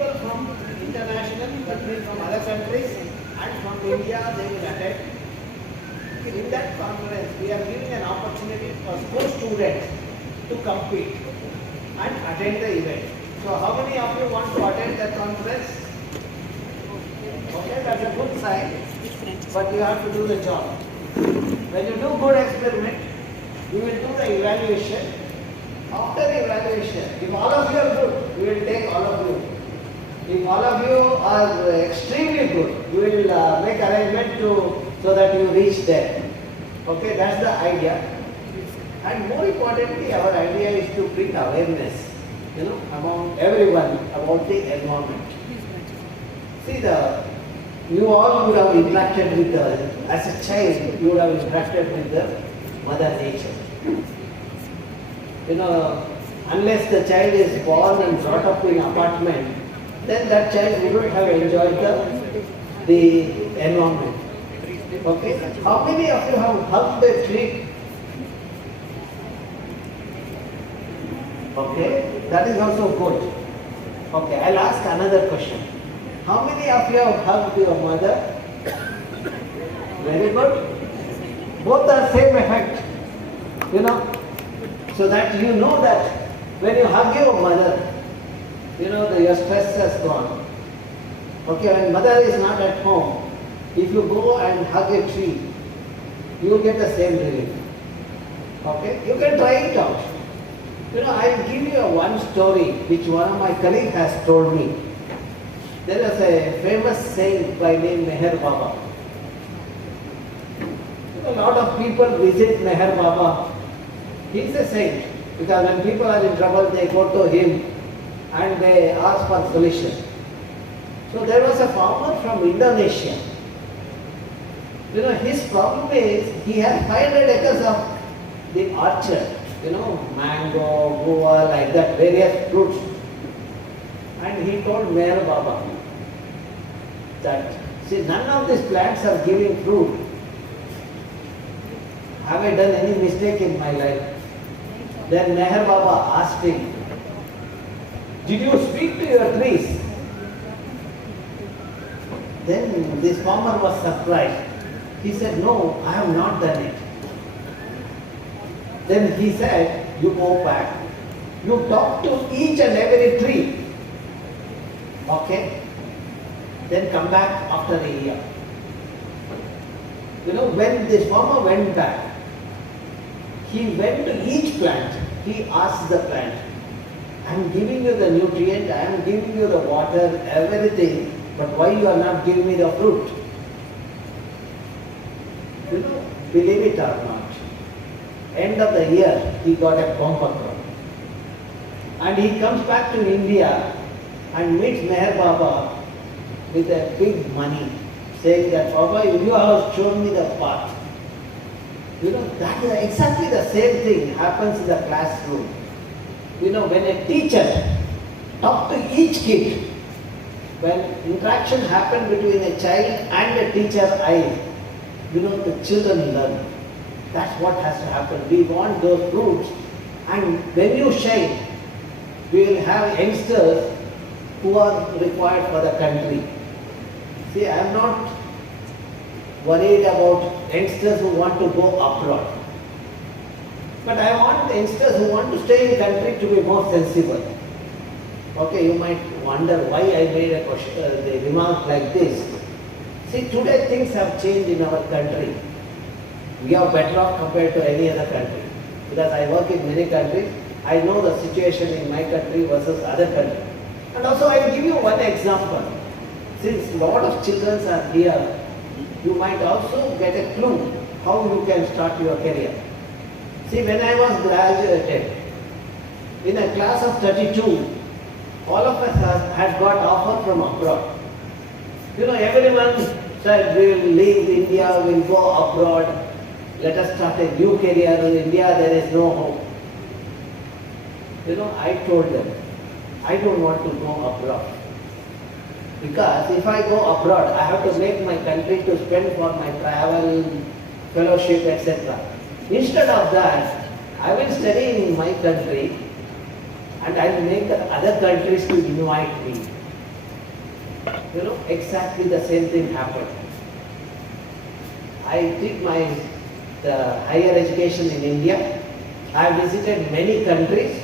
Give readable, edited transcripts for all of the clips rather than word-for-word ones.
people from international, that means from other countries and from India, they will attend. In that conference, we are giving an opportunity for sports students to compete and attend the event. So how many of you want to attend that conference? Okay, that's a good sign, but you have to do the job. When you do good experiment, you will do the evaluation. After evaluation, if all of you are good, we will take all of you. If all of you are extremely good, we will make arrangement so that you reach there. Okay, that's the idea. And more importantly, our idea is to bring awareness, among everyone about the environment. See, you all would have interacted with as a child, you would have interacted with the Mother Nature. Unless the child is born and brought up in apartment, then that child wouldn't have enjoyed the environment. Okay? How many of you have hugged a tree? Okay? That is also good. Okay, I'll ask another question. How many of you have hugged your mother? Very good. Both are same effect. So that you know that when you hug your mother, your stress has gone. Okay, when mother is not at home, if you go and hug a tree, you will get the same relief. Okay, you can try it out. I will give you one story which one of my colleagues has told me. There is a famous saint by name Meher Baba. A lot of people visit Meher Baba. He is a saint because when people are in trouble, they go to him and they ask for solution. So there was a farmer from Indonesia. His problem is he has 500 acres of the orchard. Mango, guava, like that, various fruits. And he told Meher Baba that, see, none of these plants are giving fruit. Have I done any mistake in my life? Then Meher Baba asked him, did you speak to your trees? Then this farmer was surprised. He said, no, I have not done it. Then he said, you go back, you talk to each and every tree. Okay? Then come back after a year. When this farmer went back, he went to each plant. He asked the plant, I am giving you the nutrient, I am giving you the water, everything, but why you are not giving me the fruit? Believe it or not, end of the year, he got a bumper crop. And he comes back to India and meets Meher Baba with a big money, saying that, Baba, you have shown me the path. That is exactly the same thing happens in the classroom. When a teacher talks to each kid, when interaction happens between a child and a teacher, the children learn. That's what has to happen. We want those fruits. And when you shine, we will have youngsters who are required for the country. See, I am not worried about youngsters who want to go abroad. But I want youngsters who want to stay in the country to be more sensible. Okay, you might wonder why I made a remark like this. See, today things have changed in our country. We are better off compared to any other country. Because I work in many countries, I know the situation in my country versus other countries. And also I will give you one example. Since a lot of children are here, you might also get a clue how you can start your career. See, when I was graduated, in a class of 32, all of us had got offer from abroad. Everyone said, we will leave India, we will go abroad, let us start a new career in India, there is no hope. I told them, I don't want to go abroad. Because if I go abroad, I have to make my country to spend for my travel, fellowship, etc. Instead of that, I will study in my country and I will make the other countries to invite me. exactly the same thing happened. I did the higher education in India. I visited many countries,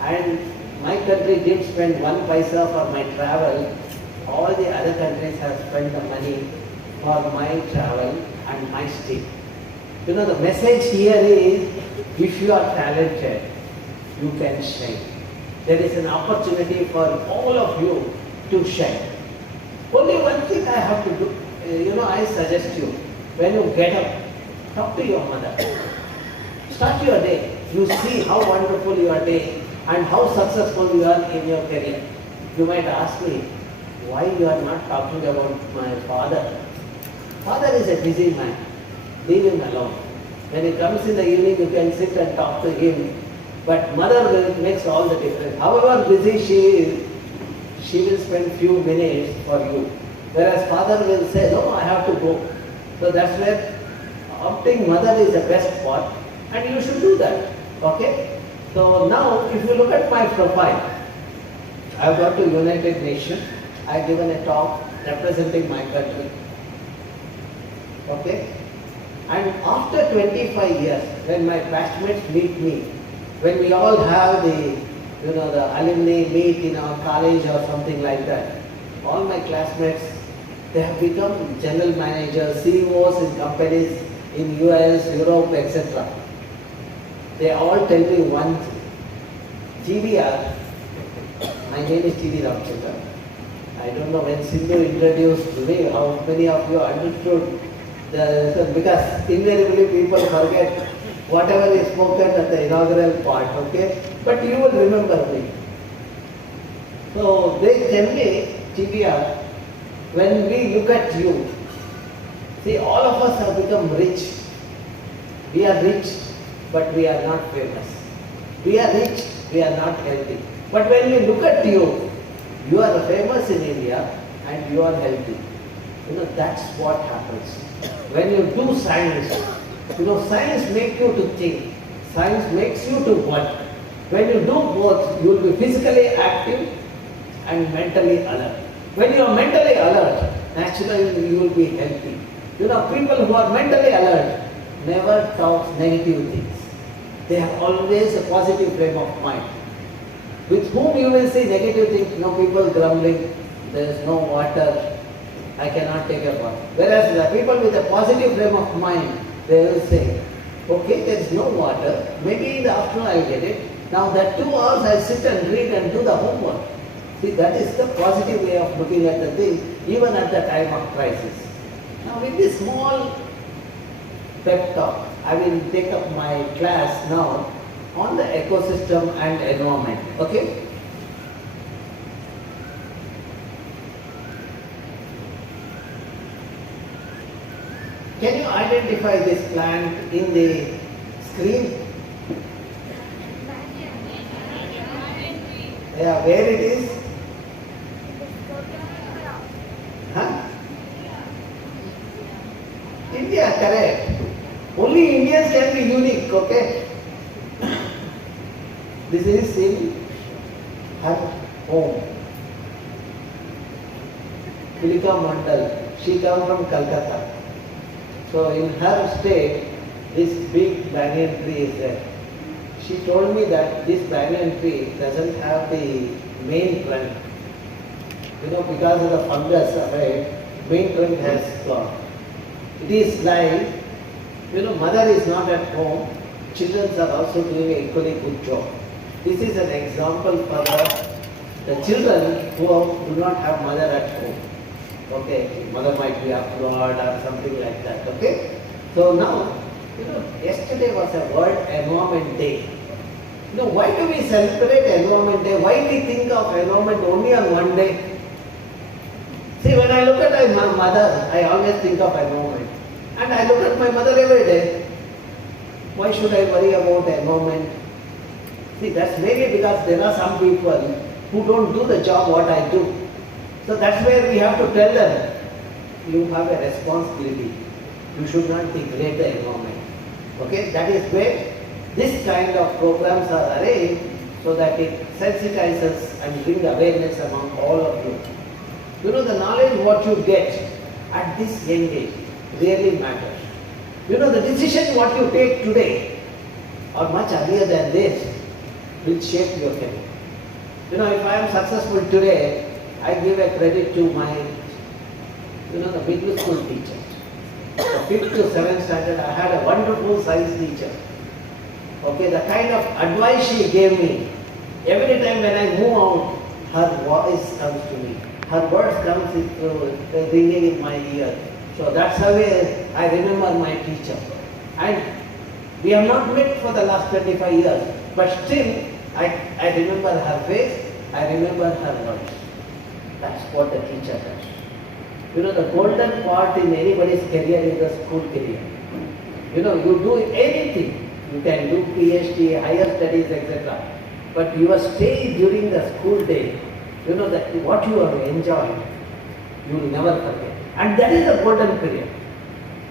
and my country didn't spend 1 paisa for my travel. All the other countries have spent the money for my travel and my stay. The message here is, if you are talented, you can shine. There is an opportunity for all of you to shine. Only one thing I have to do, I suggest you, when you get up, talk to your mother. Start your day. You see how wonderful your day and how successful you are in your career. You might ask me, why you are not talking about my father? Father is a busy man. Leave him alone. When he comes in the evening, you can sit and talk to him. But mother makes all the difference. However busy she is, she will spend few minutes for you. Whereas father will say, no, I have to go. So that's where opting mother is the best part, and you should do that. Okay? So now, if you look at my profile, I've got to United Nations. I've given a talk representing my country. Okay? And after 25 years, when my batchmates meet me, when we all have the alumni meet in our college or something like that, all my classmates, they have become general managers, CEOs in companies in US, Europe, etc. They all tell me one thing. TVR, my name is TVRAMACHANDra. I don't know when Sindhu introduced me, how many of you understood, because invariably people forget whatever is spoken at the inaugural part, okay? But you will remember me. So they tell me, TVR, when we look at you, see, all of us have become rich. We are rich, but we are not famous. We are rich, we are not healthy. But when we look at you, you are famous in India and you are healthy. That's what happens. When you do science, science makes you to think. Science makes you to work. When you do both, you will be physically active and mentally alert. When you are mentally alert, naturally you will be healthy. People who are mentally alert never talk negative things. They have always a positive frame of mind. With whom you will see negative things, people grumbling, there is no water, I cannot take a bath. Whereas the people with a positive frame of mind, they will say, okay, there is no water, maybe in the afternoon I will get it. Now that 2 hours I sit and read and do the homework. See, that is the positive way of looking at the thing, even at the time of crisis. Now with this small pep talk, I will take up my class now on the ecosystem and environment. Okay? Can you identify this plant in the screen? Yeah, where it is? Huh? India, correct. Only Indians can be unique, okay? This is in her home. Kulika Mandal, she comes from Calcutta. So in her state, this big banyan tree is there. She told me that this banyan tree doesn't have the main trunk. Because of the fungus of it, main trunk has gone. It is like, mother is not at home, children are also doing an equally good job. This is an example for the children who do not have mother at home. Okay, mother might be abroad or something like that. Okay, so now, yesterday was a World Environment Day. Why do we celebrate Environment Day? Why we think of environment only on one day? See, when I look at my mother, I always think of environment. And I look at my mother every day. Why should I worry about the environment? See, that's maybe because there are some people who don't do the job what I do. So that's where we have to tell them, you have a responsibility. You should not degrade the environment. Okay, that is where this kind of programs are arranged so that it sensitizes and brings awareness among all of you. The knowledge what you get at this young age really matters. The decision what you take today or much earlier than this will shape your career. If I am successful today, I give a credit to my, the middle school teacher. The 5th to 7th standard, I had a wonderful science teacher. Okay, the kind of advice she gave me, every time when I move out, her voice comes to me. Her words comes ringing in my ear. So that's how I remember my teacher. And we have not met for the last 25 years, but still I remember her face, I remember her words. That's what the teacher does. The golden part in anybody's career is the school career. You do anything. You can do PhD, higher studies, etc. But your stay during the school day, that what you have enjoyed, you will never forget. And that is the golden period.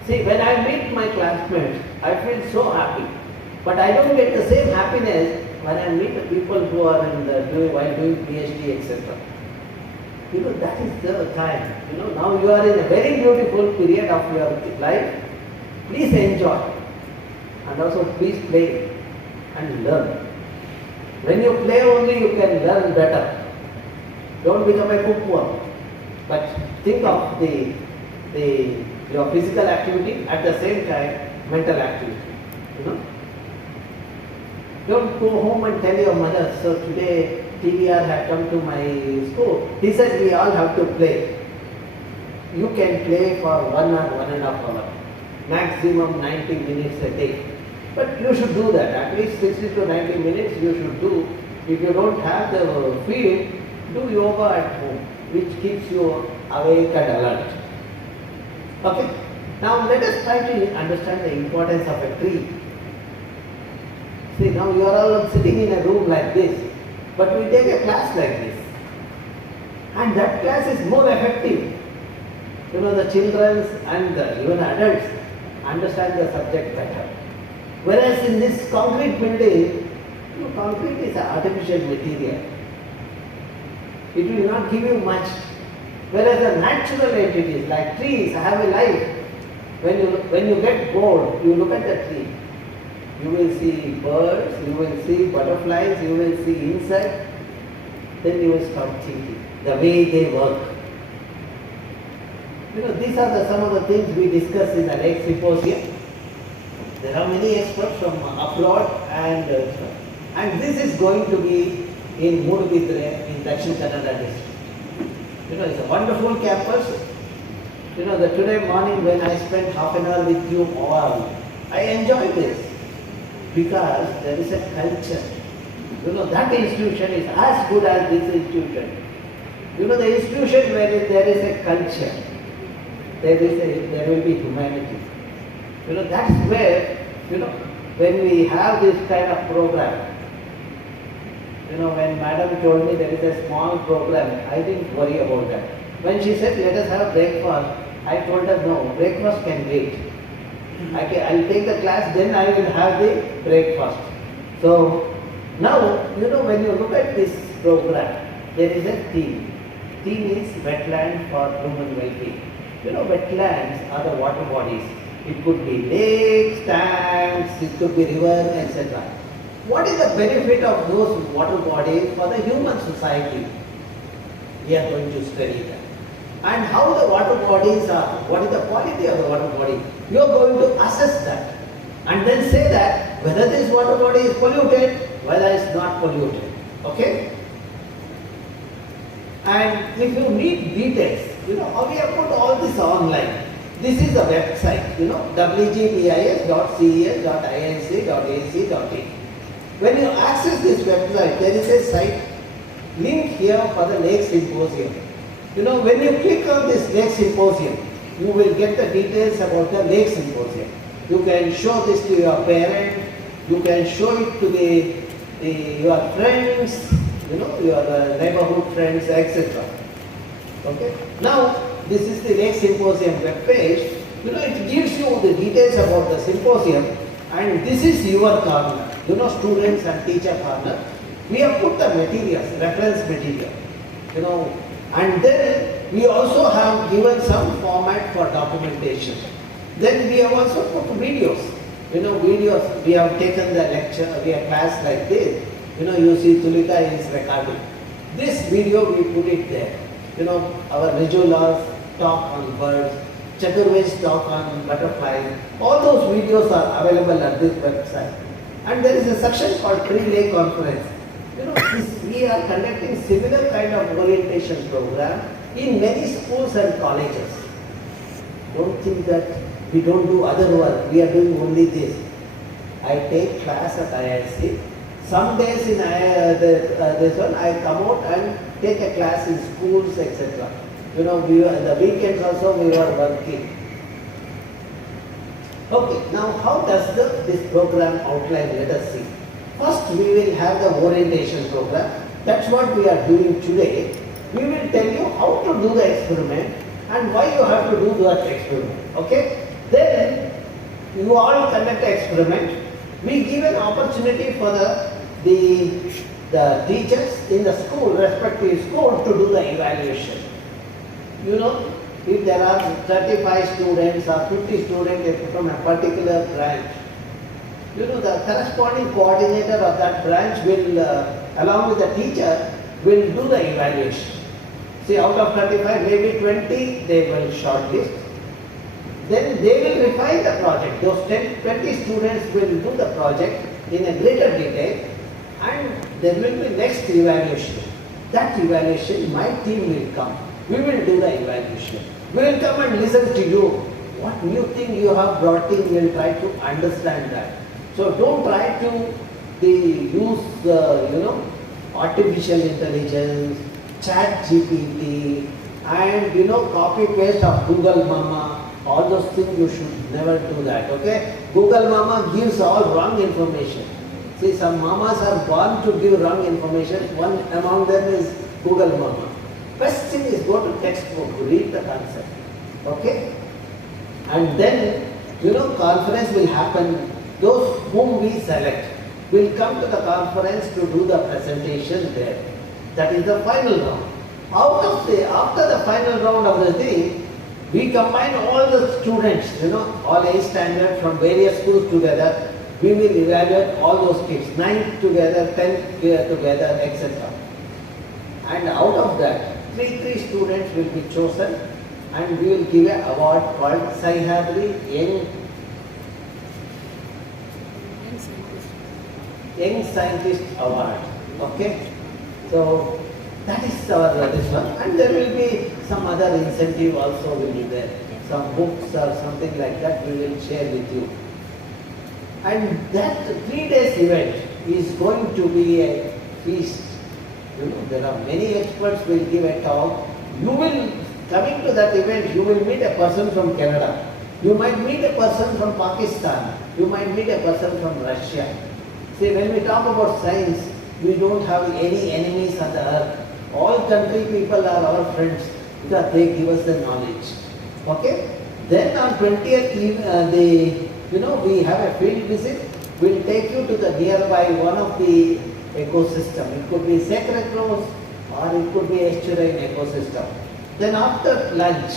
See, when I meet my classmates, I feel so happy. But I don't get the same happiness when I meet the people who are while doing PhD, etc. That is the time. Now you are in a very beautiful period of your life. Please enjoy. And also please play and learn. When you play only, you can learn better. Don't become a bookworm. But think of your physical activity at the same time mental activity. Don't go home and tell your mother, so today TVR had come to my school. He said we all have to play. You can play for 1 or 1.5 hours. Maximum 90 minutes a day. But you should do that. At least 60 to 90 minutes you should do. If you don't have the field, do yoga at home, which keeps you awake and alert. Okay? Now let us try to understand the importance of a tree. See, now you are all sitting in a room like this, but we take a class like this. And that class is more effective. The children and even adults understand the subject better. Whereas in this concrete building, concrete is an artificial material. It will not give you much. Whereas the natural entities like trees have a life. When you get bored, you look at the tree. You will see birds, you will see butterflies, you will see insects. Then you will start thinking the way they work. These are some of the things we discussed in the next symposium. There are many experts from abroad and this is going to be in Mudugidre in Dakshin Kannada district. It's a wonderful campus. The today morning when I spent half an hour with you all, I enjoyed this because there is a culture. That institution is as good as this institution. The institution where there is a culture, there will be humanity. That's where, when we have this kind of program, when Madam told me there is a small program, I didn't worry about that. When she said, let us have breakfast, I told her, no, breakfast can wait. I'll take the class, then I will have the breakfast. So, now, when you look at this program, there is a theme. Theme is wetland for human well-being. Wetlands are the water bodies. It could be lakes, tanks, it could be rivers, etc. What is the benefit of those water bodies for the human society? We are going to study that. And how the water bodies are, what is the quality of the water body? You are going to assess that. And then say that whether this water body is polluted, whether it is not polluted. Okay? And if you need details, we have put all this online. This is the website, wgbis.ces.iisc.ac.in. When you access this website, there is a site link here for the Lake Symposium. When you click on this Lake Symposium, you will get the details about the Lake Symposium. You can show this to your parents, you can show it to your friends, your neighborhood friends, etc. Okay? Now, this is the Lake Symposium web page. It gives you the details about the symposium, and this is your corner. Students and teacher corner. We have put the materials, reference material. And then we also have given some format for documentation. Then we have also put videos. Videos, we have taken the lecture, we have class like this. You see Tulika is recording. This video we put it there. Our Rijulas talk on birds, Chaturved's talk on butterflies. All those videos are available at this website. And there is a section called Pre-Lay Conference. We are conducting similar kind of orientation program in many schools and colleges. Don't think that we don't do other work, we are doing only this. I take class at IISC. Some days in this one, I come out and take a class in schools, etc. The weekends also we were working. Okay, now how does this program outline? Let us see. First, we will have the orientation program. That's what we are doing today. We will tell you how to do the experiment and why you have to do that experiment. Okay? Then, you all conduct the experiment. We give an opportunity for the teachers in the school, respective school, to do the evaluation. If there are 35 students or 50 students from a particular branch, the corresponding coordinator of that branch will, along with the teacher, will do the evaluation. See, out of 35, maybe 20 they will shortlist. Then they will refine the project. Those 20 students will do the project in a greater detail, and there will be next evaluation. That evaluation, my team will come. We will do the evaluation. We will come and listen to you. What new thing you have brought in, we will try to understand that. So don't try to use, artificial intelligence, chat GPT, and, copy paste of Google Mama. All those things you should never do that, okay? Google Mama gives all wrong information. See, some mamas are born to give wrong information. One among them is Google Mama. First thing is go to textbook, read the concept, okay? And then, conference will happen. Those whom we select will come to the conference to do the presentation there. That is the final round. After the final round of the thing, we combine all the students, all 8 standards from various schools together. We will evaluate all those kids, 9 together, 10 together, etc. And out of that, 3 students will be chosen, and we will give an award called Sahyadri Young Scientist Award. Okay? So that is our this one, and there will be some other incentive also will be there. Some books or something like that we will share with you. And that 3 days event is going to be a feast. There are many experts will give a talk. Coming to that event, you will meet a person from Canada. You might meet a person from Pakistan. You might meet a person from Russia. See, when we talk about science, we don't have any enemies on the earth. All country people are our friends because they give us the knowledge. Okay? Then on 20th, we have a field visit. We'll take you to the nearby one of the ecosystem. It could be sacred groves or it could be estuarine ecosystem. Then after lunch,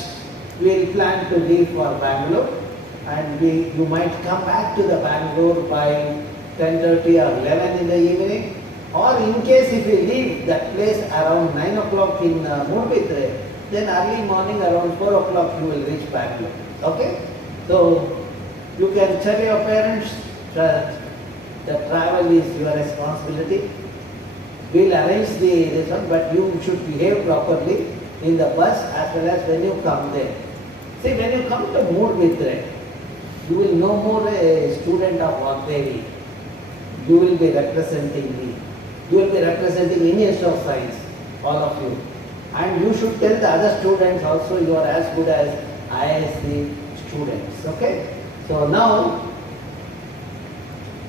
we'll plan to leave for Bangalore, and you might come back to the Bangalore by 10:30 or 11 in the evening, or in case if you leave that place around 9 o'clock in Murbitre, then early morning around 4 o'clock you will reach Bangalore. Okay? So you can tell your parents that the travel is your responsibility. We'll arrange this one, but you should behave properly in the bus as well as when you come there. See, when you come to Murbitre, you will no more a student of Vagdevi. You will be representing me. You will be representing Institute of Science, all of you. And you should tell the other students also you are as good as IISC students. Okay? So now,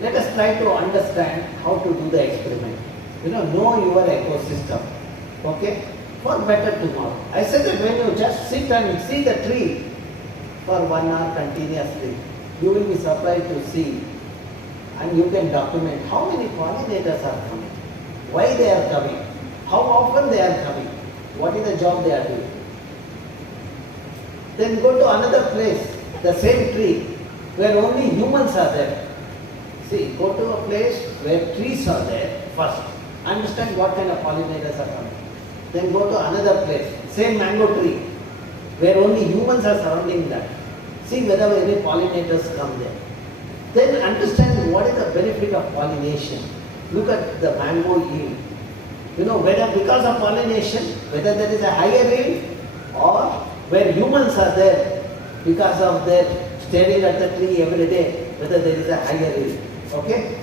let us try to understand how to do the experiment. Know your ecosystem. Okay? For better tomorrow. I said that when you just sit and see the tree for 1 hour continuously, you will be surprised to see, and you can document how many pollinators are coming, why they are coming, how often they are coming, what is the job they are doing. Then go to another place, the same tree, where only humans are there. See, go to a place where trees are there first. Understand what kind of pollinators are coming. Then go to another place, same mango tree, where only humans are surrounding that. See whether any pollinators come there. Then understand what is the benefit of pollination. Look at the mango yield. You know, whether because of pollination, whether there is a higher yield, or where humans are there because of their staring at the tree every day, whether there is a higher yield. Okay?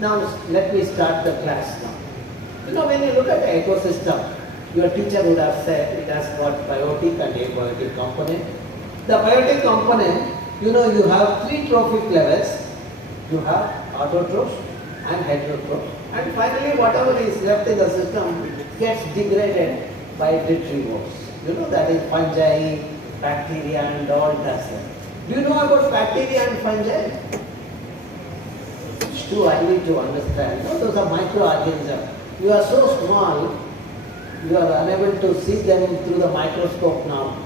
Now let me start the class now. You know, when you look at the ecosystem, your teacher would have said it has got biotic and abiotic component. The biotic component, you know, you have three trophic levels. You have autotrophs and heterotrophs. And finally, whatever is left in the system gets degraded by detritivores. You know, that is fungi, bacteria and all that. Do you know about bacteria and fungi? It's too early to understand. No, those are microorganisms. You are so small, you are unable to see them through the microscope now.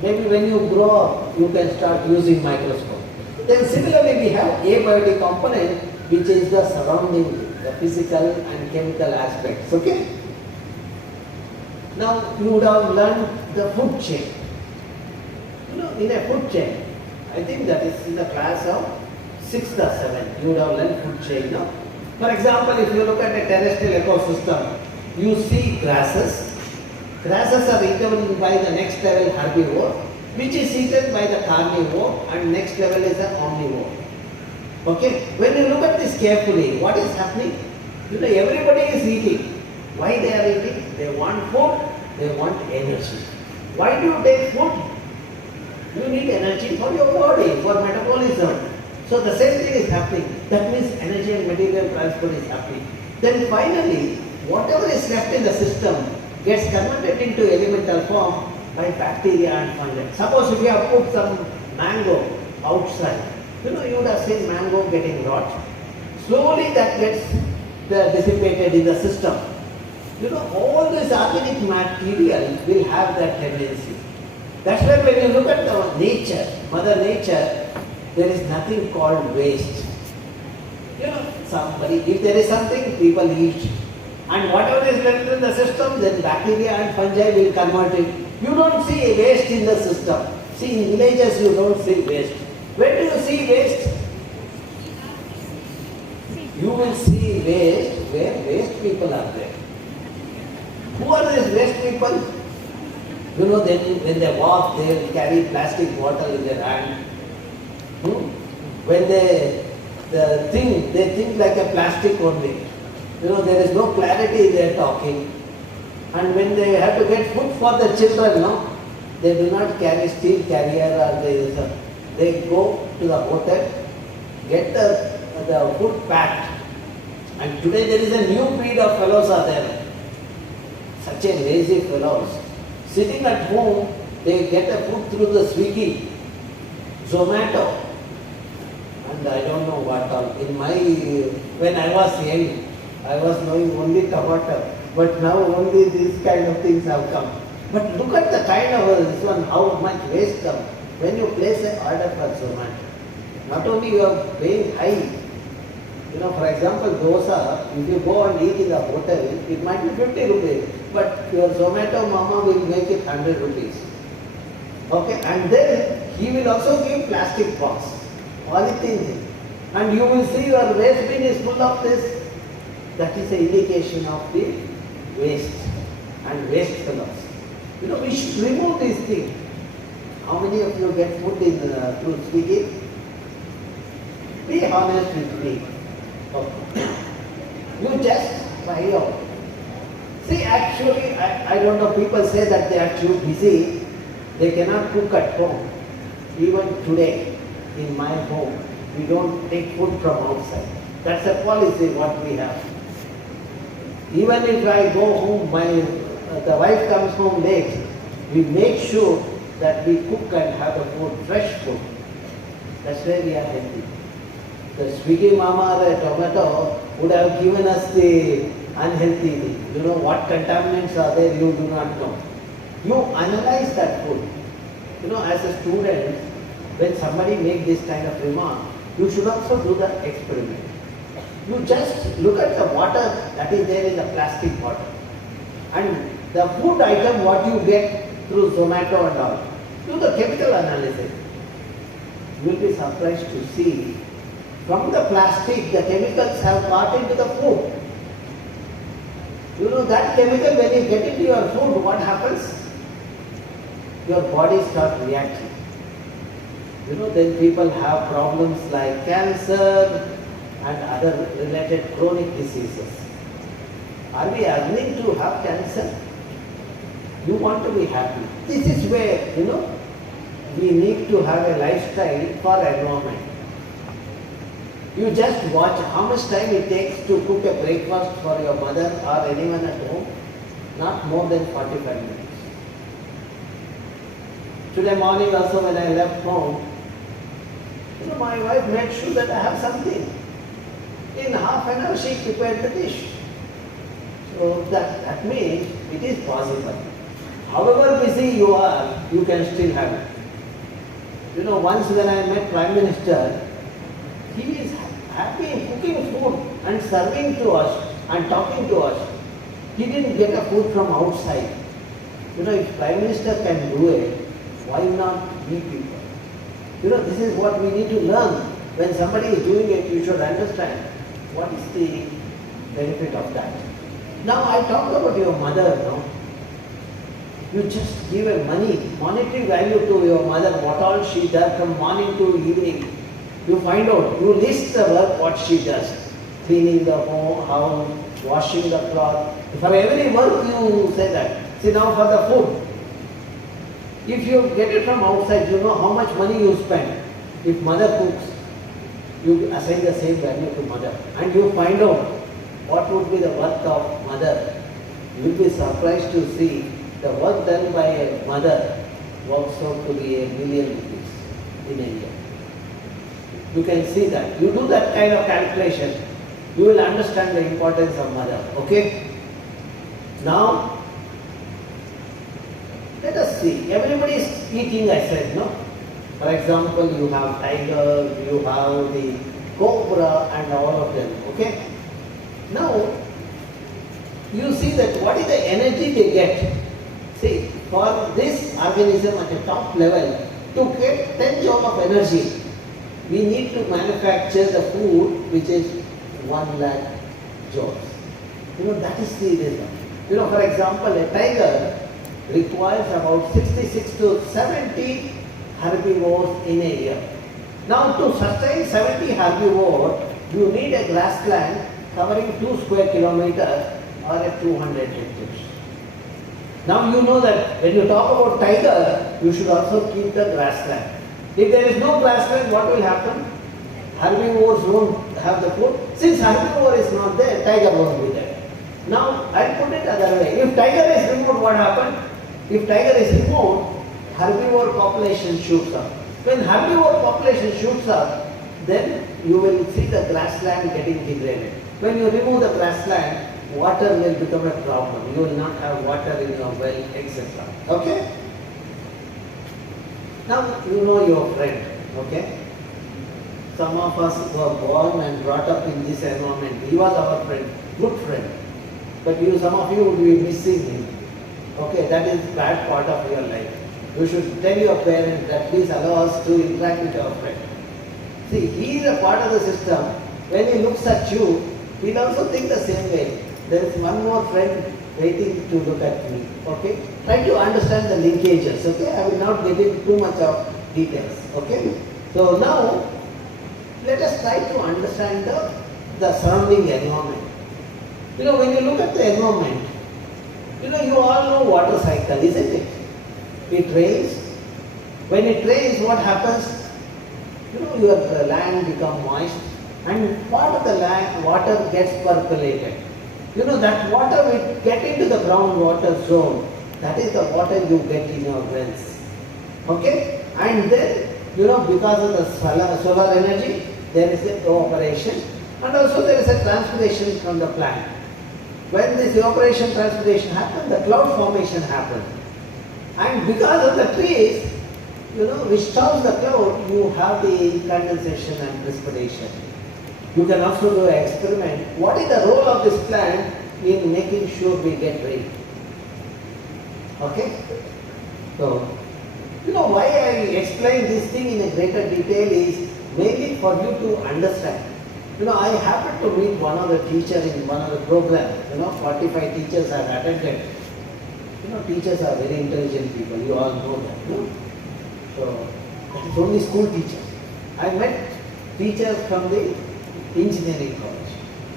Maybe when you grow up, you can start using microscope. Then similarly, we have abiotic component, which is the surrounding, the physical and chemical aspects. Okay? Now, you would have learned the food chain. You know, in a food chain, I think that is in the class of 6th or 7th, you would have learned food chain. No? For example, if you look at a terrestrial ecosystem, you see grasses. Grasses are eaten by the next level herbivore, which is eaten by the carnivore, and next level is the omnivore. Okay? When you look at this carefully, what is happening? You know, everybody is eating. Why they are eating? They want food, they want energy. Why do you take food? You need energy for your body, for metabolism. So the same thing is happening. That means energy and material transfer is happening. Then finally, whatever is left in the system gets converted into elemental form by bacteria and fungi. Suppose if you have put some mango outside, you know, you would have seen mango getting rot. Slowly that gets dissipated in the system. You know, all this organic material will have that tendency. That's why when you look at the nature, Mother Nature, there is nothing called waste. You know, if there is something, people eat. And whatever is left in the system, then bacteria and fungi will convert it. You don't see waste in the system. See, in villages you don't see waste. Where do you see waste? You will see waste where waste people are there. Who are these waste people? You know, when they walk, they will carry plastic bottle in their hand. When they think like a plastic only. You know, there is no clarity in their talking. And when they have to get food for the children, no, they do not carry steel carrier or they go to the hotel, get the food packed. And today there is a new breed of fellows are there. Such a lazy fellows. Sitting at home, they get the food through the Swiggy, Zomato, and I don't know what all. When I was young, I was knowing only tomato, but now only these kind of things have come. But look at the kind of this one, how much waste comes when you place an order for Zomato. Not only you are paying high, you know, for example, dosa, if you go and eat in the hotel, it might be 50 rupees, but your Zomato mama will make it 100 rupees. Okay, and then he will also give plastic box, polythene thing. And you will see your waste bin is full of this. That is an indication of the waste and waste fellows. You know, we should remove these things. How many of you get food in through Swiggy? Be honest with me. Okay. You just try out. See, actually, I don't know, people say that they are too busy. They cannot cook at home. Even today, in my home, we don't take food from outside. That's a policy what we have. Even if I go home, the wife comes home late, we make sure that we cook and have the food, fresh food. That's why we are healthy. The Swiggy mama or a tomato would have given us the unhealthy thing. You know what contaminants are there, you do not know. You analyze that food. As a student, when somebody makes this kind of remark, you should also do the experiment. You just look at the water that is there in the plastic bottle and the food item what you get through Zomato and all. Do the chemical analysis. You will be surprised to see from the plastic the chemicals have got into the food. That chemical when you get into your food, what happens? Your body starts reacting. Then people have problems like cancer and other related chronic diseases. Are we agreeing to have cancer? You want to be happy. This is where, we need to have a lifestyle for environment. You just watch how much time it takes to cook a breakfast for your mother or anyone at home. Not more than 45 minutes. Today morning also when I left home, my wife made sure that I have something. In half an hour she prepared the dish. So that means it is possible. However busy you are, you can still have it. Once when I met Prime Minister, he is happy in cooking food and serving to us and talking to us. He didn't get a food from outside. If Prime Minister can do it, why not we people? This is what we need to learn. When somebody is doing it, you should understand what is the benefit of that. Now I talk about your mother now. You just give a monetary value to your mother, what all she does from morning to evening. You find out, you list the work what she does. Cleaning the home, house, washing the cloth. For every work you say that. See now for the food. If you get it from outside, you know how much money you spend. If mother cooks, you assign the same value to mother. And you find out what would be the worth of mother. You will be surprised to see the work done by a mother works out to be ₹1 million in a year. You can see that. You do that kind of calculation, you will understand the importance of mother. Okay? Now, let us see. Everybody is eating, I said, no? For example, you have tiger, you have the cobra and all of them. Okay? Now, you see that what is the energy they get. See, for this organism at the top level, to get 10 joule of energy, we need to manufacture the food which is 1 lakh joules. That is the reason. For example, a tiger requires about 66 to 70 herbivores in a year. Now, to sustain 70 herbivores, you need a grassland covering 2 square kilometers or a 200 hectares. Now you know that when you talk about tiger, you should also keep the grassland. If there is no grassland, what will happen? Herbivores won't have the food. Since herbivore is not there, tiger won't be there. Now I'll put it other way. If tiger is removed, what happens? If tiger is removed, herbivore population shoots up. When herbivore population shoots up, then you will see the grassland getting degraded. When you remove the grassland, water will become a problem. You will not have water in your well, etc. Okay? Now you know your friend. Okay? Some of us were born and brought up in this environment. He was our friend, good friend. But some of you would be missing him. Okay, that is bad part of your life. You should tell your parents that please allow us to interact with our friend. See, he is a part of the system. When he looks at you, he'll also think the same way. There is one more friend waiting to look at me. Okay? Try to understand the linkages. Okay? I will not get into too much of details. Okay? So now, let us try to understand the surrounding environment. When you look at the environment, you all know water cycle, isn't it? It rains. When it rains, what happens? Your land becomes moist and part of the land, water gets percolated. That water will get into the groundwater zone. That is the water you get in your wells. Okay? And then, because of the solar energy, there is an evaporation and also there is a transpiration from the plant. When this evaporation transpiration happens, the cloud formation happens. And because of the trees, which stops the cloud, you have the condensation and precipitation. You can also do an experiment. What is the role of this plant in making sure we get rain? Okay? So, why I explain this thing in a greater detail is mainly for you to understand. I happened to meet one of the teachers in one of the programs. 45 teachers have attended. Teachers are very intelligent people. You all know that. So, that is only school teachers. I met teachers from the engineering college.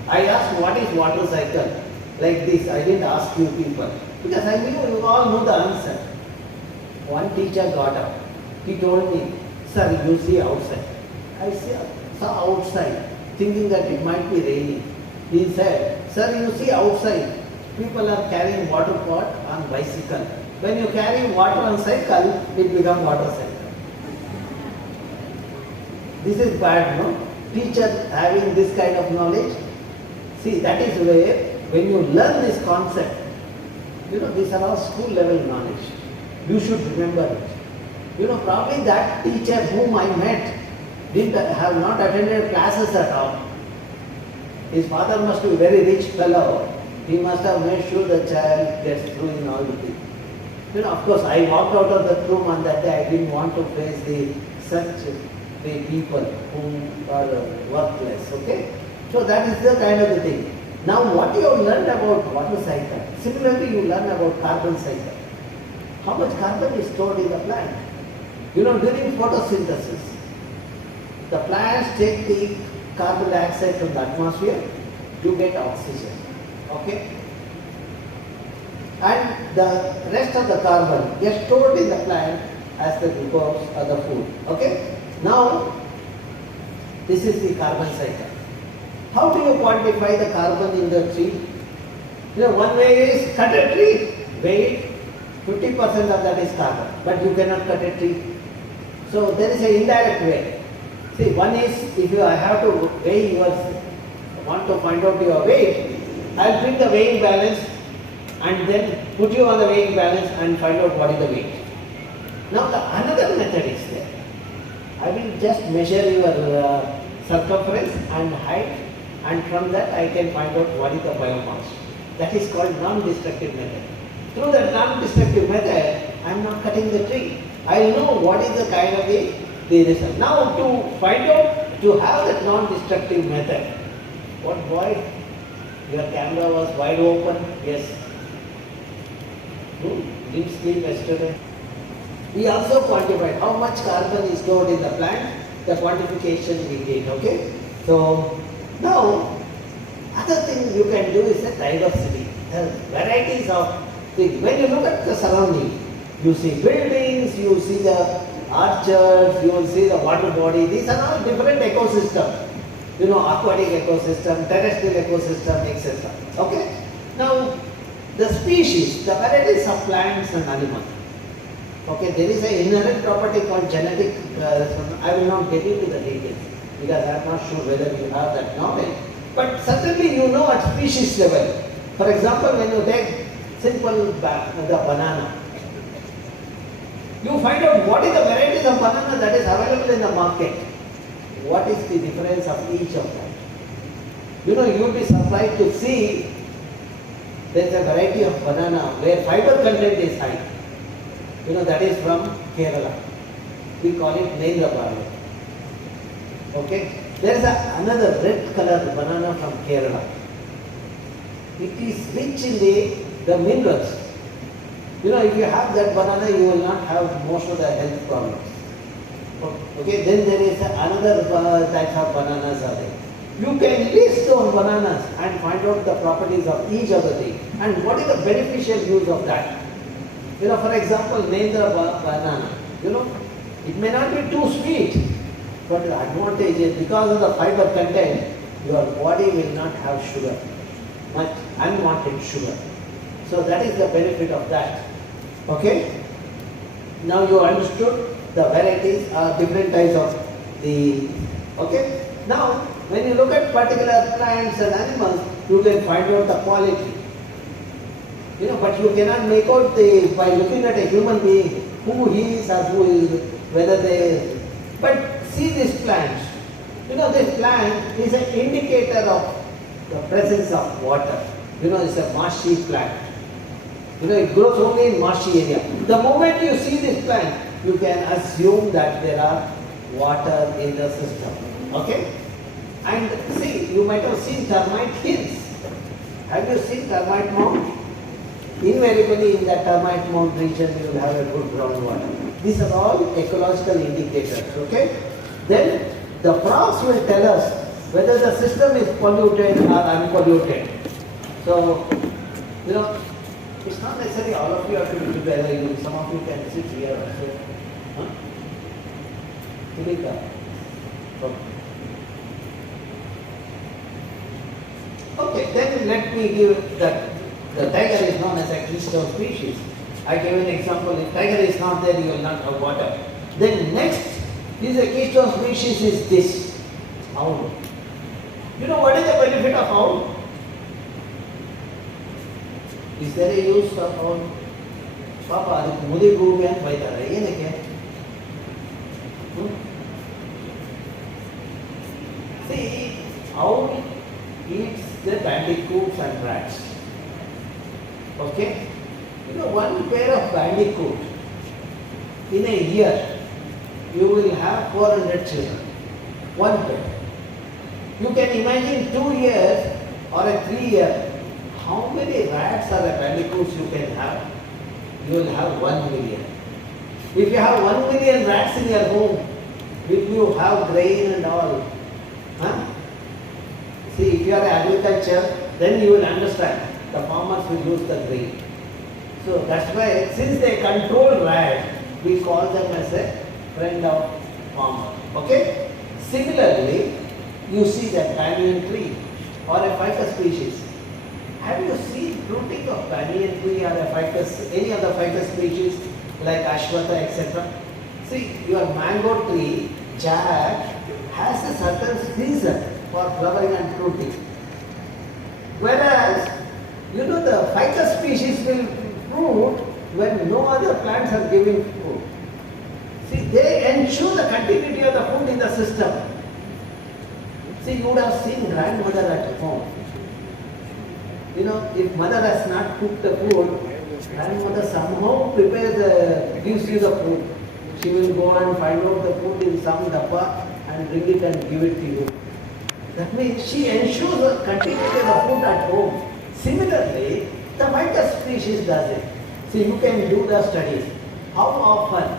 I asked, what is water cycle? Like this, I didn't ask you people. Because I knew you all know the answer. One teacher got up. He told me, sir, you see outside. I saw outside, thinking that it might be raining. He said, sir, you see outside, people are carrying water pot on bicycle. When you carry water on cycle, it becomes water cycle. This is bad, no? Teacher having this kind of knowledge. See, that is where, when you learn this concept, these are all school level knowledge. You should remember it. Probably that teacher whom I met have not attended classes at all. His father must be a very rich fellow. He must have made sure the child gets through in all the things. Of course, I walked out of the room on that day. I didn't want to face such people who are worthless. Okay? So that is the kind of the thing. Now, what you have learned about water cycle, similarly you learn about carbon cycle. How much carbon is stored in the plant? During photosynthesis, the plants take the carbon dioxide from the atmosphere to get oxygen. Okay? And the rest of the carbon gets stored in the plant as the glucose or the food. Okay? Now, this is the carbon cycle. How do you quantify the carbon in the tree? One way is cut a tree, weigh it, 50% of that is carbon, but you cannot cut a tree. So there is an indirect way. See, one is if I have to weigh want to find out your weight, I'll bring the weighing balance and then put you on the weighing balance and find out what is the weight. Now another method is there. I will just measure your circumference and height, and from that I can find out what is the biomass. That is called non-destructive method. Through that non-destructive method, I am not cutting the tree. I will know what is the kind of the result. Now to find out, to have that non-destructive method, what boy? Your camera was wide open? Yes. Didn't sleep yesterday. We also quantified how much carbon is stored in the plant, the quantification we did, okay? So, now, other thing you can do is the diversity, the varieties of things. When you look at the surrounding, you see buildings, you see the orchards, you will see the water body. These are all different ecosystems. Aquatic ecosystem, terrestrial ecosystem, etc. Okay? Now, the species, the varieties of plants and animals. Okay, there is an inherent property called genetic, I will not get into the details because I am not sure whether you have that knowledge. But certainly you know at species level. For example, when you take simple the banana, you find out what is the varieties of banana that is available in the market. What is the difference of each of them? You will be surprised to see there is a variety of banana where fiber content is high. That is from Kerala. We call it Marathahalli. Okay? There is another red color banana from Kerala. It is rich in the minerals. If you have that banana, you will not have most of the health problems. Okay? Then there is another type of bananas are there. You can list those bananas and find out the properties of each of the thing and what is the beneficial use of that. For example, Nendra banana, it may not be too sweet, but the advantage is because of the fiber content, your body will not have sugar, much unwanted sugar. So that is the benefit of that. Okay? Now you understood the varieties are different types of the, okay? Now, when you look at particular plants and animals, you can find out the quality. But you cannot make out by looking at a human being who he is or who is, whether they. But see this plant. This plant is an indicator of the presence of water. It's a marshy plant. It grows only in marshy area. The moment you see this plant, you can assume that there are water in the system. Okay? And see, you might have seen termite hills. Have you seen termite mound? Invariably in that termite mound region you will have a good groundwater. These are all ecological indicators. Okay? Then the frogs will tell us whether the system is polluted or unpolluted. So, it's not necessarily all of you have to be together. Some of you can sit here also. Huh? Okay, then let me give that the tiger is known as a keystone species. I gave an example. If tiger is not there, you will not have water. Then next is a keystone species is this owl. What is the benefit of owl? Is there a use of owl? Papa, adikku mudi bhoomi anta baitara enakke? See, owl eats the bandicoots and rats. Okay? One pair of bandicoot in a year, you will have 400 children. One pair. You can imagine 2 years or a 3 year, how many rats or bandicoots you can have? You will have 1 million. If you have 1 million rats in your home, will you have grain and all? Huh? See, if you are agriculture, then you will understand. The farmers will lose the grain. So that's why, since they control rats, we call them as a friend of farmer. Okay? Similarly, you see that banyan tree or a ficus species. Have you seen fruiting of banyan tree or a ficus, any other ficus species like ashwata, etc.? See, your mango tree, jack, has a certain season for flowering and fruiting. Whereas, the ficus species will fruit when no other plants are giving food. See, they ensure the continuity of the food in the system. See, you would have seen grandmother at home. If mother has not cooked the food, grandmother somehow gives you the food. She will go and find out the food in some dabba and bring it and give it to you. That means she ensures the continuity of the food at home. Similarly, the ficus species does it. See, you can do the studies. How often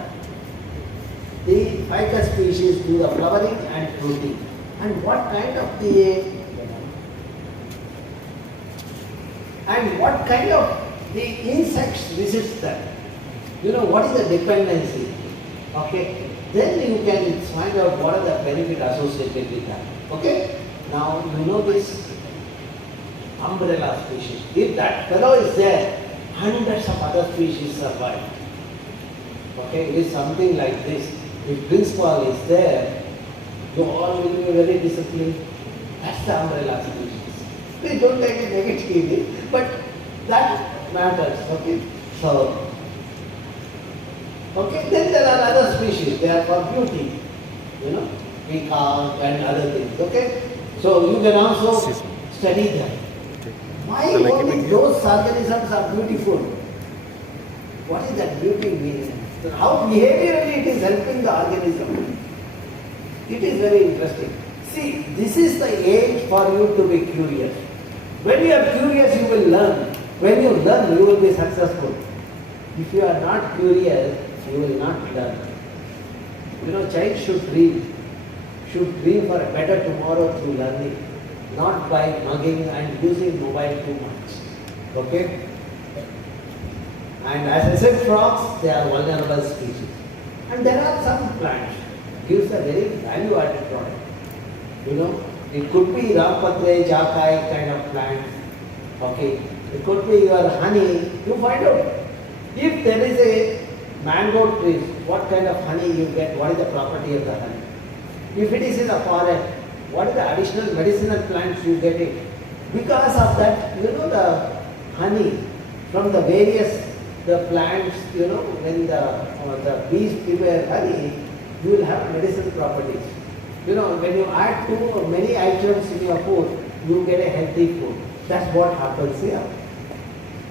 the ficus species do the flowering and fruiting, and what kind of the insects resist that. What is the dependency? Okay, then you can find out what are the benefit associated with that. Okay, now this umbrella species. If that fellow is there, hundreds of other species survive. Okay, it is something like this. If principal is there, you all will be very disciplined. That's the umbrella species. Please don't take it negatively, but that matters. Okay, so then there are other species. They are for beauty. Peacock and other things. Okay, so you can also study them. Why only those organisms are beautiful? What is that beauty mean? How behaviorally it is helping the organism? It is very interesting. See, this is the age for you to be curious. When you are curious, you will learn. When you learn, you will be successful. If you are not curious, you will not learn. Child should dream for a better tomorrow through learning, not by mugging and using mobile too much. Okay? And as I said, frogs, they are vulnerable species. And there are some plants, gives a very value-added product. It could be rampatre, jakai kind of plant. Okay? It could be your honey. You find out. If there is a mango tree, what kind of honey you get, what is the property of the honey? If it is in a forest, what is the additional medicinal plants you get it? Because of that, the honey from the various the plants, when the bees prepare honey, you will have medicinal properties. When you add too many items in your food, you get a healthy food. That's what happens here.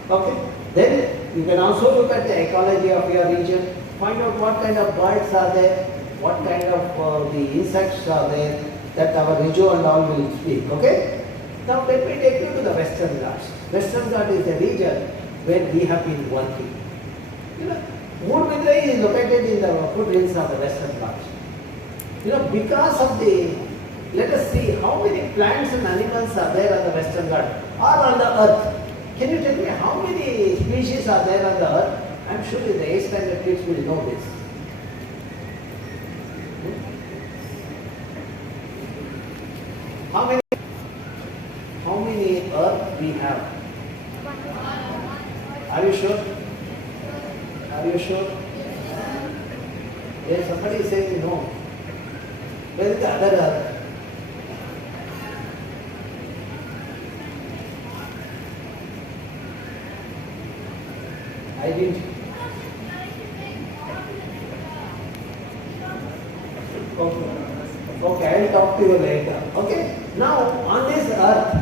Okay. Then you can also look at the ecology of your region. Find out what kind of birds are there, what kind of the insects are there, that our Rijo and all will speak. Okay. Now let me take you to the Western Ghats. Western Ghats is a region where we have been working. Moodbidrai is located in the foothills of the Western Ghats. Because of let us see how many plants and animals are there on the Western Ghats or on the earth. Can you tell me how many species are there on the earth? I am sure the 8th standard kids will know this. How many earth we have? Are you sure? Are you sure? Yes, somebody is saying no. Where is the other earth? I didn't. Okay, I will talk to you later. Okay. Now, on this earth,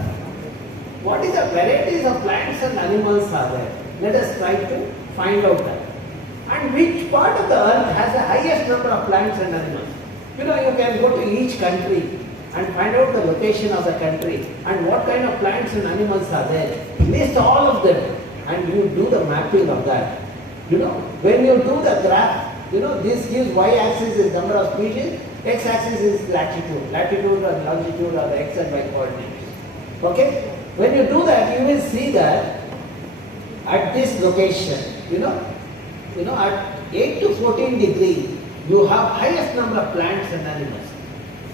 what is the varieties of plants and animals are there? Let us try to find out that. And which part of the earth has the highest number of plants and animals? You can go to each country and find out the location of the country and what kind of plants and animals are there. List all of them and you do the mapping of that. When you do the graph, this gives y-axis is number of species, x-axis is latitude. Latitude and longitude are the x and y coordinates. Okay? When you do that, you will see that at this location, at 8 to 14 degree, you have highest number of plants and animals.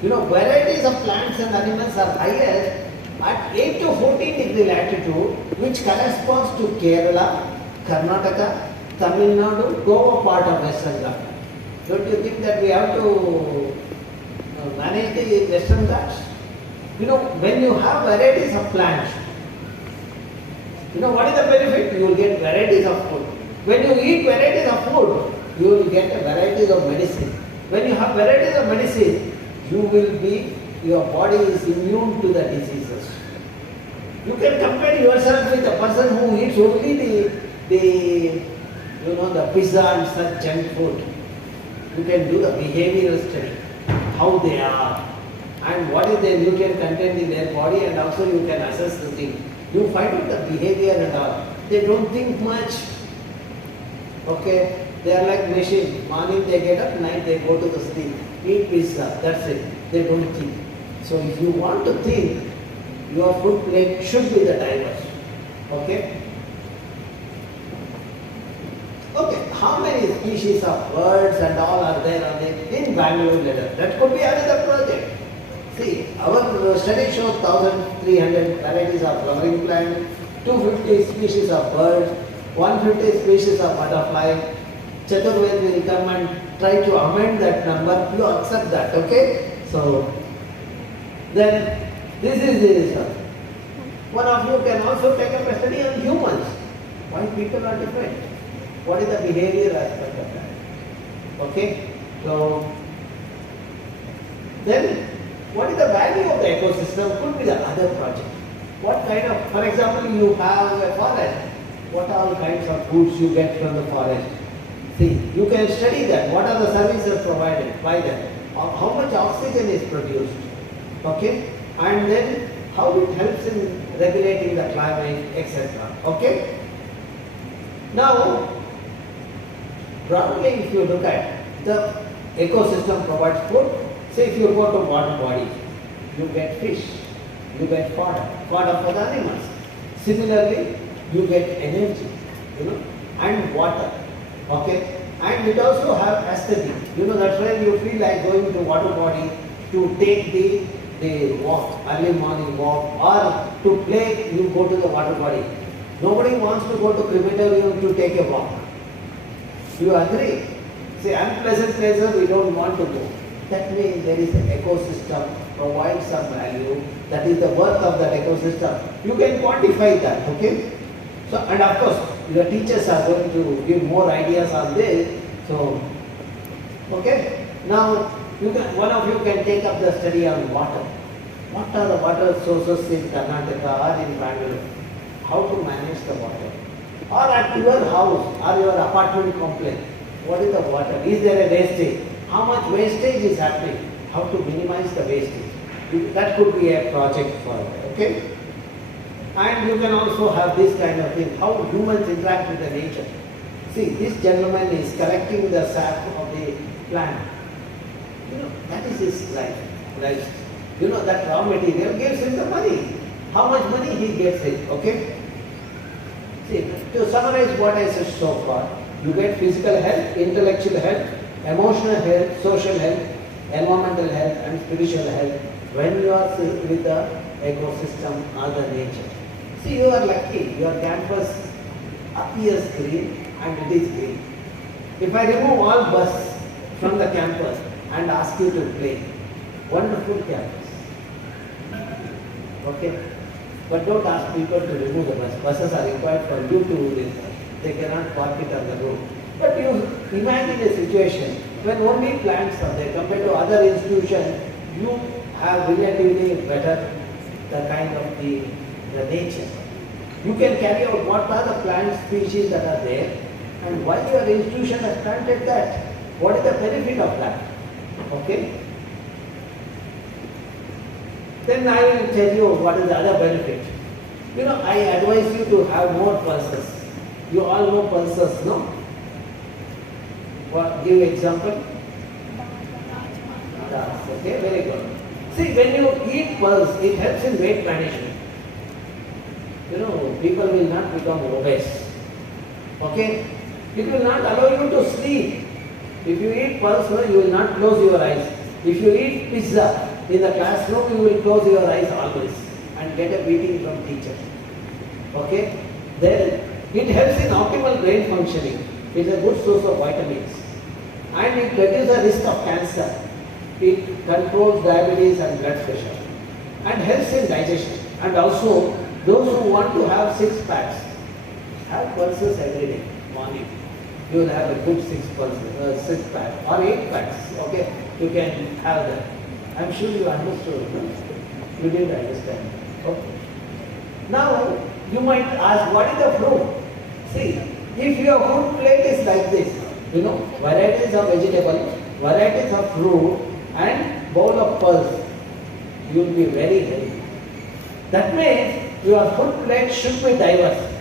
Varieties of plants and animals are highest at 8 to 14 degree latitude, which corresponds to Kerala, Karnataka, Tamil Nadu, Goa part of Western Ghats. Don't you think that we have to manage the Western Ghats? When you have varieties of plants, what is the benefit? You will get varieties of food. When you eat varieties of food, you will get varieties of medicine. When you have varieties of medicine, your body is immune to the diseases. You can compare yourself with a person who eats only the pizza and such junk food. You can do the behavioral study, how they are, and what is their nutrient content in their body, and also you can assess the thing. You find out the behavior and all. They don't think much. Okay? They are like machine. Morning they get up, night they go to the sleep. Eat pizza, that's it. They don't think. So if you want to think, your food plate should be the diverse. Okay? Okay, how many species of birds and all are there in Bangalore letter? That could be another project. See, our study shows 1,300 varieties of flowering plants, 250 species of birds, 150 species of butterfly. Chaturved will come and try to amend that number. You accept that, okay? So, then this is the result. One of you can also take up a study on humans. Why people are different? What is the behavior aspect of that? Okay? So, then what is the value of the ecosystem? Could be the other project. What kind of, for example, you have a forest. What all kinds of foods you get from the forest? See, you can study that. What are the services provided by them? How much oxygen is produced? Okay? And then how it helps in regulating the climate, etc. Okay? Now, broadly if you look at the ecosystem provides food. Say if you go to water body, you get fish, you get fodder for the animals. Similarly, you get energy, and water. Okay? And it also have aesthetic. That's why you feel like going to water body to take the walk, early morning walk, or to play, you go to the water body. Nobody wants to go to crematorium to take a walk. You agree? Say unpleasant places we don't want to go. That means there is an ecosystem, provides some value, that is the worth of that ecosystem. You can quantify that, okay? So, and of course, your teachers are going to give more ideas on this. So, okay. Now, one of you can take up the study on water. What are the water sources in Karnataka or in Bangalore? How to manage the water? Or at your house or your apartment complex, what is the water? Is there a wastage? How much wastage is happening? How to minimize the wastage? That could be a project for it, okay? And you can also have this kind of thing, how humans interact with the nature. See, this gentleman is collecting the sap of the plant. That is his life. That raw material gives him the money. How much money he gets it, okay? See, to summarize what I said so far, you get physical health, intellectual health, emotional health, social health, environmental health and spiritual health when you are with the ecosystem or the nature. See, you are lucky, your campus appears green and it is green. If I remove all bus from the campus and ask you to play, wonderful campus. Okay? But don't ask people to remove the bus. Buses are required for you to do this. They cannot park it on the road. But you imagine a situation when only plants are there compared to other institutions, you have relatively better the kind of the nature. You can carry out what are the plant species that are there and why your institution has planted that. What is the benefit of that? Okay? Then I will tell you what is the other benefit. I advise you to have more pulses. You all know pulses, no? What? Give example. Okay, very good. See, when you eat pulse, it helps in weight management. People will not become obese. Okay? It will not allow you to sleep. If you eat pulse, you will not close your eyes. If you eat pizza in the classroom, you will close your eyes always and get a beating from teacher. Okay? Then it helps in optimal brain functioning. It is a good source of vitamins. And it reduces the risk of cancer. It controls diabetes and blood pressure. And helps in digestion. And also, those who want to have 6 packs, have pulses every day, morning. You will have a good 6 pack or 8 packs. Okay? You can have that. I am sure you understood. You didn't understand. Okay. Now, you might ask, what is the fruit? See, if your food plate is like this, varieties of vegetables, varieties of fruit, and bowl of pulse, you will be very healthy. That means your food plate should be diverse.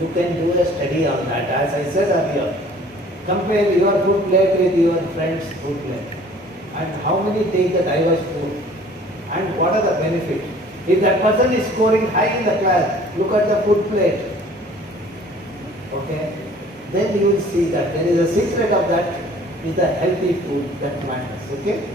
You can do a study on that. As I said earlier, compare your food plate with your friend's food plate. And how many take the diverse food? And what are the benefits? If that person is scoring high in the class, look at the food plate. Okay? Then you will see that there is a secret of that is the healthy food that matters. Okay?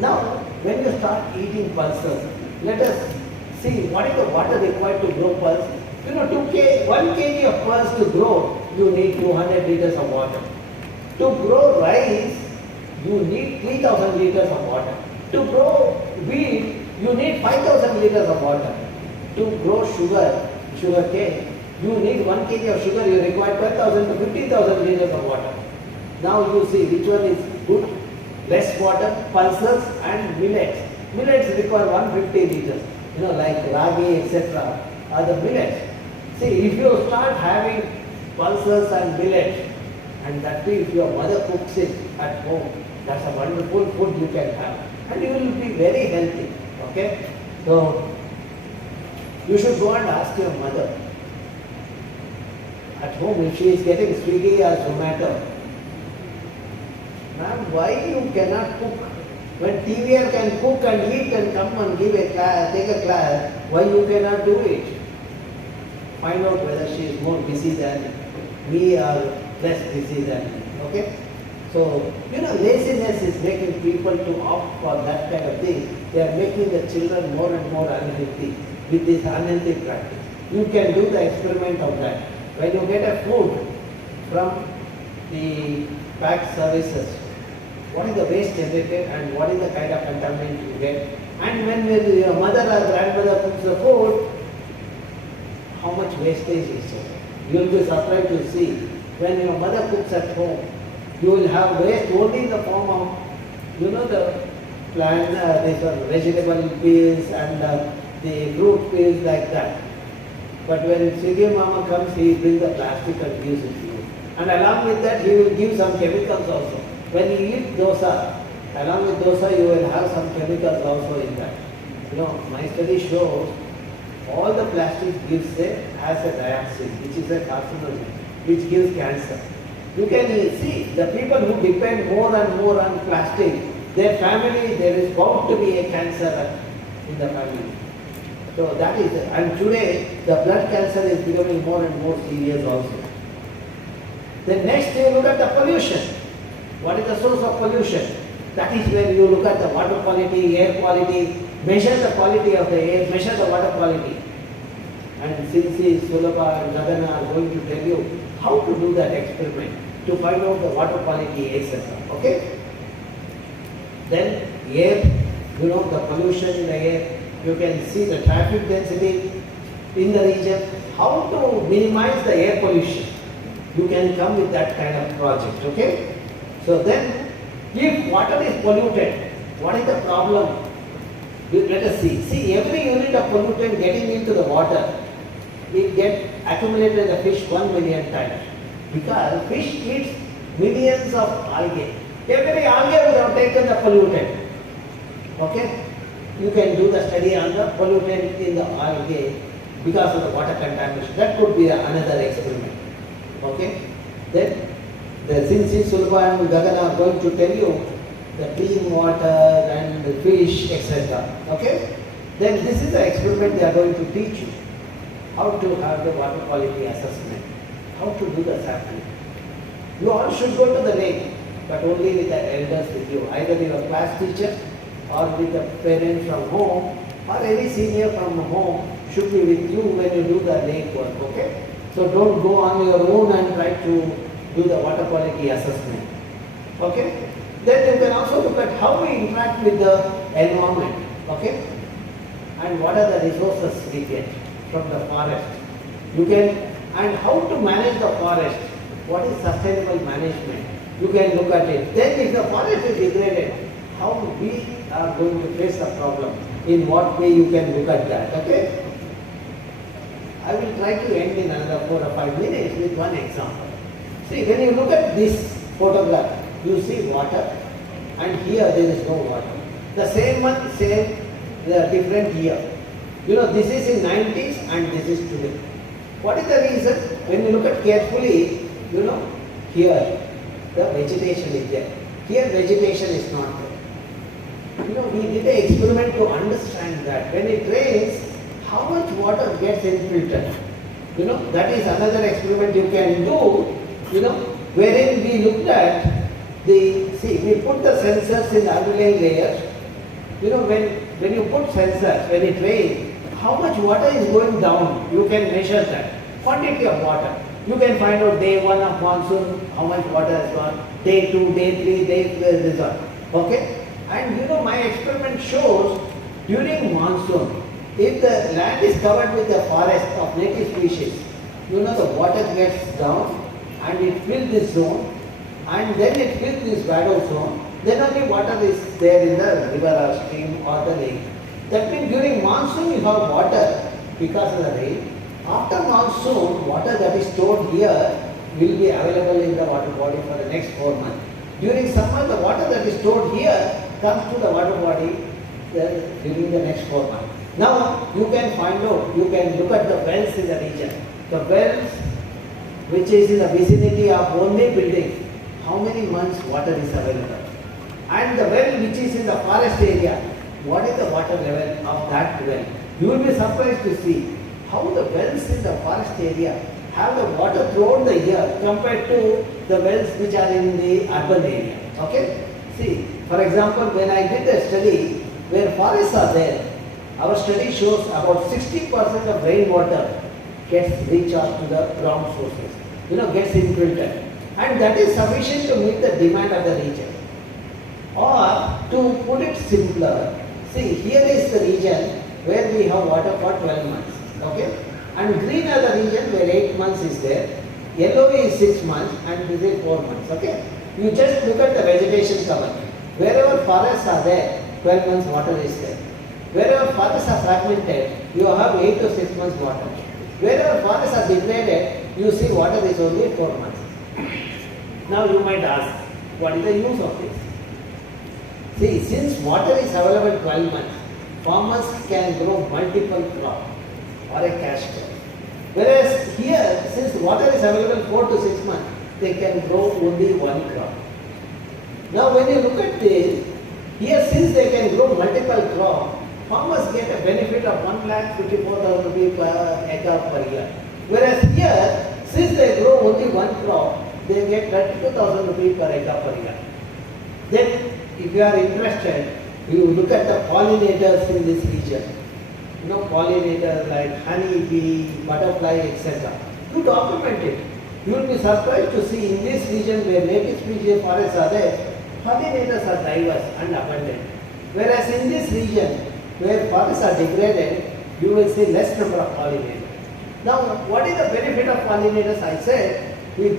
Now, when you start eating pulses, let us see what is the water required to grow pulse. 1 kg of pulse to grow, you need 200 liters of water. To grow rice, you need 3,000 liters of water. To grow wheat, you need 5,000 liters of water. To grow sugar cane, you need 1 kg of sugar, you require 12,000 to 15,000 liters of water. Now you see which one is good, less water, pulses and millets. Millets require 150 liters, like ragi, etc. are the millets. See, if you start having pulses and millets, and that too if your mother cooks it at home, that's a wonderful food you can have. And you will be very healthy. Okay? So, you should go and ask your mother at home if she is getting Swiggy or Zomato. Ma'am, why you cannot cook? When TVR can cook and eat and come and give a class, take a class, why you cannot do it? Find out whether she is more busy than me or less busy than me. Okay? So, laziness is making people to opt for that kind of thing. They are making the children more and more unhealthy with this unhealthy practice. You can do the experiment of that. When you get a food from the packed services, what is the waste generated and what is the kind of contaminant you get? And when your mother or grandmother cooks the food, how much wastage is there? You will be surprised to see when your mother cooks at home, you will have waste only in the form of, the plant, these are vegetable peels and the fruit peels like that. But when Swiggy Mama comes, he brings the plastic and gives it to you. And along with that, he will give some chemicals also. When you eat dosa, along with dosa, you will have some chemicals also in that. My study shows all the plastic gives has a dioxin, which is a carcinogen, which gives cancer. You can see the people who depend more and more on plastic, their family, there is bound to be a cancer in the family. So that is it. And today, the blood cancer is becoming more and more serious also. Then next you look at the pollution. What is the source of pollution? That is where you look at the water quality, air quality, measure the quality of the air, measure the water quality. And Sinsi, Sulabha and Gagana are going to tell you how to do that experiment to find out the water quality, etc. Okay? Then air, the pollution in the air, you can see the traffic density in the region, how to minimize the air pollution. You can come with that kind of project, okay? So then, if water is polluted, what is the problem? Let us see. See, every unit of pollutant getting into the water, it gets accumulated in the fish 1 million times. Because fish eats millions of algae. Every algae would have taken the pollutant. Okay? You can do the study on the pollutant in the algae because of the water contamination. That could be another experiment. Okay? Then the Sinsi, Sulba and Gagana are going to tell you the clean water and the fish, etc. Okay? Then this is the experiment they are going to teach you. How to have the water quality assessment. How to do the sampling. You all should go to the lake, but only with the elders with you. Either your class teacher or with a parent from home or any senior from home should be with you when you do the lake work. Okay? So don't go on your own and try to do the water quality assessment. Okay? Then you can also look at how we interact with the environment. Okay? And what are the resources we get from the forest. You can, and how to manage the forest. What is sustainable management? You can look at it. Then if the forest is degraded, how we are going to face the problem. In what way you can look at that. Okay? I will try to end in another 4 or 5 minutes with one example. See, when you look at this photograph, you see water and here there is no water. The same one, same, different year. This is in 90s and this is today. What is the reason? When you look at carefully, here the vegetation is there. Here vegetation is not there. We did an experiment to understand that. When it rains, how much water gets infiltrated? That is another experiment you can do, wherein we looked at we put the sensors in the underlying layers. When you put sensors, when it rains, how much water is going down, you can measure that. Quantity of water. You can find out day 1 of monsoon, how much water has gone, day 2, day 3, day this one. Okay? And my experiment shows during monsoon, if the land is covered with the forest of native species, the water gets down and it fills this zone and then it fills this battle zone, then only water is there in the river or stream or the lake. That means during monsoon you have water because of the rain. After monsoon, water that is stored here will be available in the water body for the next 4 months. During summer, the water that is stored here comes to the water body during the next 4 months. Now, you can find out, you can look at the wells in the region. The wells which is in the vicinity of only building, how many months water is available. And the well which is in the forest area, what is the water level of that well. You will be surprised to see how the wells in the forest area have the water throughout the year compared to the wells which are in the urban area. Okay? See, for example, when I did a study where forests are there, our study shows about 60% of rainwater gets recharged to the ground sources, gets infiltrated. And that is sufficient to meet the demand of the region. Or to put it simpler, see, here is the region where we have water for 12 months. Okay? And green are the region where 8 months is there. Yellow is 6 months and this is 4 months. Okay? You just look at the vegetation cover. Wherever forests are there, 12 months water is there. Wherever forests are fragmented, you have 8 to 6 months water. Wherever forests are degraded, you see water is only 4 months. Now you might ask, what is the use of this? See, since water is available 12 months, farmers can grow multiple crops or a cash crop. Whereas here, since water is available 4 to 6 months, they can grow only one crop. Now when you look at this, here since they can grow multiple crops, farmers get a benefit of 1,54,000 rupees per acre per year. Whereas here, since they grow only one crop, they get 32,000 rupees per acre per year. Then if you are interested, you look at the pollinators in this region. You know, pollinators like honey bee, butterfly, etc. You document it. You will be surprised to see in this region where native species forests are there, pollinators are diverse and abundant. Whereas in this region where forests are degraded, you will see less number of pollinators. Now, what is the benefit of pollinators? I said, if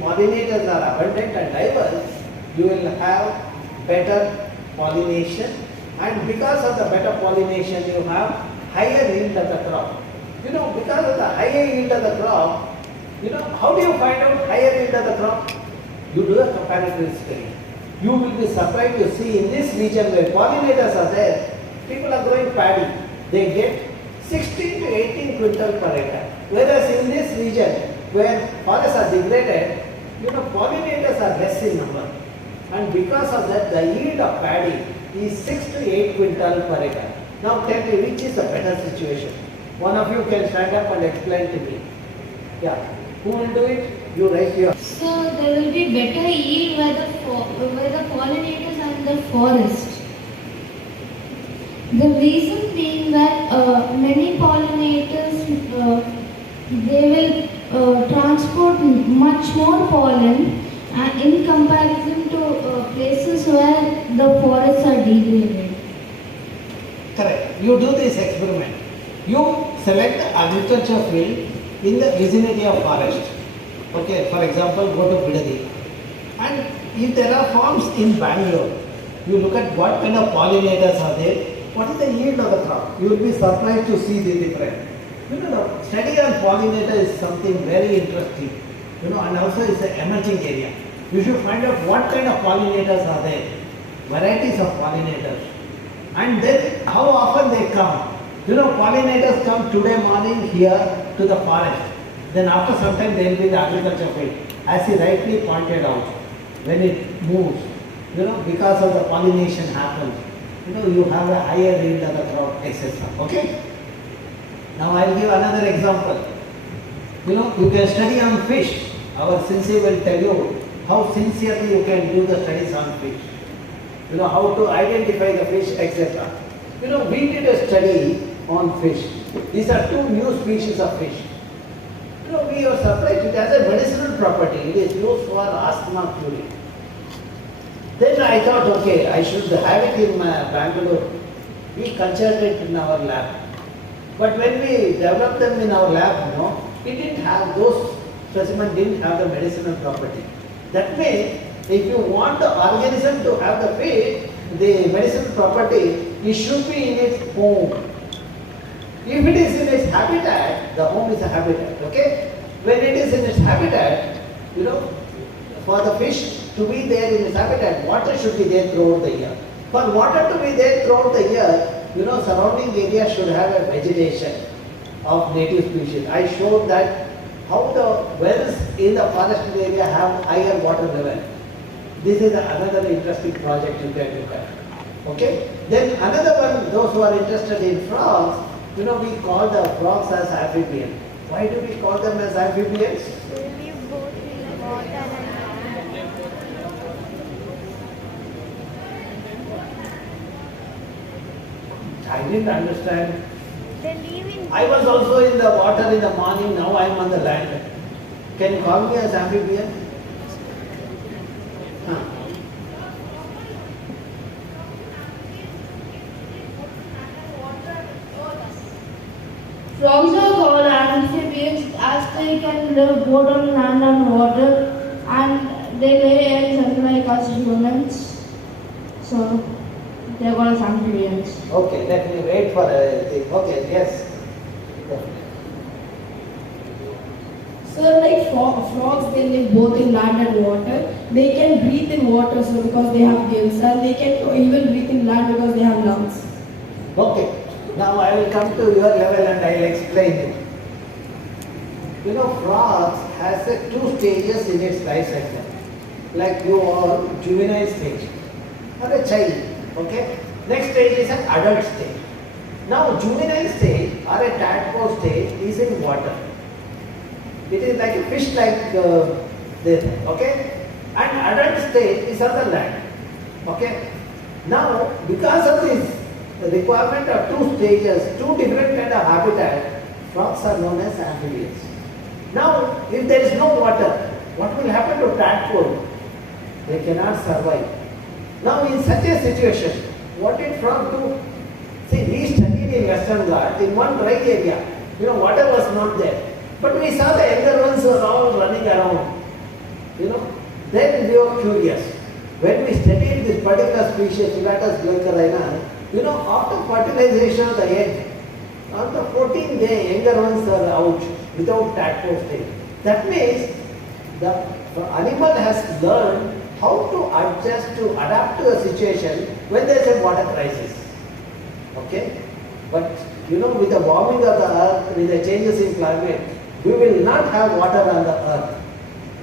pollinators are abundant and diverse, you will have better pollination, and because of the better pollination, you have higher yield of the crop. You know, because of the higher yield of the crop, you know, how do you find out higher yield of the crop? You do a comparative study. You will be surprised to see in this region where pollinators are there, people are growing paddy. They get 16 to 18 quintal per acre. Whereas in this region where forests are degraded, you know, pollinators are less in number. And because of that, the yield of paddy is 6 to 8 quintal per acre. Now tell me, which is the better situation? One of you can stand up and explain to me. Yeah. Who will do it? You raise your. So there will be better yield where the pollinators are in the forest. The reason being that many pollinators they will transport much more pollen in comparison to places where the forests are degraded. Correct. You do this experiment. You select the agriculture field in the vicinity of forest. Okay, for example, go to Vagdevi. And if there are farms in Bangalore, you look at what kind of pollinators are there, what is the yield of the crop. You will be surprised to see the difference. You know, study on pollinator is something very interesting. You know, and also it's an emerging area. You should find out what kind of pollinators are there, varieties of pollinators, and then how often they come. You know, pollinators come today morning here to the forest. Then after some time they will be in the agriculture field. As he rightly pointed out, when it moves, you know, because of the pollination happens, you know, you have a higher yield of the crop, etc. Okay? Now I will give another example. You know, you can study on fish. Our sensei will tell you how sincerely you can do the studies on fish. You know, how to identify the fish, etc. You know, we did a study on fish. These are two new species of fish. You know, we are surprised. It has a medicinal property. It is used for asthma curing. Then I thought, okay, I should have it in Bangalore. We cultured it in our lab. But when we developed them in our lab, you know, it didn't have those specimens didn't have the medicinal property. That means, if you want the organism to have the fish, the medicinal property, it should be in its home. If it is in its habitat, the home is a habitat, okay? When it is in its habitat, you know, for the fish to be there in its habitat, water should be there throughout the year. For water to be there throughout the year, you know, surrounding area should have a vegetation of native species. I showed that how the wells in the forested area have higher water level. This is another interesting project you can look at. Okay? Then another one, those who are interested in frogs, you know, we call the frogs as amphibians. Why do we call them as amphibians? They live both in water and I didn't understand. they live in. I was also in the water in the morning, now I am on the land. Can you call me as amphibian? Huh. Frogs will live both on land and water, and they lay eggs just like us humans. So they are called amphibians. Okay, let me wait for a thing. Okay, yes. So like frogs, they live both in land and water. They can breathe in water so because they have gills, and they can even breathe in land because they have lungs. Okay, now I will come to your level and I will explain it. You know, frogs has a 2 stages in its life cycle. Like you are juvenile stage or a child. Okay. Next stage is an adult stage. Now juvenile stage or a tadpole stage is in water. It is like a fish like this. Okay. And adult stage is on the land. Okay. Now because of this requirement of 2 stages, 2 different kind of habitat, frogs are known as amphibians. Now, if there is no water, what will happen to tadpole? They cannot survive. Now, in such a situation, what did frog do? See, we studied in Western Ghats in one dry area. You know, water was not there. But we saw the younger ones were all running around. You know, then we were curious. When we studied this particular species, Pilatus glaucarina, you know, after fertilization of the egg, on the 14th day, younger ones are out without tadpole stage. That means the animal has learned how to adjust to adapt to a situation when there is a water crisis. Okay? But you know, with the warming of the earth, with the changes in climate, we will not have water on the earth.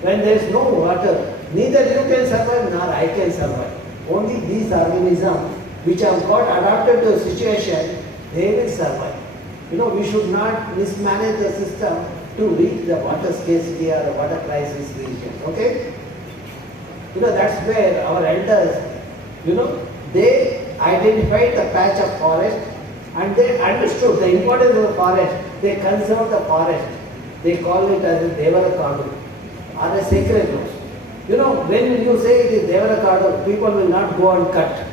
When there is no water, neither you can survive nor I can survive. Only these organisms which have got adapted to a situation, they will survive. You know, we should not mismanage the system to reach the water scarcity or the water crisis region. Okay? You know, that's where our elders, you know, they identified the patch of forest and they understood the importance of the forest. They conserved the forest. They call it as a Devarakadu or a sacred rose. You know, when you say it is Devarakadu, people will not go and cut.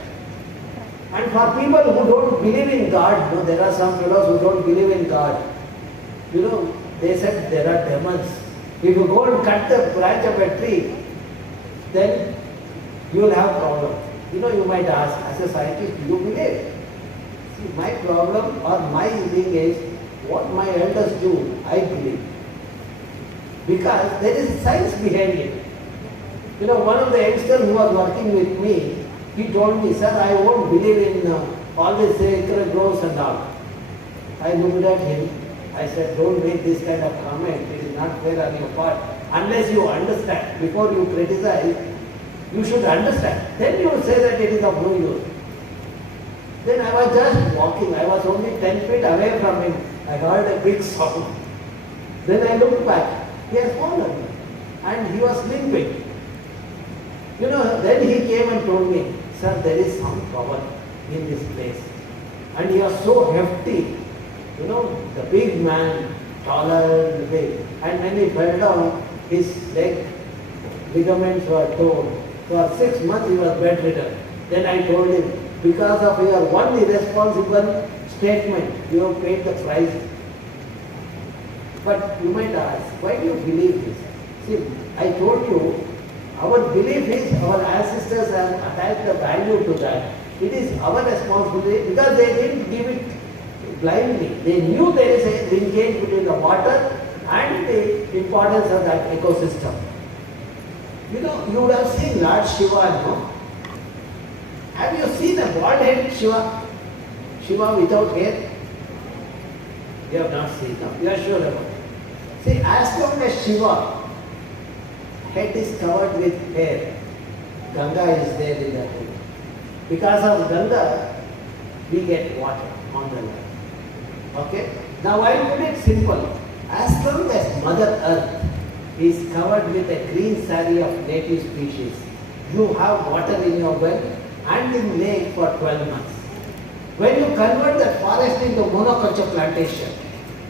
And for people who don't believe in God, you know, there are some fellows who don't believe in God. You know, they said there are demons. If you go and cut the branch of a tree, then you will have problem. You know, you might ask, as a scientist, do you believe? See, my problem or my thing is, what my elders do, I believe. Because there is science behind it. You know, one of the youngsters who was working with me, he told me, sir, I won't believe in all this sacred groves and all. I looked at him. I said, don't make this kind of comment. It is not fair on your part. Unless you understand, before you criticize, you should understand. Then you will say that it is of no use. Then I was just walking. I was only 10 feet away from him. I heard a big sound. Then I looked back. He has fallen. And he was limping. You know, then he came and told me, sir, there is some power in this place. And he was so hefty. You know, the big man, taller and big. And when he fell down, his leg ligaments were torn. For 6 months he was bedridden. Then I told him, because of your one irresponsible statement, you have paid the price. But you might ask, why do you believe this? See, I told you, our belief is our ancestors have attached the value to that. It is our responsibility because they didn't give it blindly. They knew there is a linkage between the water and the importance of that ecosystem. You know, you would have seen Lord Shiva, no? Have you seen a bald-headed Shiva? Shiva without hair? You have not seen, no? You are sure about it. See, as long as Shiva head is covered with hair, Ganga is there in that area. Because of Ganga, we get water on the land. Okay? Now I put it simple. As long as Mother Earth is covered with a green saree of native species, you have water in your well and in lake for 12 months. When you convert that forest into monoculture plantation,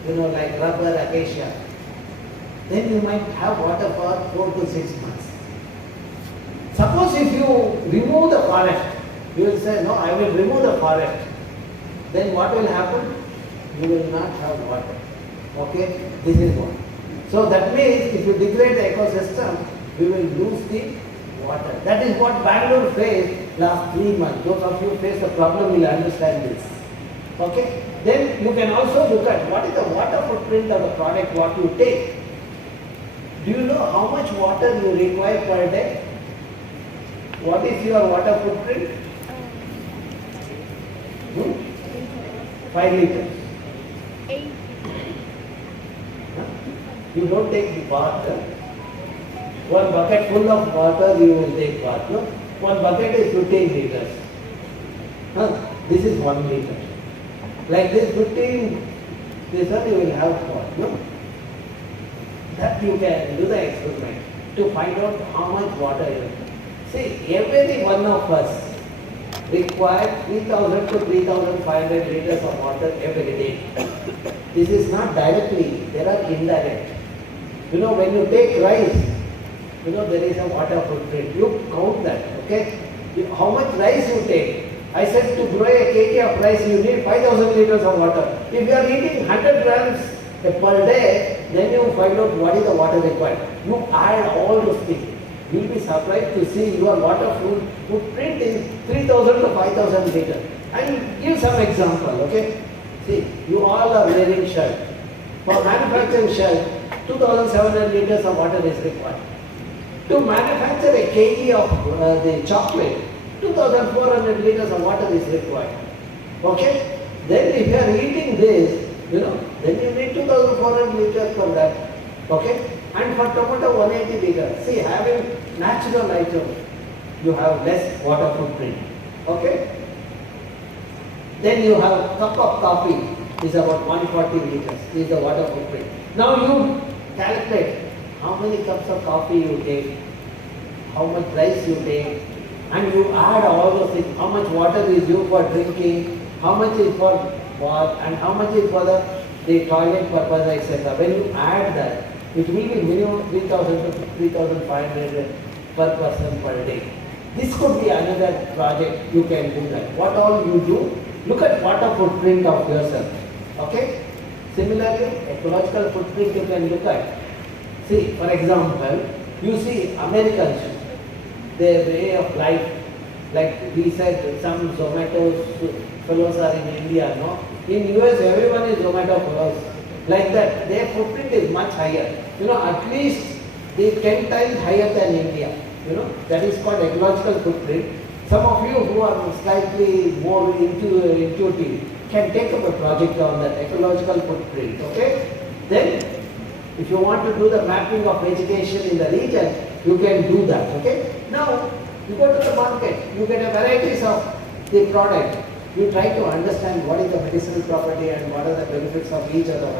you know, like rubber, acacia, then you might have water for 4 to 6 months. Suppose if you remove the forest, you will say, no, I will remove the forest. Then what will happen? You will not have water. Okay? This is one. So that means if you degrade the ecosystem, we will lose the water. That is what Bangalore faced last 3 months. Those of you who face the problem will understand this. Okay? Then you can also look at what is the water footprint of the product what you take. Do you know how much water you require per day? What is your water footprint? 5 liters. You don't take the bath. One bucket full of water you will take bath. No? One bucket is 15 liters. This is 1 liter. Like this 15, this one you will have what? No? That you can do the experiment to find out how much water you have. See, every one of us require 3000 to 3500 liters of water every day. This is not directly, there are indirect. You know, when you take rice, you know, there is a water footprint. You count that, okay? How much rice you take? I said to grow a kg of rice, you need 5000 liters of water. If you are eating 100 grams per day, then you find out what is the water required. You add all those things. You will be surprised to see your water footprint is 3000 to 5000 liters. And give some example, okay? See, you all are wearing shirt. For manufacturing shirt, 2700 liters of water is required. To manufacture a kg of the chocolate, 2400 liters of water is required. Okay? Then if you are eating this, you know, then you need 2400 liters for that. Okay? And for tomato 180 liters. See, having natural items, you have less water footprint. Okay? Then you have cup of coffee is about 140 liters. This is the water footprint. Now you calculate how many cups of coffee you take, how much rice you take, and you add all those things. How much water is used for drinking, how much is for bath, and how much is for the toilet purpose, etc. When you add that, it will be minimum 3000 to 3500 per person per day. This could be another project you can do that. What all you do? Look at water footprint of yourself. Okay? Similarly, ecological footprint you can look at. See, for example, you see Americans, their way of life, like we said, some Zomato fellows are in India, no? In US, everyone is Zomato fellows. Like that, their footprint is much higher. You know, at least they 10 times higher than India. You know, that is called ecological footprint. Some of you who are slightly more intuitive can take up a project on that ecological footprint. Okay? Then, if you want to do the mapping of vegetation in the region, you can do that. Okay? Now, you go to the market, you get a varieties of the product. You try to understand what is the medicinal property and what are the benefits of each other.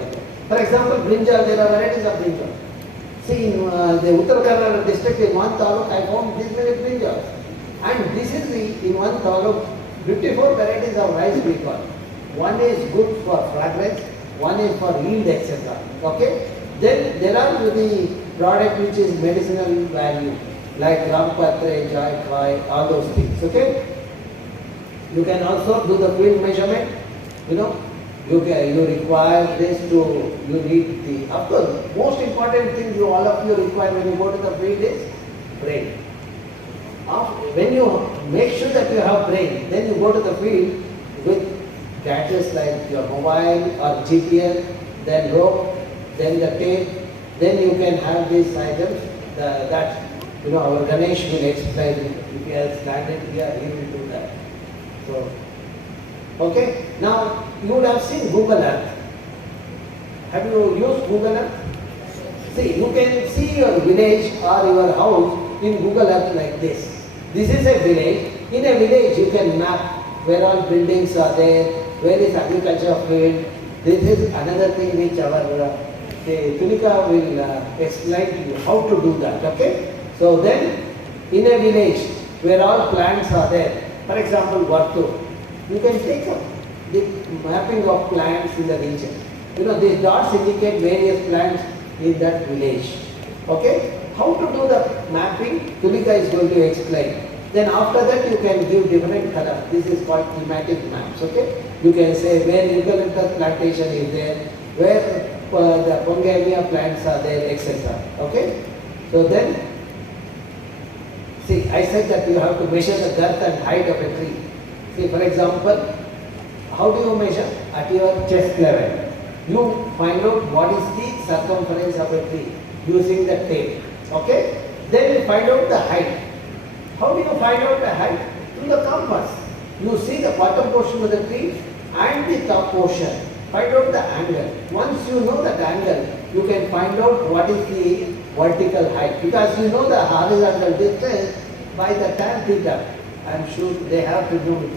For example, brinjal, there are varieties of brinjal. See, in the Uttar Kannada district, in one taluk, I found these many brinjals. And this is in one taluk, 54 varieties of rice we got. One is good for fragrance, one is for yield, etc. Okay? Then there are the product which is medicinal value, like rampatre, jaifai, all those things. Okay? You can also do the field measurement. You know, you require this to, you need the, of course, most important thing you all of you require when you go to the field is brain. When you make sure that you have brain, then you go to the field with gadgets like your mobile or GPS, then rope, then the tape, then you can have these items that, you know, our Ganesh will explain. If he has landed here, he will do that. So, okay, now you would have seen Google Earth. Have you used Google Earth? See, you can see your village or your house in Google Earth like this. This is a village. In a village, you can map where all buildings are there, where is agriculture field. This is another thing which our Tunika will explain to you how to do that. Okay? So then, in a village where all plants are there, for example, Vartu, you can take up the mapping of plants in the region. You know, these dots indicate various plants in that village. Okay? How to do the mapping, Tulika is going to explain. Then after that you can give different color. This is called thematic maps. Okay? You can say where eucalyptus plantation is there, where the Pongamia plants are there, etc. Okay? So then, see, I said that you have to measure the girth and height of a tree. See, for example, how do you measure? At your chest level. You find out what is the circumference of a tree using the tape. Okay? Then you find out the height. How do you find out the height? Through the compass. You see the bottom portion of the tree and the top portion. Find out the angle. Once you know that angle, you can find out what is the vertical height. Because you know the horizontal distance by the tan theta. I am sure they have to know it.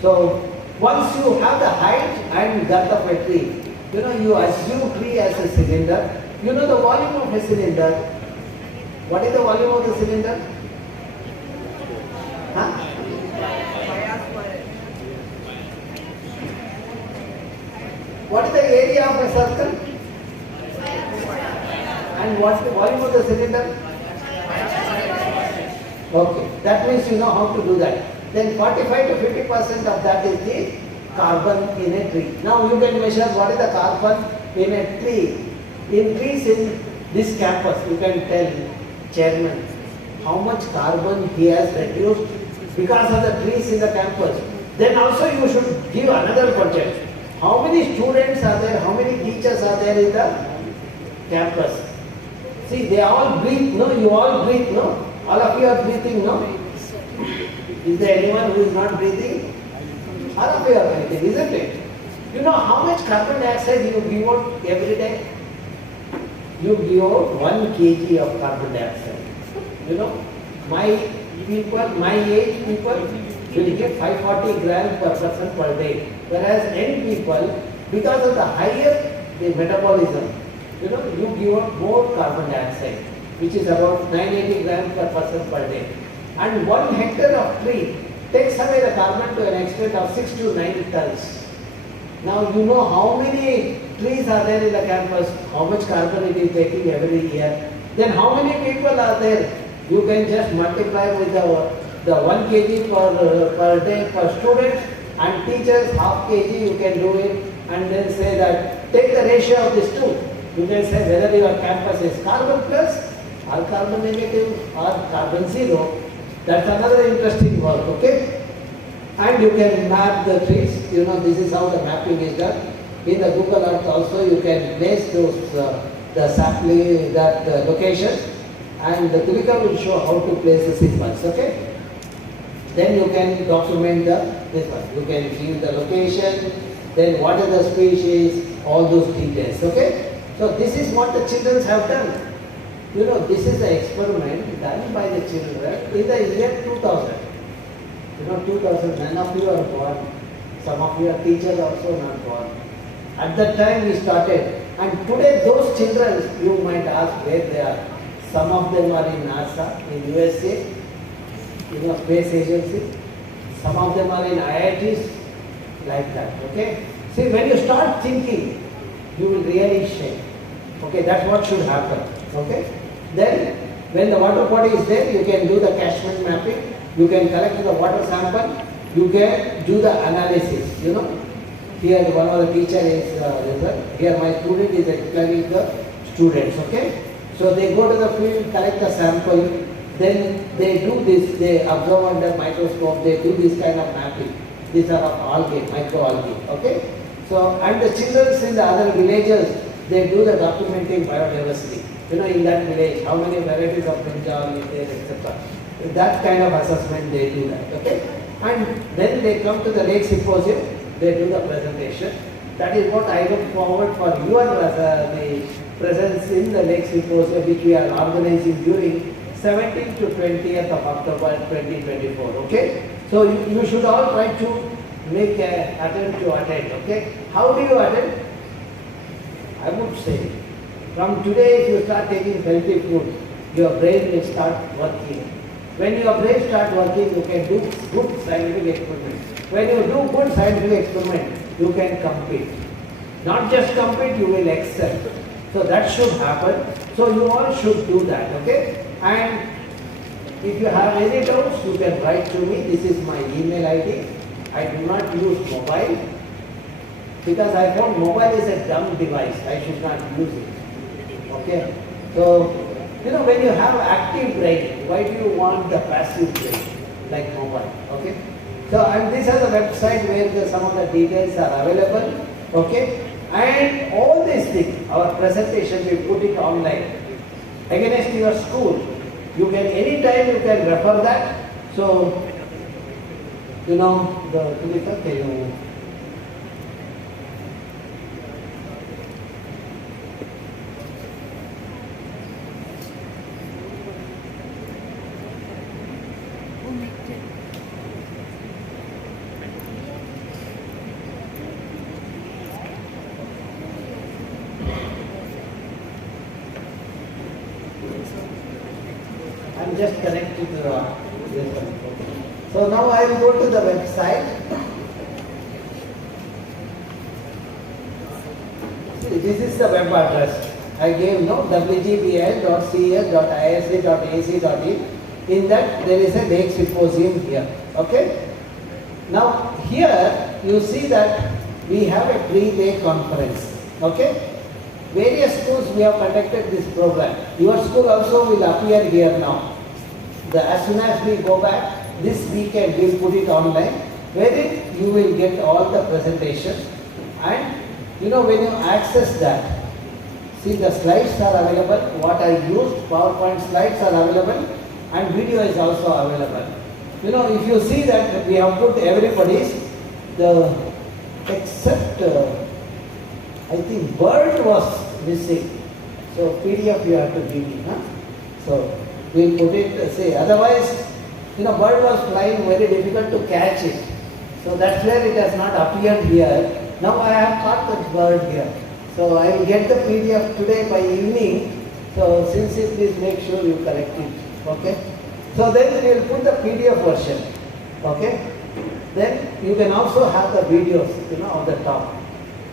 So, once you have the height and girth of a tree, you assume tree as a cylinder. You know the volume of a cylinder. What is the volume of the cylinder? Huh? What is the area of a circle? And what's the volume of the cylinder? Okay, that means you know how to do that. Then 45 to 50% of that is the carbon in a tree. Now you can measure what is the carbon in a tree. In trees in this campus, you can tell chairman how much carbon he has reduced because of the trees in the campus. Then also you should give another project. How many students are there? How many teachers are there in the campus? See, they all breathe, no? You all breathe, no? All of you are breathing, no? Is there anyone who is not breathing? All of you are breathing, isn't it? You know how much carbon dioxide you give out every day? You give out 1 kg of carbon dioxide. My people, my age people will get 540 grams per person per day. Whereas young people, because of the higher the metabolism, you give out more carbon dioxide, which is about 980 grams per person per day. And 1 hectare of tree takes away the carbon to an extent of 6 to 9 tons. Now you know how many trees are there in the campus, how much carbon it is taking every year. Then how many people are there? You can just multiply with the 1 kg per day per student, and teachers half kg you can do it, and then say that take the ratio of these two. You can say whether your campus is carbon plus or carbon negative or carbon zero. That's another interesting work, okay? And you can map the trees. This is how the mapping is done. In the Google Earth also you can place those the sapling, that location, and the clicker will show how to place the symbols, okay? Then you can document this one. You can give the location, then what is the species, all those details, okay? So this is what the children have done. This is the experiment done by the children in the year 2000. 2000, none of you are born. Some of your teachers also not born. At that time we started. And today those children, you might ask where they are. Some of them are in NASA, in USA, space agency. Some of them are in IITs, like that, okay? See, when you start thinking, you will really shake. Okay, that's what should happen, okay? Then, when the water body is there, you can do the catchment mapping. You can collect the water sample. You can do the analysis. Here one of the teacher is here my student is explaining the students. Okay, so they go to the field, collect the sample. Then they do this. They observe under microscope. They do this kind of mapping. These are of algae, microalgae. Okay, so and the children in the other villages, they do the documenting biodiversity. In that village, how many varieties of brinjal is there, etc. That kind of assessment they do that, okay? And then they come to the lake symposium, they do the presentation. That is what I look forward for your the presence in the lake symposium, which we are organizing during 17th to 20th of October 2024, okay? So you should all try to make an attempt to attend, okay? How do you attend? I would say, from today if you start taking healthy food, your brain will start working. When your brain starts working, you can do good scientific experiment. When you do good scientific experiment, you can compete. Not just compete, you will excel. So that should happen. So you all should do that, okay? And if you have any doubts, you can write to me. This is my email ID. I do not use mobile. because I found mobile is a dumb device. I should not use it. Okay. So, when you have active brain, why do you want the passive brain like mobile? Okay. So, and these are the website where some of the details are available. Okay. And all these things, our presentation, we put it online against your school. You can anytime you can refer that. So, I'm just connected to this one. So now I will go to the website. See, this is the web address. I gave wgbl.cs.isc.ac.in. In that there is a lake symposium here. Okay. Now here you see that we have a pre-lake conference. Okay. Various schools we have conducted this program. Your school also will appear here now. As soon as we go back, this weekend we will put it online, wherein you will get all the presentations. And when you access that, see the slides are available, what I used, PowerPoint slides are available, and video is also available. If you see that we have put everybody's, except I think bird was missing. So PDF you have to give me. So we'll put it, otherwise, bird was flying, very difficult to catch it. So that's where it has not appeared here. Now I have caught the bird here. So I will get the PDF today by evening. So since it, please make sure you correct it. Okay. So then we will put the PDF version. Okay. Then you can also have the videos, on the top.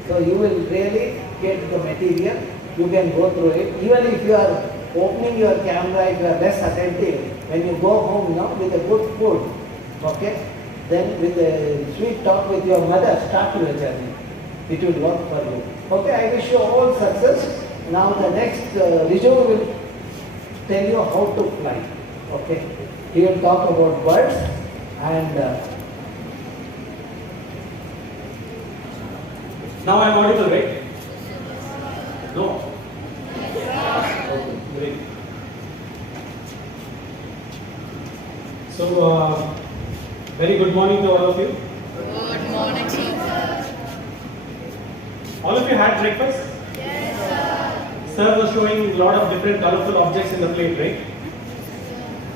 So you will really get the material. You can go through it. Even if you are opening your camera, if you are less attentive, when you go home, with a good food, okay, then with a sweet talk with your mother, start your journey. It will work for you. Okay, I wish you all success. Now the next Riju will tell you how to fly. Okay, he will talk about birds and. Now I am audible, right? No. Okay, great. So, very good morning to all of you. Good morning, sir. All of you had breakfast? Yes, sir. Sir was showing a lot of different colorful objects in the plate, right?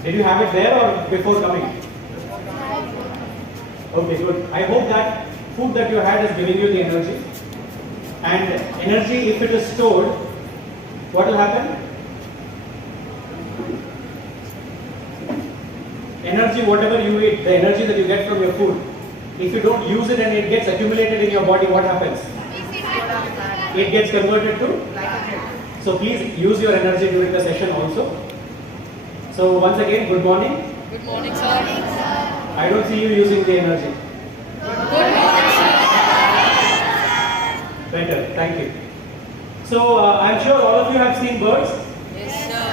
Did you have it there or before coming? Okay, good. I hope that food that you had is giving you the energy. And energy, if it is stored, what will happen? Energy, whatever you eat, the energy that you get from your food, if you don't use it and it gets accumulated in your body, what happens? It gets converted to? So please use your energy during the session also. So once again, good morning. Good morning, sir. I don't see you using the energy. Good morning, sir. Better, thank you. So I'm sure all of you have seen birds. Yes, sir.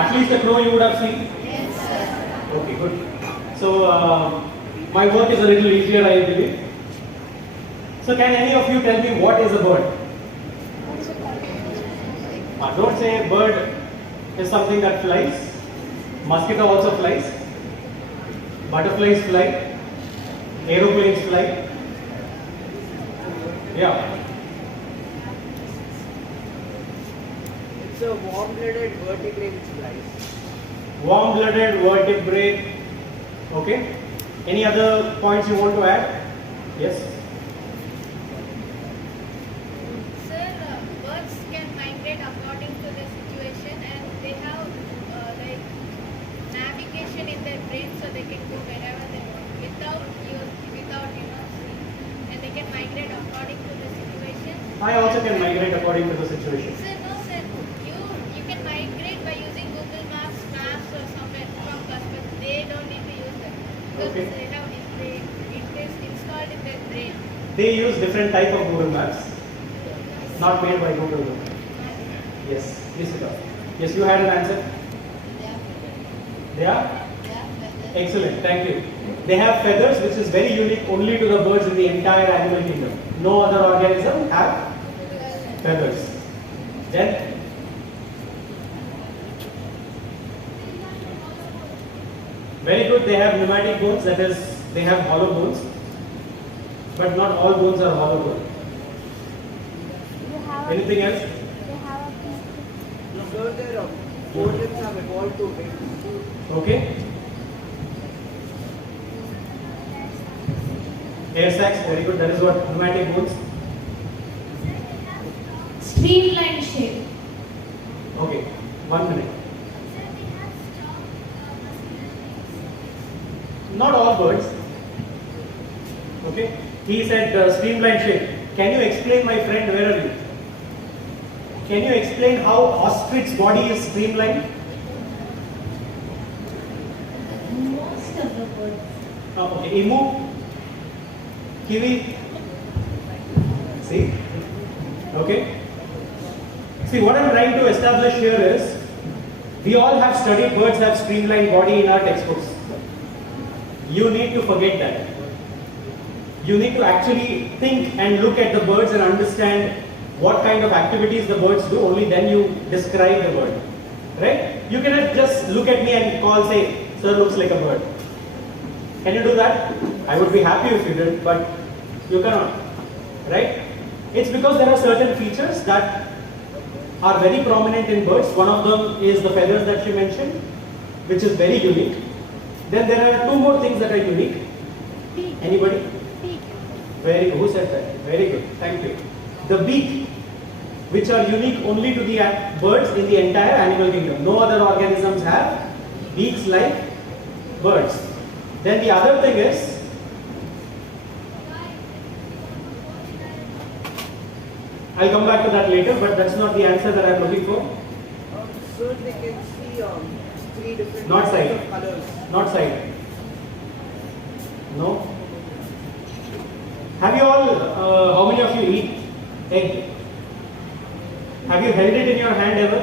At least a crow you would have seen. Yes, sir. Okay, good. So my work is a little easier, I believe. So can any of you tell me what is a bird? Don't say bird is something that flies. Mosquito also flies. Butterflies fly. Aeroplanes fly. Yeah. It's a warm-blooded vertebrate which flies. Warm-blooded vertebrate. Okay. Any other points you want to add? Yes. Sir, birds can migrate according to the situation and they have like navigation in their brain so they can go wherever they want without seeing. And they can migrate according to the situation. I also can migrate according to the situation. Sir, no sir. You can migrate by using Google Maps or somewhere from bus, but they don't need to use that. Because Okay. it is installed in their brain. They use different type of Google Maps, not made by Google. Yes, please sit down. Yes, you had an answer? They are? Excellent, thank you. They have feathers which is very unique only to the birds in the entire animal kingdom. No other organism have feathers. Then very good, they have pneumatic bones, that is, they have hollow bones. But not all bones are hollow bone. Anything else? No, sir, their organs have evolved to big. Okay. Air sacs, very good, that is what pneumatic bones. Streamlined shape. Okay, 1 minute. Not all birds. Okay, he said streamlined shape. Can you explain, my friend, where are you? Can you explain how ostrich's body is streamlined? Most of the birds. Okay, emu, kiwi. See? Okay. See, what I'm trying to establish here is, we all have studied birds have streamlined body in our textbooks. You need to forget that. You need to actually think and look at the birds and understand what kind of activities the birds do. Only then you describe the bird. Right? You cannot just look at me and say, sir looks like a bird. Can you do that? I would be happy if you did, but you cannot. Right? It's because there are certain features that are very prominent in birds. One of them is the feathers that she mentioned, which is very unique. Then there are two more things that are unique. Anybody? Very good. Who said that? Very good. Thank you. The beak, which are unique only to the birds in the entire animal kingdom. No other organisms have beaks like birds. Then the other thing is, I'll come back to that later, but that's not the answer that I'm looking for. Sir, they can see 3 different Not kinds side. of colors. Not side. No. Have you all, how many of you eat egg? Have you held it in your hand ever?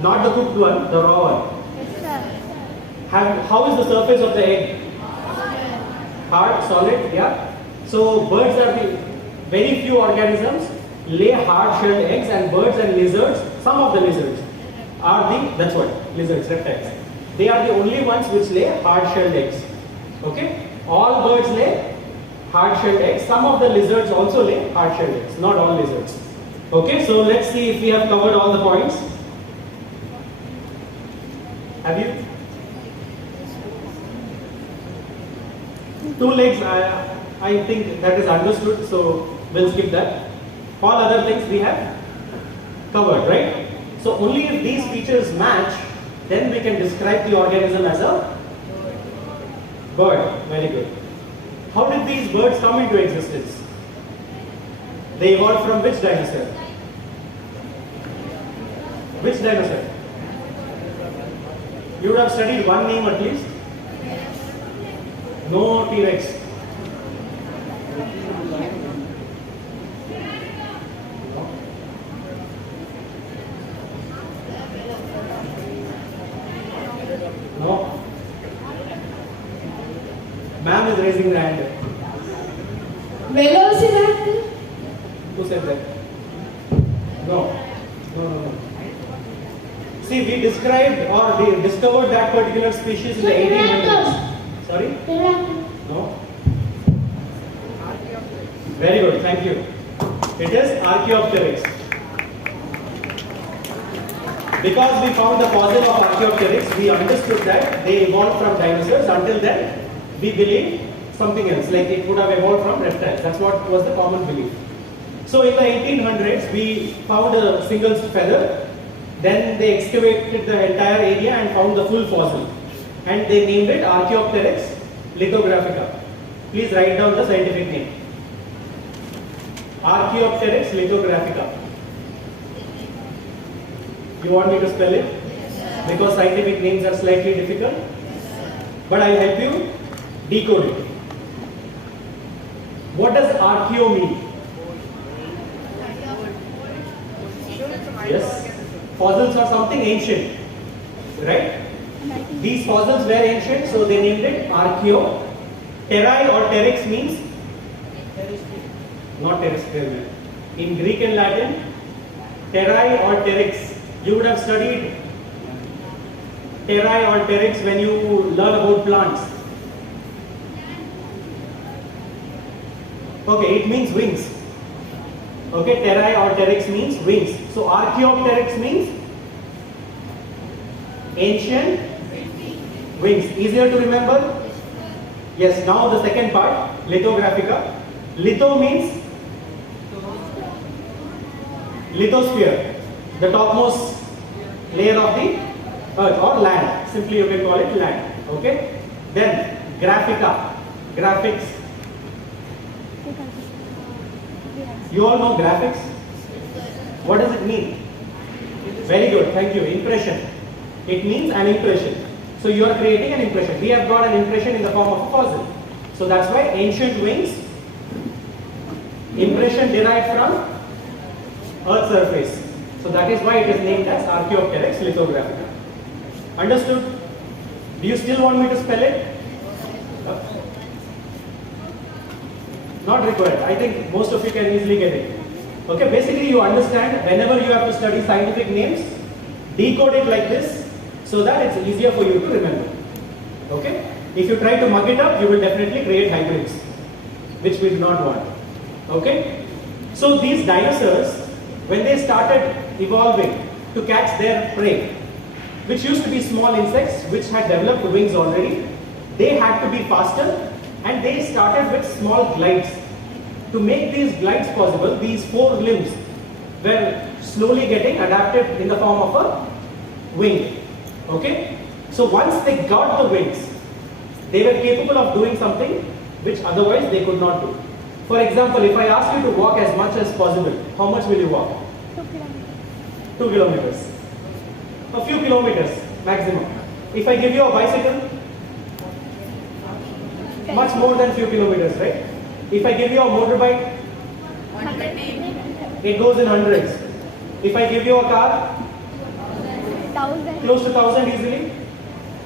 Not the cooked one, the raw one. How is the surface of the egg? Hard, solid, yeah. So birds are the very few organisms lay hard-shelled eggs, and birds and lizards, some of the lizards are that's what, lizards, reptiles. They are the only ones which lay hard-shelled eggs. Okay? All birds lay hard-shelled eggs. Some of the lizards also lay hard-shelled eggs, not all lizards. Okay, so let's see if we have covered all the points. Have you? 2 legs, I think that is understood, so we'll skip that. All other things we have covered, right? So only if these features match, then we can describe the organism as a bird. Very good. How did these birds come into existence? They evolved from which dinosaur? Which dinosaur? You would have studied one name at least. No T-Rex. No. Ma'am is raising the hand. Velociraptor? Who said that? No. No. See, we described or we discovered that particular species in the 1800s. Sorry? No. Very good, thank you. It is Archaeopteryx. Because we found the fossil of Archaeopteryx, we understood that they evolved from dinosaurs. Until then, we believed something else, like it would have evolved from reptiles. That's what was the common belief. So in the 1800s, we found a single feather. Then they excavated the entire area and found the full fossil. And they named it Archaeopteryx lithographica. Please write down the scientific name. Archaeopteryx lithographica. You want me to spell it? Because scientific names are slightly difficult. But I'll help you decode it. What does archeo mean? Yes. Fossils are something ancient, right? These fossils were ancient, so they named it archeo. Terrai or terex means not terrestrial. In Greek and Latin, terrai or terex. You would have studied terrai or terex when you learn about plants. Okay, it means wings. Okay, terrai or terex means wings. So archaeopteryx means ancient wings. Easier to remember? Yes, now the second part, lithographica. Litho means lithosphere, the topmost layer of the earth or land. Simply you can call it land. Okay? Then graphica, graphics. You all know graphics? What does it mean? Very good, thank you. Impression. It means an impression. So you are creating an impression. We have got an impression in the form of a fossil. So that's why ancient wings, impression derived from Earth's surface. So that is why it is named as Archaeopteryx lithographica. Understood? Do you still want me to spell it? Not required. I think most of you can easily get it. Okay, basically you understand whenever you have to study scientific names, decode it like this so that it's easier for you to remember. Okay? If you try to mug it up, you will definitely create hybrids, which we do not want. Okay? So these dinosaurs, when they started evolving to catch their prey, which used to be small insects which had developed wings already, they had to be faster and they started with small glides. To make these glides possible, these four limbs were slowly getting adapted in the form of a wing. Okay? So once they got the wings, they were capable of doing something which otherwise they could not do. For example, if I ask you to walk as much as possible, how much will you walk? 2 kilometers. A few kilometers maximum. If I give you a bicycle, much more than few kilometers, right? If I give you a motorbike, 120. it goes in hundreds. If I give you a car, close to 1,000 easily.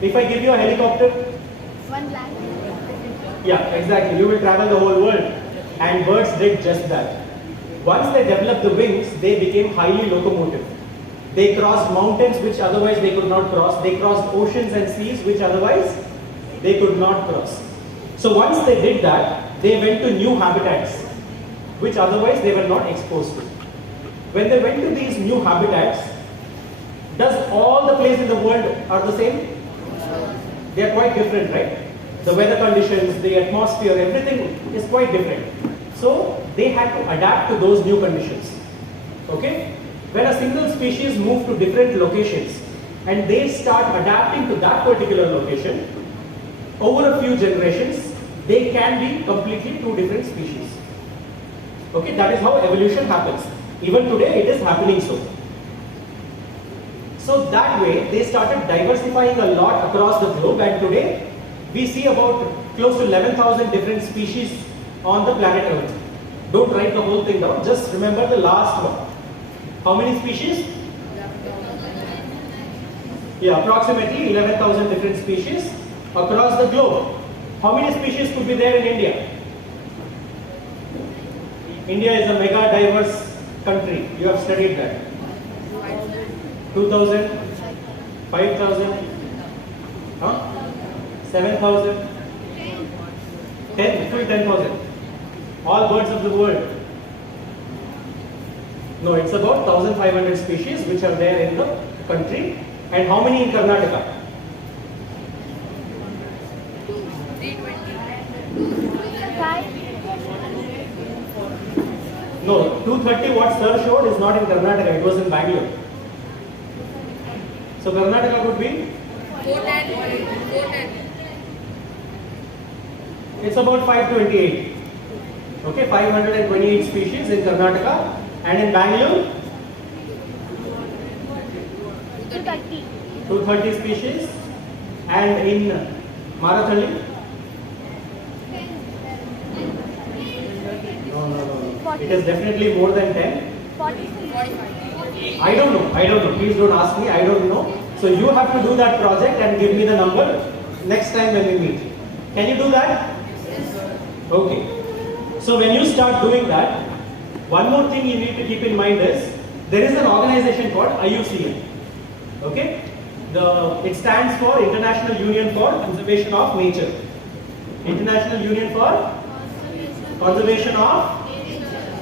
If I give you a helicopter, 1 lakh. yeah, exactly. You will travel the whole world. And birds did just that. Once they developed the wings, they became highly locomotive. They crossed mountains which otherwise they could not cross. They crossed oceans and seas which otherwise they could not cross. So once they did that, they went to new habitats which otherwise they were not exposed to. When they went to these new habitats, does all the places in the world are the same? They are quite different, right? The weather conditions, the atmosphere, everything is quite different. So they had to adapt to those new conditions. Okay? When a single species move to different locations and they start adapting to that particular location, over a few generations, they can be completely two different species. Okay? That is how evolution happens. Even today it is happening so. So that way they started diversifying a lot across the globe, and today we see about close to 11,000 different species on the planet Earth. Don't write the whole thing down, just remember the last one. How many species? Yeah, approximately 11,000 different species across the globe. How many species could be there in India? India is a mega diverse country. You have studied that. 2,000, 5,000, 7,000, 10, full 10,000. All birds of the world. No, it's about 1,500 species which are there in the country. And how many in Karnataka? 320. No, 230 what sir showed is not in Karnataka, it was in Bangalore. So Karnataka would be? 410. It's about 528. Okay, 528 species in Karnataka, and in Bangalore? 230 species, and in Marathahalli? It is definitely more than 10. 45. I don't know. Please don't ask me. I don't know. So you have to do that project and give me the number next time when we meet. Can you do that? Okay. So when you start doing that, one more thing you need to keep in mind is there is an organization called IUCN. Okay? It stands for International Union for Conservation of Nature. International Union for Conservation of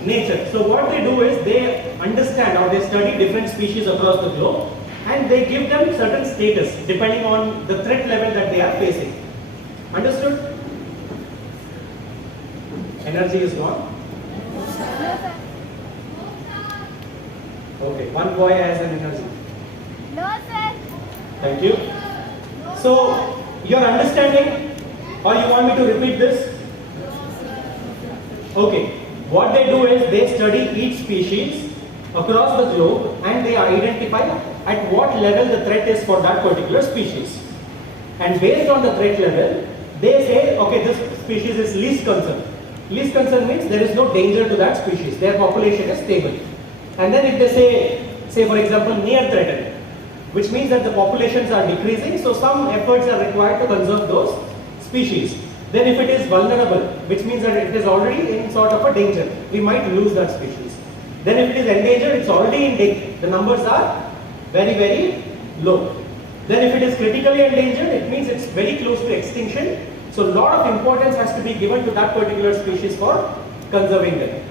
Nature. So what they do is they understand or they study different species across the globe and they give them certain status depending on the threat level that they are facing. Understood? Energy is gone. Okay, one boy has an energy. No, sir. Thank you. So, you're understanding or you want me to repeat this? Okay. What they do is they study each species across the globe and they identify at what level the threat is for that particular species. And based on the threat level, they say, okay, this species is least concern. Least concern means there is no danger to that species. Their population is stable. And then if they say for example, near threatened, which means that the populations are decreasing, so some efforts are required to conserve those species. Then if it is vulnerable, which means that it is already in sort of a danger, we might lose that species. Then if it is endangered, it's already in danger. The numbers are very, very low. Then if it is critically endangered, it means it's very close to extinction. So a lot of importance has to be given to that particular species for conserving them.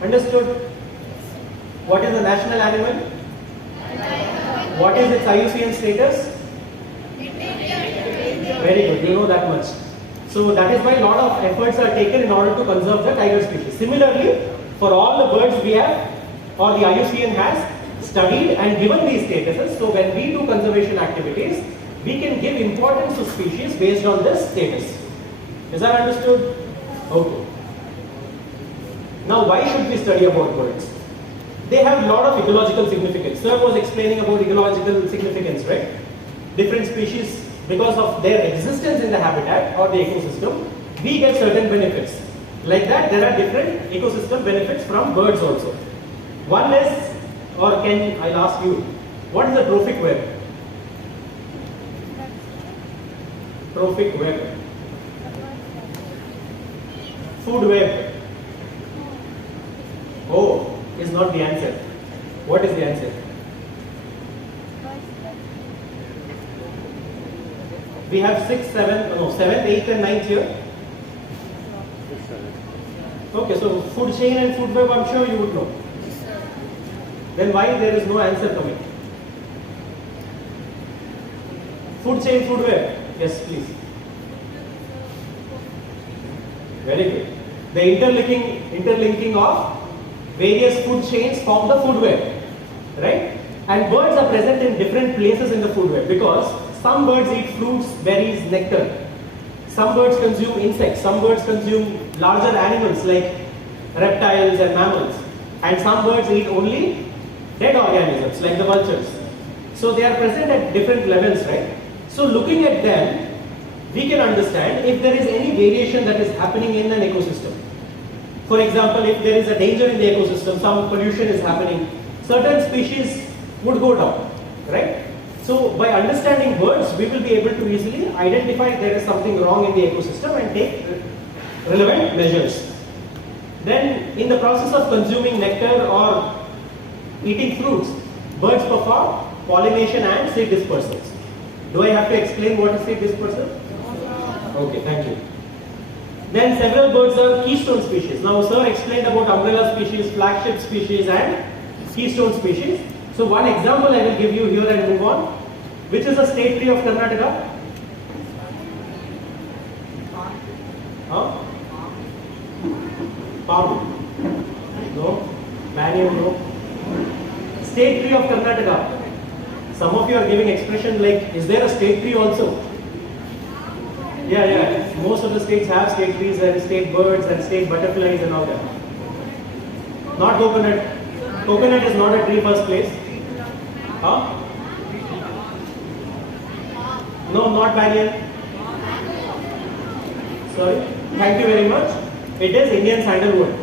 Understood? What is the national animal? What is its IUCN status? Very good, you know that much. So that is why a lot of efforts are taken in order to conserve the tiger species. Similarly, for all the birds we have, or the IUCN has studied and given these statuses, so when we do conservation activities, we can give importance to species based on this status. Is that understood? Okay. Now why should we study about birds? They have a lot of ecological significance. Sir was explaining about ecological significance, right? Different species, because of their existence in the habitat or the ecosystem, we get certain benefits. Like that, there are different ecosystem benefits from birds also. One is, or I'll ask you, what is the trophic web? Trophic web. Food web. Oh, is not the answer. What is the answer? We have 6, 7, 7th, 8th and 9th here. Okay, so food chain and food web, I'm sure you would know. Then why there is no answer coming? Food chain, food web. Yes, please. Very good. The interlinking of various food chains form the food web, right? And birds are present in different places in the food web because some birds eat fruits, berries, nectar. Some birds consume insects. Some birds consume larger animals like reptiles and mammals. And some birds eat only dead organisms like the vultures. So they are present at different levels, right? So looking at them, we can understand if there is any variation that is happening in an ecosystem. For example, if there is a danger in the ecosystem, some pollution is happening, certain species would go down, right? So by understanding birds, we will be able to easily identify if there is something wrong in the ecosystem and take relevant measures. Then in the process of consuming nectar or eating fruits, birds perform pollination and seed dispersals. Do I have to explain what is seed dispersal? Okay, thank you. Then several birds are keystone species. Now sir explained about umbrella species, flagship species and keystone species. So one example I will give you here and move on. Which is the state tree of Karnataka? Huh? Palm? No. Banyan? No. State tree of Karnataka. Some of you are giving expression like, is there a state tree also? Yeah. Most of the states have state trees and state birds and state butterflies and all that. Not coconut. Coconut is not a tree first place. Huh? No, not banyan. Sorry. Thank you very much. It is Indian sandalwood.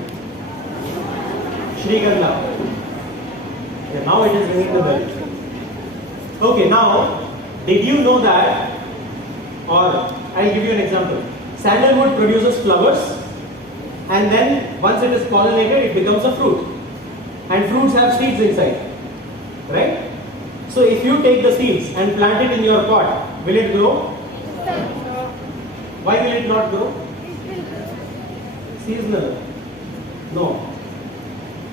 Shriganga. Yeah, now it is ringing the bell. Okay, now, did you know that, or I'll give you an example. Sandalwood produces flowers, and then once it is pollinated, it becomes a fruit. And fruits have seeds inside, right? So if you take the seeds and plant it in your pot, will it grow? Why will it not grow? Seasonal. No.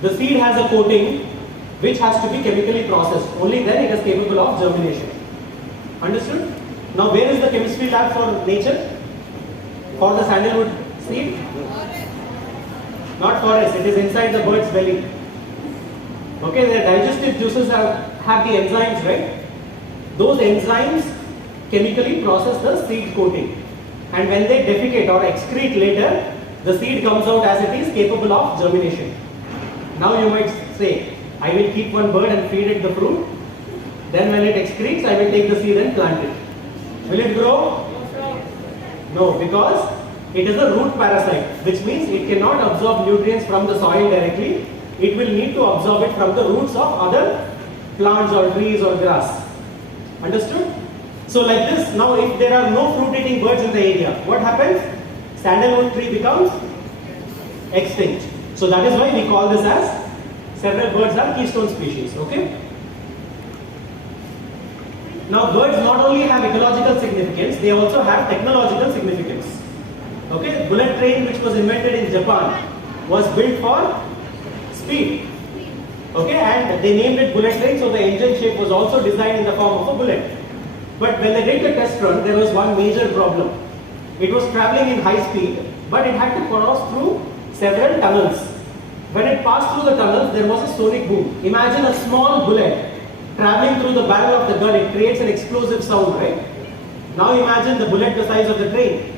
The seed has a coating which has to be chemically processed. Only then it is capable of germination. Understood? Now where is the chemistry lab for nature? For the sandalwood seed? Not forest, it is inside the bird's belly. Okay, their digestive juices have the enzymes, right? Those enzymes chemically process the seed coating. And when they defecate or excrete later, the seed comes out as it is capable of germination. Now you might say, I will keep one bird and feed it the fruit. Then when it excretes, I will take the seed and plant it. Will it grow? No, because it is a root parasite, which means it cannot absorb nutrients from the soil directly. It will need to absorb it from the roots of other plants or trees or grass. Understood? So like this, now if there are no fruit-eating birds in the area, what happens? Sandalwood tree becomes extinct. So that is why we call this as several birds are keystone species. Okay? Now birds not only have ecological significance, they also have technological significance. Okay? Bullet train, which was invented in Japan, was built for speed. Okay? And they named it bullet train, so the engine shape was also designed in the form of a bullet. But when they did the test run, there was one major problem. It was traveling in high speed, but it had to cross through several tunnels. When it passed through the tunnels, there was a sonic boom. Imagine a small bullet traveling through the barrel of the gun. It creates an explosive sound, right? Now imagine the bullet the size of the train,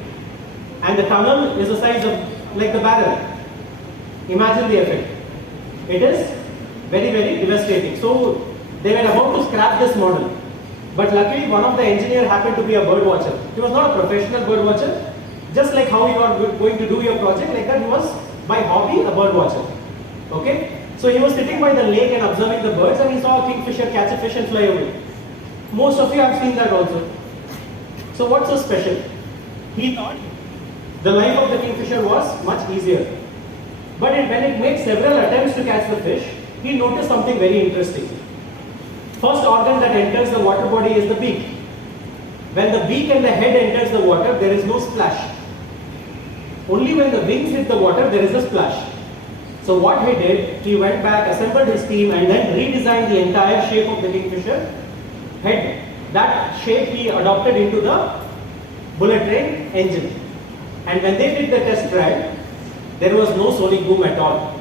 and the tunnel is the size of like the barrel. Imagine the effect. It is very, very devastating. So they were about to scrap this model. But luckily, one of the engineers happened to be a bird watcher. He was not a professional bird watcher. Just like how you are going to do your project, like that, he was by hobby a bird watcher. Okay? So he was sitting by the lake and observing the birds, and he saw a kingfisher catch a fish and fly away. Most of you have seen that also. So what's so special? He thought the life of the kingfisher was much easier. But when it made several attempts to catch the fish, he noticed something very interesting. First organ that enters the water body is the beak. When the beak and the head enters the water, there is no splash. Only when the wings hit the water, there is a splash. So what he did, he went back, assembled his team, and then redesigned the entire shape of the kingfisher head. That shape he adopted into the bullet train engine. And when they did the test trial, there was no sonic boom at all.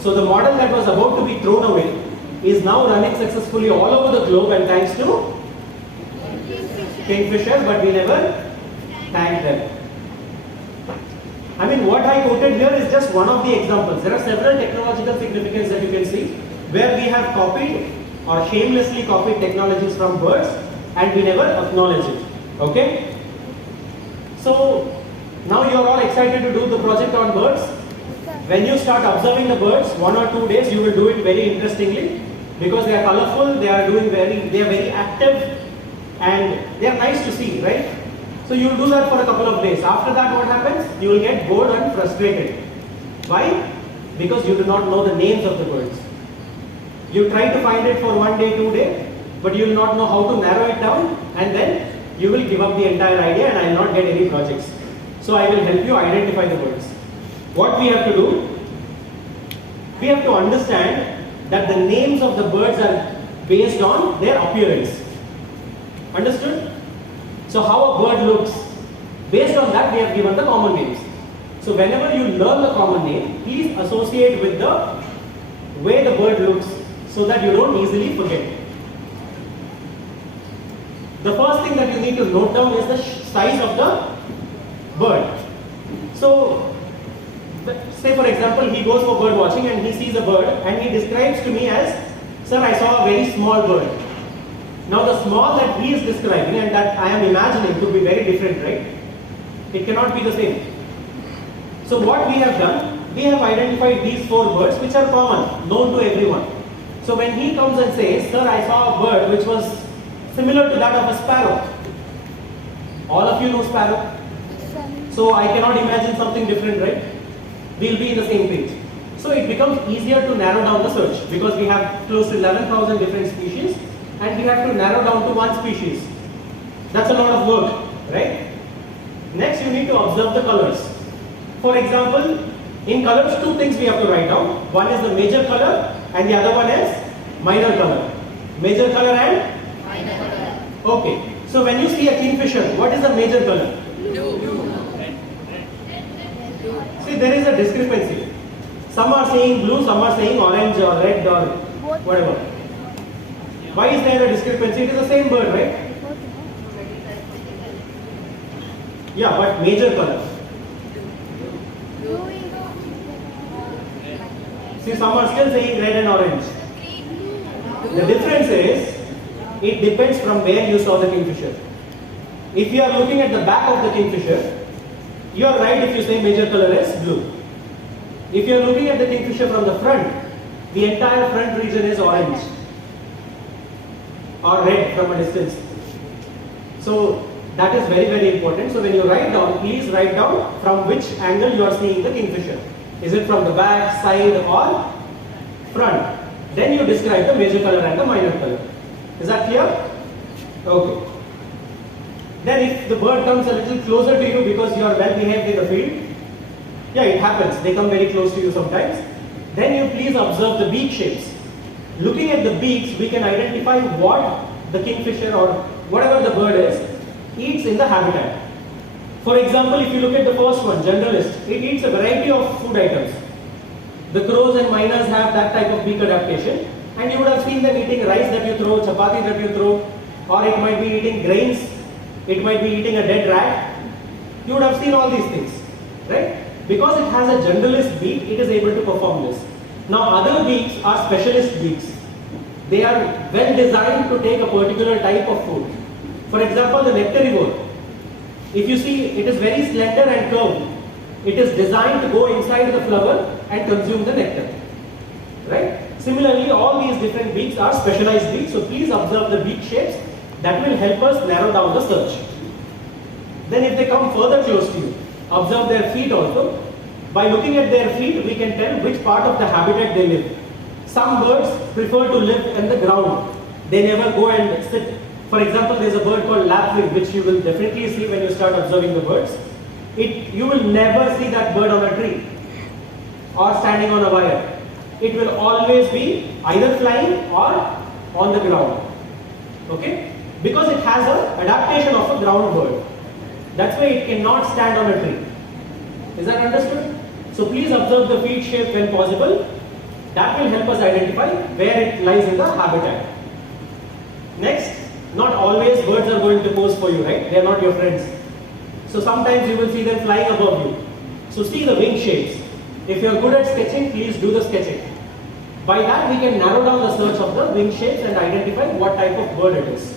So the model that was about to be thrown away is now running successfully all over the globe, and thanks to kingfisher, but we never thanked them. I mean, what I quoted here is just one of the examples. There are several technological significance that you can see where we have copied or shamelessly copied technologies from birds and we never acknowledge it. Okay? So now you are all excited to do the project on birds. When you start observing the birds, 1 or 2 days, you will do it very interestingly because they are colorful, they are very active, and they are nice to see, right? So you will do that for a couple of days. After that, what happens? You will get bored and frustrated. Why? Because you do not know the names of the birds. You try to find it for 1 day, 2 days, but you will not know how to narrow it down, and then you will give up the entire idea and I will not get any projects. So I will help you identify the birds. What we have to do? We have to understand that the names of the birds are based on their appearance. Understood? So how a bird looks, based on that we have given the common names. So whenever you learn the common name, please associate with the way the bird looks so that you don't easily forget. The first thing that you need to note down is the size of the bird. So say for example, he goes for bird watching and he sees a bird and he describes to me as, sir, I saw a very small bird. Now the small that he is describing and that I am imagining could be very different, right? It cannot be the same. So what we have done, we have identified these 4 birds which are common, known to everyone. So when he comes and says, sir, I saw a bird which was similar to that of a sparrow. All of you know sparrow. So I cannot imagine something different, right? We'll be in the same page. So it becomes easier to narrow down the search because we have close to 11,000 different species and we have to narrow down to one species. That's a lot of work, right? Next, you need to observe the colors. For example, in colors, 2 things we have to write down. One is the major color and the other one is minor color. Major color and? Minor color. Okay. So when you see a kingfisher, what is the major color? Blue. See, there is a discrepancy. Some are saying blue, some are saying orange or red or whatever. Why is there a discrepancy? It is the same bird, right? Yeah, but major color. See, some are still saying red and orange. The difference is, it depends from where you saw the kingfisher. If you are looking at the back of the kingfisher, you are right if you say major color is blue. If you are looking at the kingfisher from the front, the entire front region is orange or red from a distance. So that is very, very important. So when you write down, please write down from which angle you are seeing the kingfisher. Is it from the back, side or front? Then you describe the major color and the minor color. Is that clear? Okay. Then if the bird comes a little closer to you because you are well behaved in the field, yeah, it happens. They come very close to you sometimes. Then you please observe the beak shapes. Looking at the beaks, we can identify what the kingfisher or whatever the bird is eats in the habitat. For example, if you look at the first one, generalist, it eats a variety of food items. The crows and miners have that type of beak adaptation, and you would have seen them eating rice that you throw, chapati that you throw, or it might be eating grains, it might be eating a dead rat. You would have seen all these things, right? Because it has a generalist beak, it is able to perform this. Now other beaks are specialist beaks. They are well designed to take a particular type of food. For example, the nectarivore. If you see, it is very slender and curved. It is designed to go inside the flower and consume the nectar. Right? Similarly, all these different beaks are specialized beaks. So please observe the beak shapes. That will help us narrow down the search. Then if they come further close to you, observe their feet also. By looking at their feet, we can tell which part of the habitat they live. Some birds prefer to live in the ground. They never go and sit. For example, there is a bird called lapwing, which you will definitely see when you start observing the birds. You will never see that bird on a tree or standing on a wire. It will always be either flying or on the ground. Okay? Because it has an adaptation of a ground bird. That's why it cannot stand on a tree. Is that understood? So please observe the feet shape when possible. That will help us identify where it lies in the habitat. Next, not always birds are going to pose for you, right? They are not your friends. So sometimes you will see them flying above you. So see the wing shapes. If you are good at sketching, please do the sketching. By that we can narrow down the search of the wing shapes and identify what type of bird it is.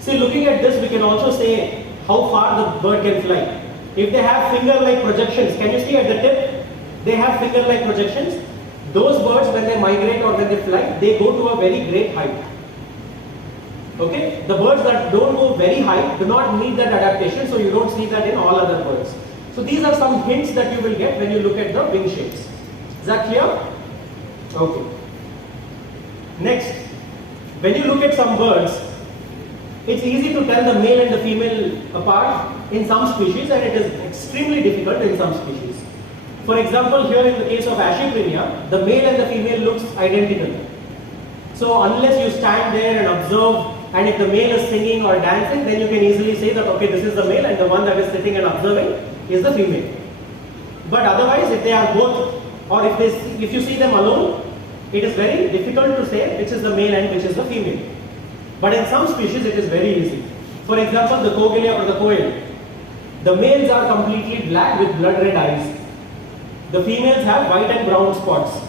See, looking at this, we can also say how far the bird can fly. If they have finger-like projections, can you see at the tip? They have finger-like projections. Those birds, when they migrate or when they fly, they go to a very great height. Okay? The birds that don't go very high do not need that adaptation, so you don't see that in all other birds. So these are some hints that you will get when you look at the wing shapes. Is that clear? Okay. Next, when you look at some birds, it's easy to tell the male and the female apart in some species, and it is extremely difficult in some species. For example, here in the case of Ashiprinia, the male and the female looks identical. So unless you stand there and observe, and if the male is singing or dancing, then you can easily say that, okay, this is the male and the one that is sitting and observing is the female. But otherwise, if they are both, or if you see them alone, it is very difficult to say which is the male and which is the female. But in some species, it is very easy. For example, the Kogilia or the Koel. The males are completely black with blood red eyes. The females have white and brown spots.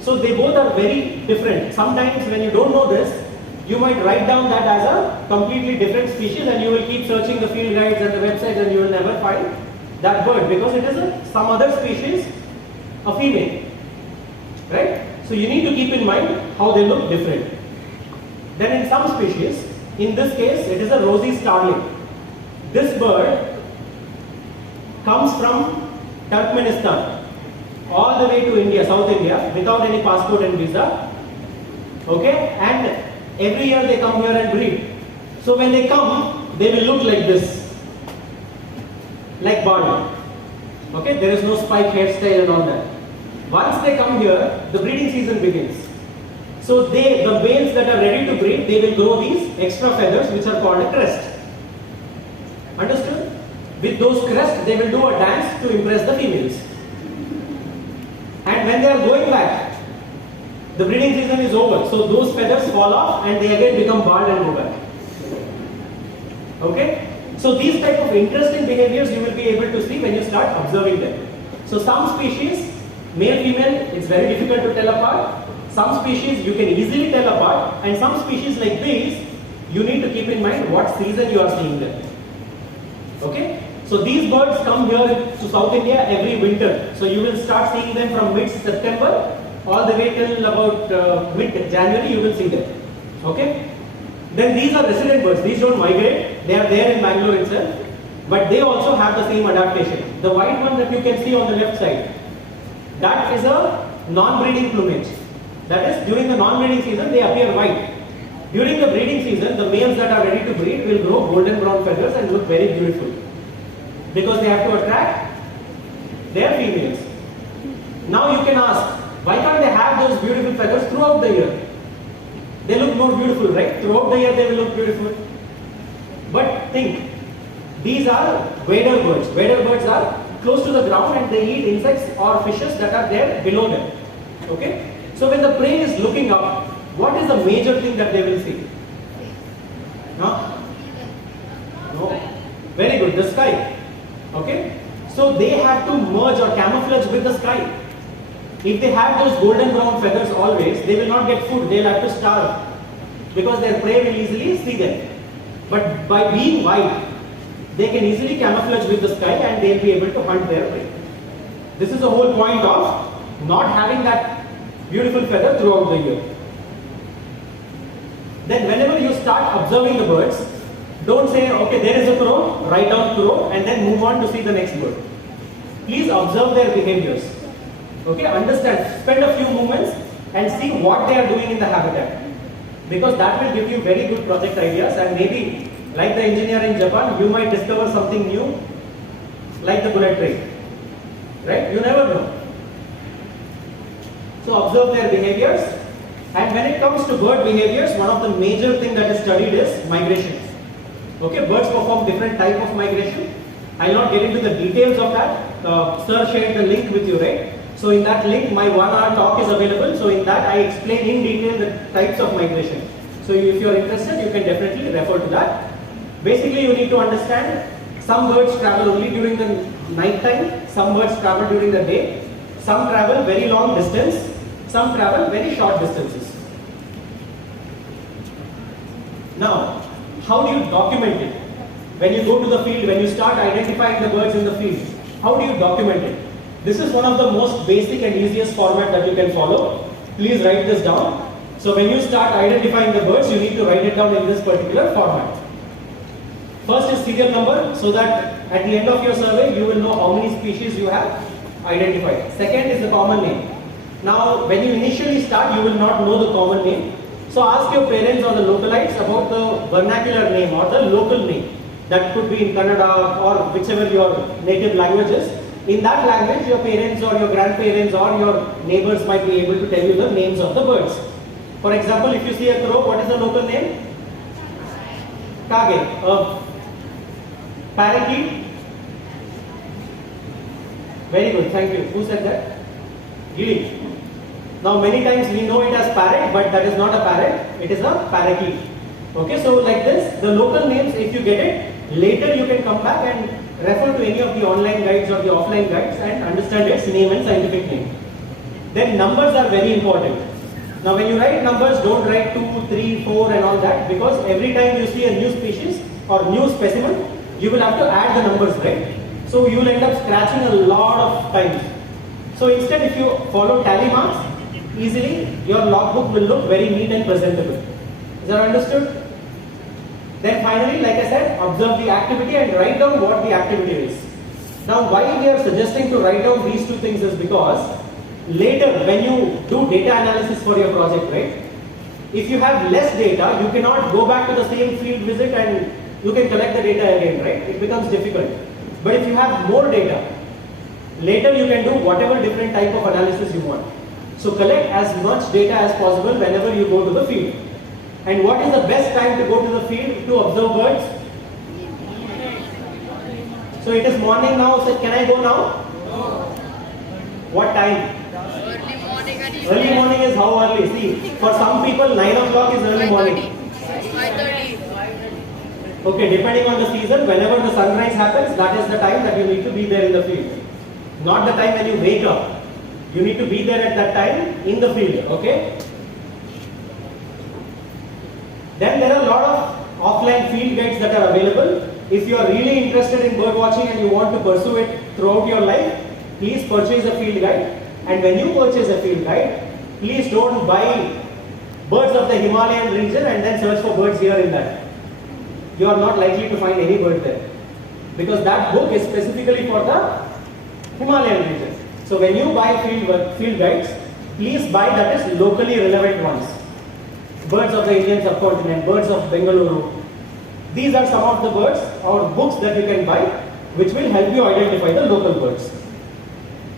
So they both are very different. Sometimes when you don't know this, you might write down that as a completely different species and you will keep searching the field guides and the websites and you will never find that bird because it is some other species a female, right? So you need to keep in mind how they look different. Then in some species, in this case it is a rosy starling. This bird comes from Turkmenistan all the way to India, South India, without any passport and visa. Okay, and every year they come here and breed. So when they come, they will look like this, like barley. Okay, there is no spike hairstyle and all that. Once they come here, the breeding season begins. So the males that are ready to breed, they will grow these extra feathers which are called a crest. Understood? With those crests, they will do a dance to impress the females. And when they are going back, the breeding season is over. So those feathers fall off and they again become bald and go back. Okay? So these type of interesting behaviors you will be able to see when you start observing them. So some species, male, female, it's very difficult to tell apart. Some species you can easily tell apart, and some species like these, you need to keep in mind what season you are seeing them. Okay? So these birds come here to South India every winter. So you will start seeing them from mid-September all the way till about mid-January you will see them. Okay? Then these are resident birds. These don't migrate. They are there in Bangalore itself. But they also have the same adaptation. The white one that you can see on the left side, that is a non-breeding plumage. That is, during the non-breeding season they appear white. During the breeding season, the males that are ready to breed will grow golden brown feathers and look very beautiful. Because they have to attract their females. Now you can ask, why can't they have those beautiful feathers throughout the year? They look more beautiful, right? Throughout the year they will look beautiful. But think, these are wader birds. Wader birds are close to the ground and they eat insects or fishes that are there below them. Okay? So when the prey is looking up, what is the major thing that they will see? No? No. Very good, the sky. Okay? So they have to merge or camouflage with the sky. If they have those golden brown feathers always, they will not get food, they will have to starve. Because their prey will easily see them. But by being white, they can easily camouflage with the sky and they will be able to hunt their prey. This is the whole point of not having that beautiful feather throughout the year. Then whenever you start observing the birds, don't say, okay, there is a crow, write down crow and then move on to see the next bird. Please observe their behaviors. Okay, understand, spend a few moments and see what they are doing in the habitat. Because that will give you very good project ideas, and maybe like the engineer in Japan, you might discover something new like the bullet train. Right? You never know. So observe their behaviors. And when it comes to bird behaviors, one of the major thing that is studied is migration. Okay, birds perform different type of migration. I will not get into the details of that. Sir shared the link with you, right? So in that link, my 1-hour talk is available. So in that, I explain in detail the types of migration. So if you are interested, you can definitely refer to that. Basically, you need to understand some birds travel only during the night time, some birds travel during the day, some travel very long distance, some travel very short distances. Now, how do you document it? When you go to the field, when you start identifying the birds in the field, how do you document it? This is one of the most basic and easiest format that you can follow. Please write this down. So when you start identifying the birds, you need to write it down in this particular format. First is serial number, so that at the end of your survey, you will know how many species you have identified. Second is the common name. Now, when you initially start, you will not know the common name. So ask your parents or the localites about the vernacular name or the local name. That could be in Kannada or whichever your native language is. In that language, your parents or your grandparents or your neighbors might be able to tell you the names of the birds. For example, if you see a crow, what is the local name? Kage. Parakeet. Very good, thank you. Who said that? Gilly. Now many times we know it as parrot, but that is not a parrot, it is a parakeet. Okay, so like this, the local names, if you get it, later you can come back and refer to any of the online guides or the offline guides and understand its name and scientific name. Then numbers are very important. Now when you write numbers, don't write 2, 3, 4 and all that, because every time you see a new species or new specimen, you will have to add the numbers, right? So you will end up scratching a lot of times. So instead, if you follow tally marks, easily your logbook will look very neat and presentable. Is that understood? Then finally, like I said, observe the activity and write down what the activity is. Now, why we are suggesting to write down these two things is because later when you do data analysis for your project, right? If you have less data, you cannot go back to the same field visit and you can collect the data again, right? It becomes difficult. But if you have more data, later you can do whatever different type of analysis you want. So collect as much data as possible whenever you go to the field. And what is the best time to go to the field to observe birds? So it is morning now, so can I go now? What time? Early morning and evening. Early morning is how early? See, for some people 9 o'clock is early morning. 5:30. Okay, depending on the season, whenever the sunrise happens, that is the time that you need to be there in the field. Not the time when you wake up. You need to be there at that time in the field, okay? Then there are a lot of offline field guides that are available. If you are really interested in bird watching and you want to pursue it throughout your life, please purchase a field guide. And when you purchase a field guide, please don't buy birds of the Himalayan region and then search for birds here and there. You are not likely to find any bird there. Because that book is specifically for the Himalayan region. So when you buy field guides, please buy that is locally relevant ones. Birds of the Indian subcontinent, birds of Bangalore. These are some of the birds or books that you can buy which will help you identify the local birds.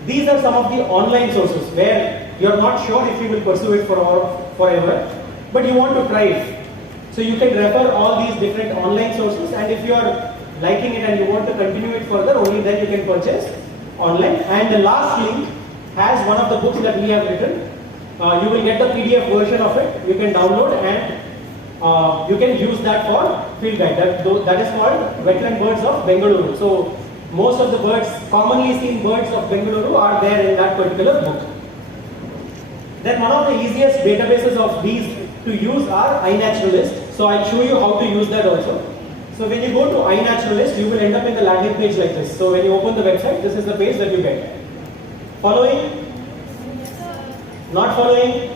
These are some of the online sources where you are not sure if you will pursue it forever, but you want to try it. So you can refer all these different online sources, and if you are liking it and you want to continue it further, only then you can purchase online. And the last link has one of the books that we have written. You will get the PDF version of it. You can download and you can use that for field guide. That is called Veteran Birds of Bangalore. So most of the birds, commonly seen birds of Bangalore are there in that particular book. Then one of the easiest databases of these to use are iNaturalist. So I'll show you how to use that also. So when you go to iNaturalist, you will end up in the landing page like this. So when you open the website, this is the page that you get. Following? Not following?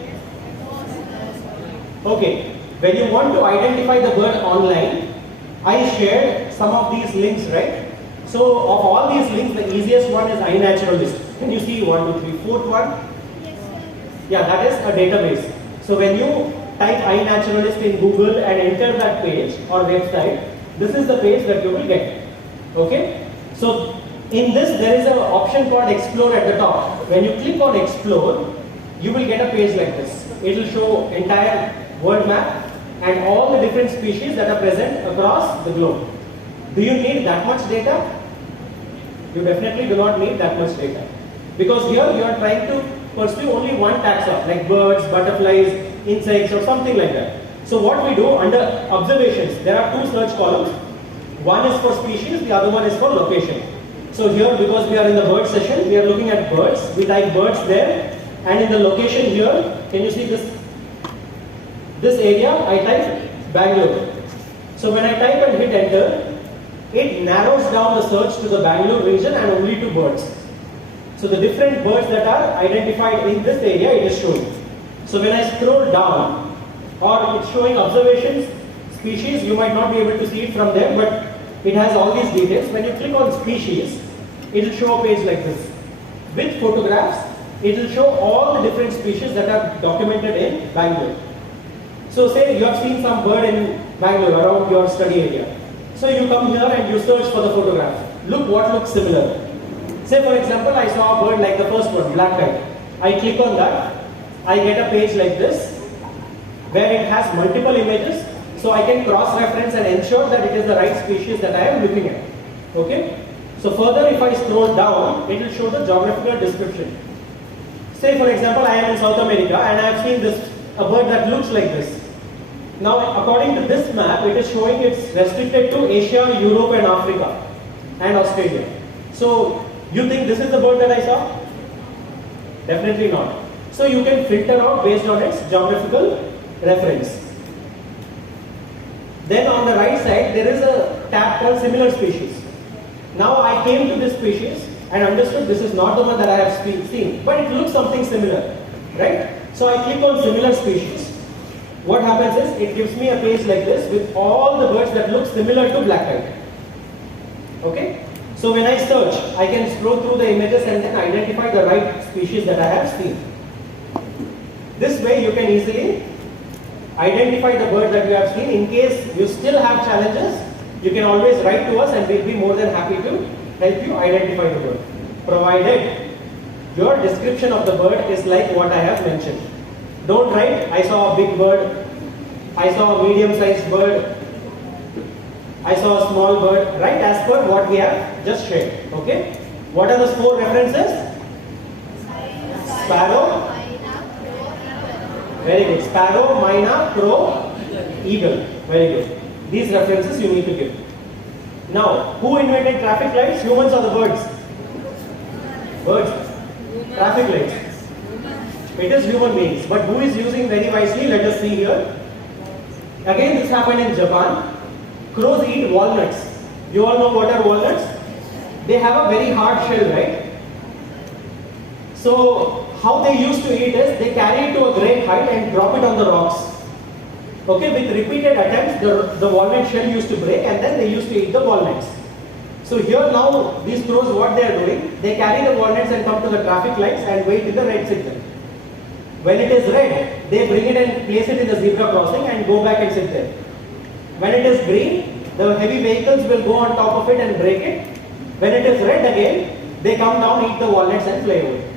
Okay. When you want to identify the bird online, I shared some of these links, right? So of all these links, the easiest one is iNaturalist. Can you see 1, 2, 3, 4th one? Yes, sir. Yeah, that is a database. So when you type iNaturalist in Google and enter that page or website, this is the page that you will get. Okay? So in this, there is an option called Explore at the top. When you click on Explore, you will get a page like this. It will show entire world map and all the different species that are present across the globe. Do you need that much data? You definitely do not need that much data. Because here you are trying to pursue only one taxa, like birds, butterflies, insects or something like that. So what we do under observations, there are two search columns. One is for species, the other one is for location. So here, because we are in the bird session, we are looking at birds. We type birds there, and in the location here, can you see this area? I type Bangalore. So when I type and hit enter, it narrows down the search to the Bangalore region and only to birds. So the different birds that are identified in this area, it is showing. So when I scroll down, or it's showing observations, species, you might not be able to see it from there, but it has all these details. When you click on species, it will show a page like this. With photographs, it will show all the different species that are documented in Bangalore. So say you have seen some bird in Bangalore around your study area. So you come here and you search for the photograph. Look what looks similar. Say for example, I saw a bird like the first one, black-eyed. I click on that. I get a page like this, where it has multiple images. So I can cross-reference and ensure that it is the right species that I am looking at. Okay? So further, if I scroll down, it will show the geographical description. Say for example, I am in South America and I have seen a bird that looks like this. Now, according to this map, it is showing it's restricted to Asia, Europe and Africa and Australia. So, you think this is the bird that I saw? Definitely not. So, you can filter out based on its geographical reference. Then on the right side, there is a tab called similar species. Now, I came to this species and understood this is not the one that I have seen, but it looks something similar, right? So I click on similar species. What happens is it gives me a page like this with all the birds that look similar to black-kite. Okay? So when I search, I can scroll through the images and then identify the right species that I have seen. This way you can easily identify the bird that you have seen. In case you still have challenges, you can always write to us and we'll be more than happy to help you identify the bird, provided your description of the bird is like what I have mentioned. Don't write, I saw a big bird, I saw a medium-sized bird, I saw a small bird. Write as per what we have just shared. Okay? What are the 4 references? Sparrow. Very good. Sparrow, myna, crow, eagle. Very good. These references you need to give. Now, who invented traffic lights? Humans or the birds? Birds. Traffic lights. It is human beings. But who is using very wisely? Let us see here. Again, this happened in Japan. Crows eat walnuts. You all know what are walnuts? They have a very hard shell, right? So, how they used to eat is they carry it to a great height and drop it on the rocks. Okay, with repeated attempts, the walnut shell used to break and then they used to eat the walnuts. So here now, these crows, what they are doing, they carry the walnuts and come to the traffic lights and wait in the red signal. When it is red, they bring it and place it in the zebra crossing and go back and sit there. When it is green, the heavy vehicles will go on top of it and break it. When it is red again, they come down, eat the walnuts and fly away.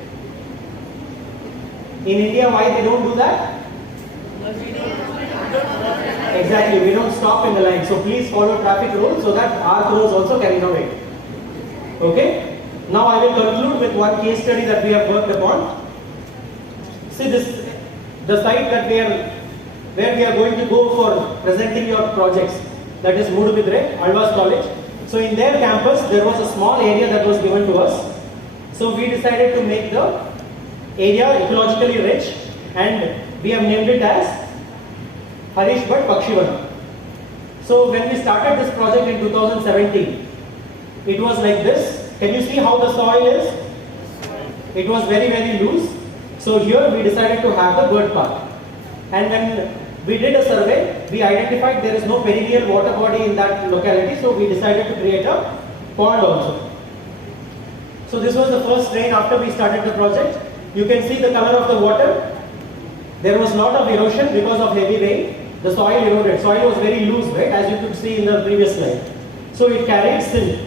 In India, why they don't do that? Exactly, we don't stop in the line. So please follow traffic rules so that our crows also can innovate. Okay? Now I will conclude with one case study that we have worked upon. See this, the site that where we are going to go for presenting your projects. That is Mudubidre, Alvas College. So in their campus, there was a small area that was given to us. So we decided to make the area ecologically rich and we have named it as Harish Bhatt Pakshivana. So when we started this project in 2017, it was like this. Can you see how the soil is? It was very, very loose. So here we decided to have the bird park. And when we did a survey, we identified there is no perennial water body in that locality. So we decided to create a pond also. So this was the first rain after we started the project. You can see the color of the water. There was a lot of erosion because of heavy rain. The soil eroded. Soil was very loose, right, as you could see in the previous slide. So it carried silt.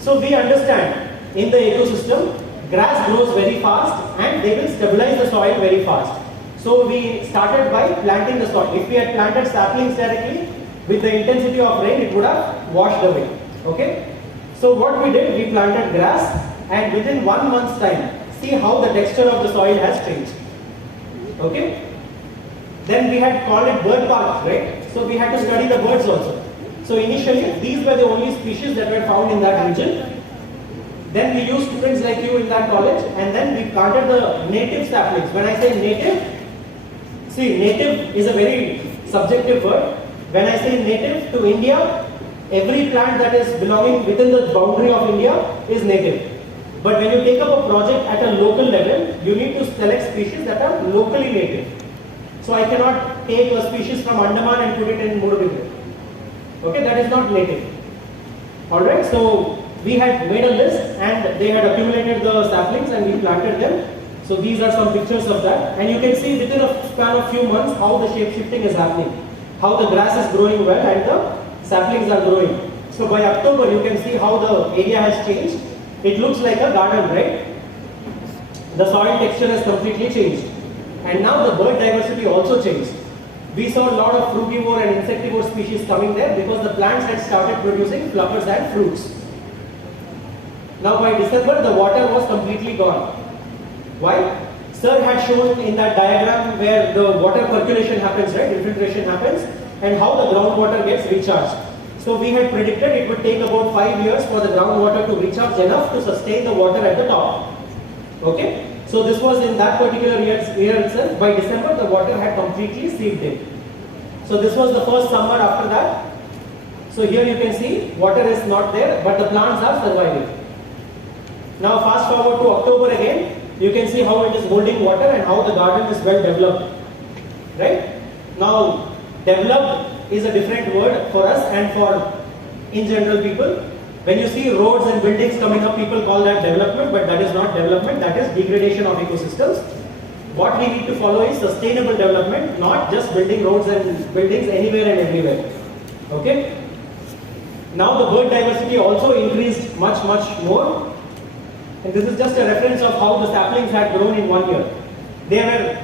So we understand in the ecosystem, grass grows very fast and they will stabilize the soil very fast. So we started by planting the soil. If we had planted saplings directly, with the intensity of rain, it would have washed away. Okay? So what we did, we planted grass and within 1 month's time, see how the texture of the soil has changed. Okay? Then we had called it bird park, right? So we had to study the birds also. So initially, these were the only species that were found in that region. Then we used students like you in that college and then we planted the native saplings. When I say native, see, native is a very subjective word. When I say native to India, every plant that is belonging within the boundary of India is native. But when you take up a project at a local level, you need to select species that are locally native. So I cannot take a species from Andaman and put it in Mudubidre. Okay, that is not native. Alright, so we had made a list and they had accumulated the saplings and we planted them. So these are some pictures of that. And you can see within a span of few months how the shape shifting is happening. How the grass is growing well and the saplings are growing. So by October you can see how the area has changed. It looks like a garden, right? The soil texture has completely changed. And now the bird diversity also changed. We saw a lot of frugivore and insectivore species coming there because the plants had started producing flowers and fruits. Now by December the water was completely gone. Why? Sir had shown in that diagram where the water percolation happens, right? Infiltration happens and how the groundwater gets recharged. So we had predicted it would take about 5 years for the groundwater to recharge enough to sustain the water at the top. Okay? So this was in that particular year itself. By December, the water had completely seeped in. So this was the first summer after that. So here you can see water is not there, but the plants are surviving. Now fast forward to October again, you can see how it is holding water and how the garden is well developed. Right? Now, developed is a different word for us and for in general people. When you see roads and buildings coming up, people call that development, but that is not development, that is degradation of ecosystems. What we need to follow is sustainable development, not just building roads and buildings anywhere and everywhere. Okay? Now the bird diversity also increased much more. And this is just a reference of how the saplings had grown in 1 year. They were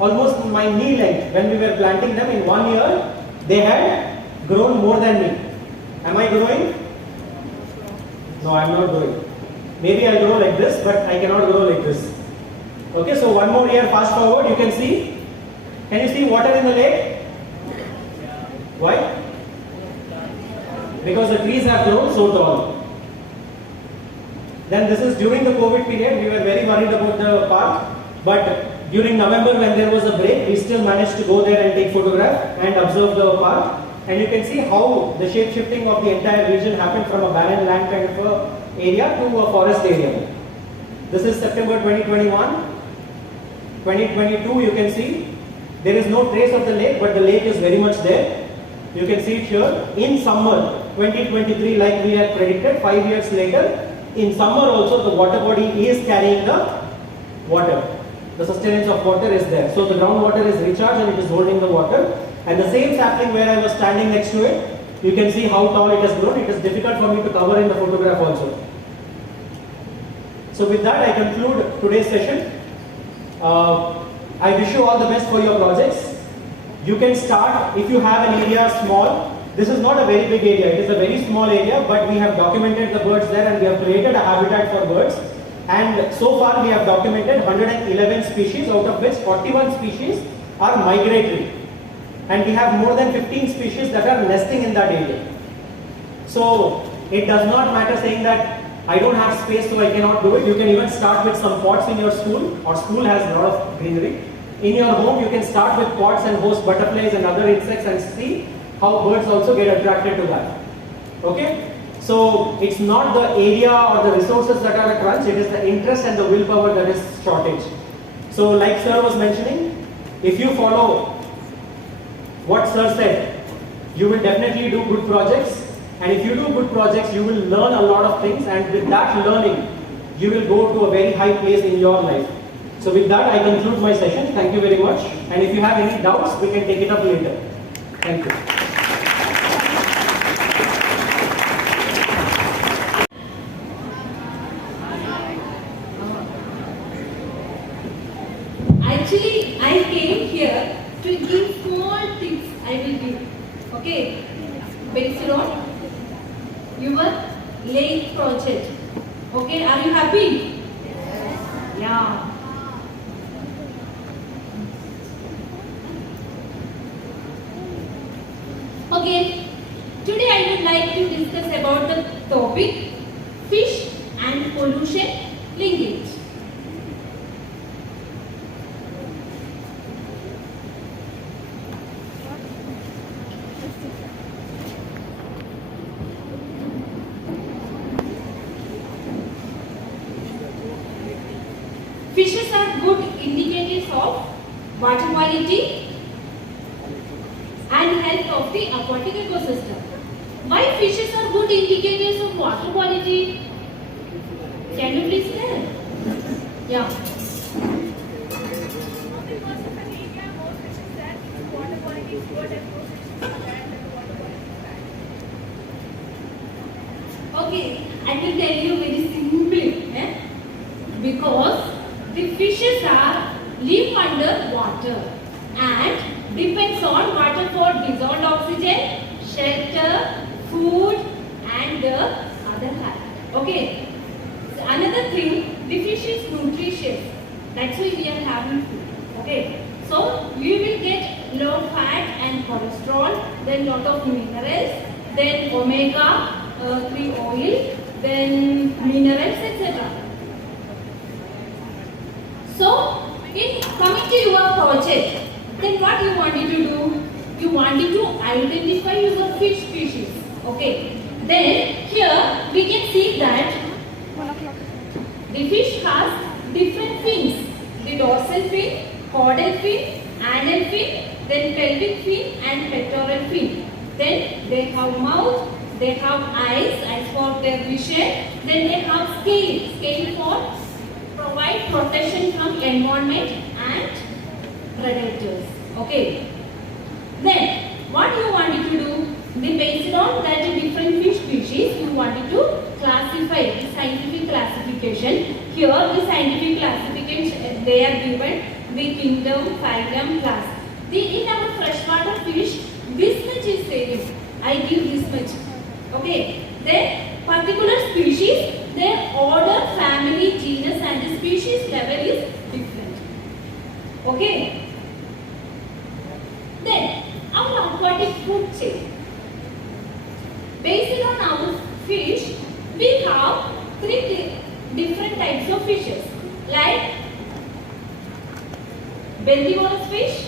almost my knee length when we were planting them. In 1 year, they had grown more than me. Am I growing? No, I am not growing. Maybe I grow like this, but I cannot grow like this. Okay, so 1 more year, fast forward, you can see. Can you see water in the lake? Why? Because the trees have grown so tall. Then this is during the COVID period, we were very worried about the park, but during November when there was a break, we still managed to go there and take photograph and observe the park. And you can see how the shape shifting of the entire region happened from a barren land kind of a area to a forest area. This is September 2021. 2022 you can see there is no trace of the lake, but the lake is very much there. You can see it here. In summer 2023, like we had predicted, 5 years later, in summer also the water body is carrying the water. The sustenance of water is there. So the groundwater is recharged and it is holding the water. And the same sapling where I was standing next to it, you can see how tall it has grown. It is difficult for me to cover in the photograph also. So with that I conclude today's session. I wish you all the best for your projects. You can start if you have an area small. This is not a very big area, it is a very small area, but we have documented the birds there and we have created a habitat for birds. And so far we have documented 111 species, out of which 41 species are migratory. And we have more than 15 species that are nesting in that area. So it does not matter saying that I don't have space so I cannot do it. You can even start with some pots in your school, or school has a lot of greenery. In your home you can start with pots and host butterflies and other insects and see how birds also get attracted to that. Okay? So it's not the area or the resources that are a crunch, it is the interest and the willpower that is shortage. So like sir was mentioning, if you follow what sir said, you will definitely do good projects. And if you do good projects, you will learn a lot of things, and with that learning, you will go to a very high place in your life. So with that, I conclude my session. Thank you very much. And if you have any doubts, we can take it up later. Thank you. Actually, I came here to give small tips. I will give. Okay. Based on your lake project. Okay, are you happy? Yes. Yeah. Okay, today I would like to discuss about the topic fish and pollution linkage. Fishes are good indicators of water quality and health of the aquatic ecosystem. Why fishes are good indicators of water quality? Can you please tell? Yeah. Because of an area, most fishes that water quality is good and most fishes are bad and water quality is bad. Okay, I will tell you very simply. Because the fishes are live under water and depends on water for dissolved oxygen, shelter, food and other habitat. Okay. So another thing, the fish is nutritious. That's why we are having food. Okay. So you will get low fat and cholesterol, then lot of minerals, then omega-3 oil, then minerals, etc. So, in coming to your project, then what you wanted to do? You wanted to identify your fish species. Okay. Then here we can see that The fish has different fins. The dorsal fin, caudal fin, anal fin, then pelvic fin and pectoral fin. Then they have mouth, they have eyes as for their vision. Then they have scale for provide protection from environment and predators. Okay. Then what you wanted to do? Based on that different fish species, you wanted to classify the scientific classification. Here the scientific classification they are given the kingdom, phylum, class. In our freshwater fish, this much is same. I give this much. Okay. Then particular species, their order, family, genus and species level is different. Okay. Then our aquatic food chain. Based on our fish, we have three different types of fishes like bendivorous fish,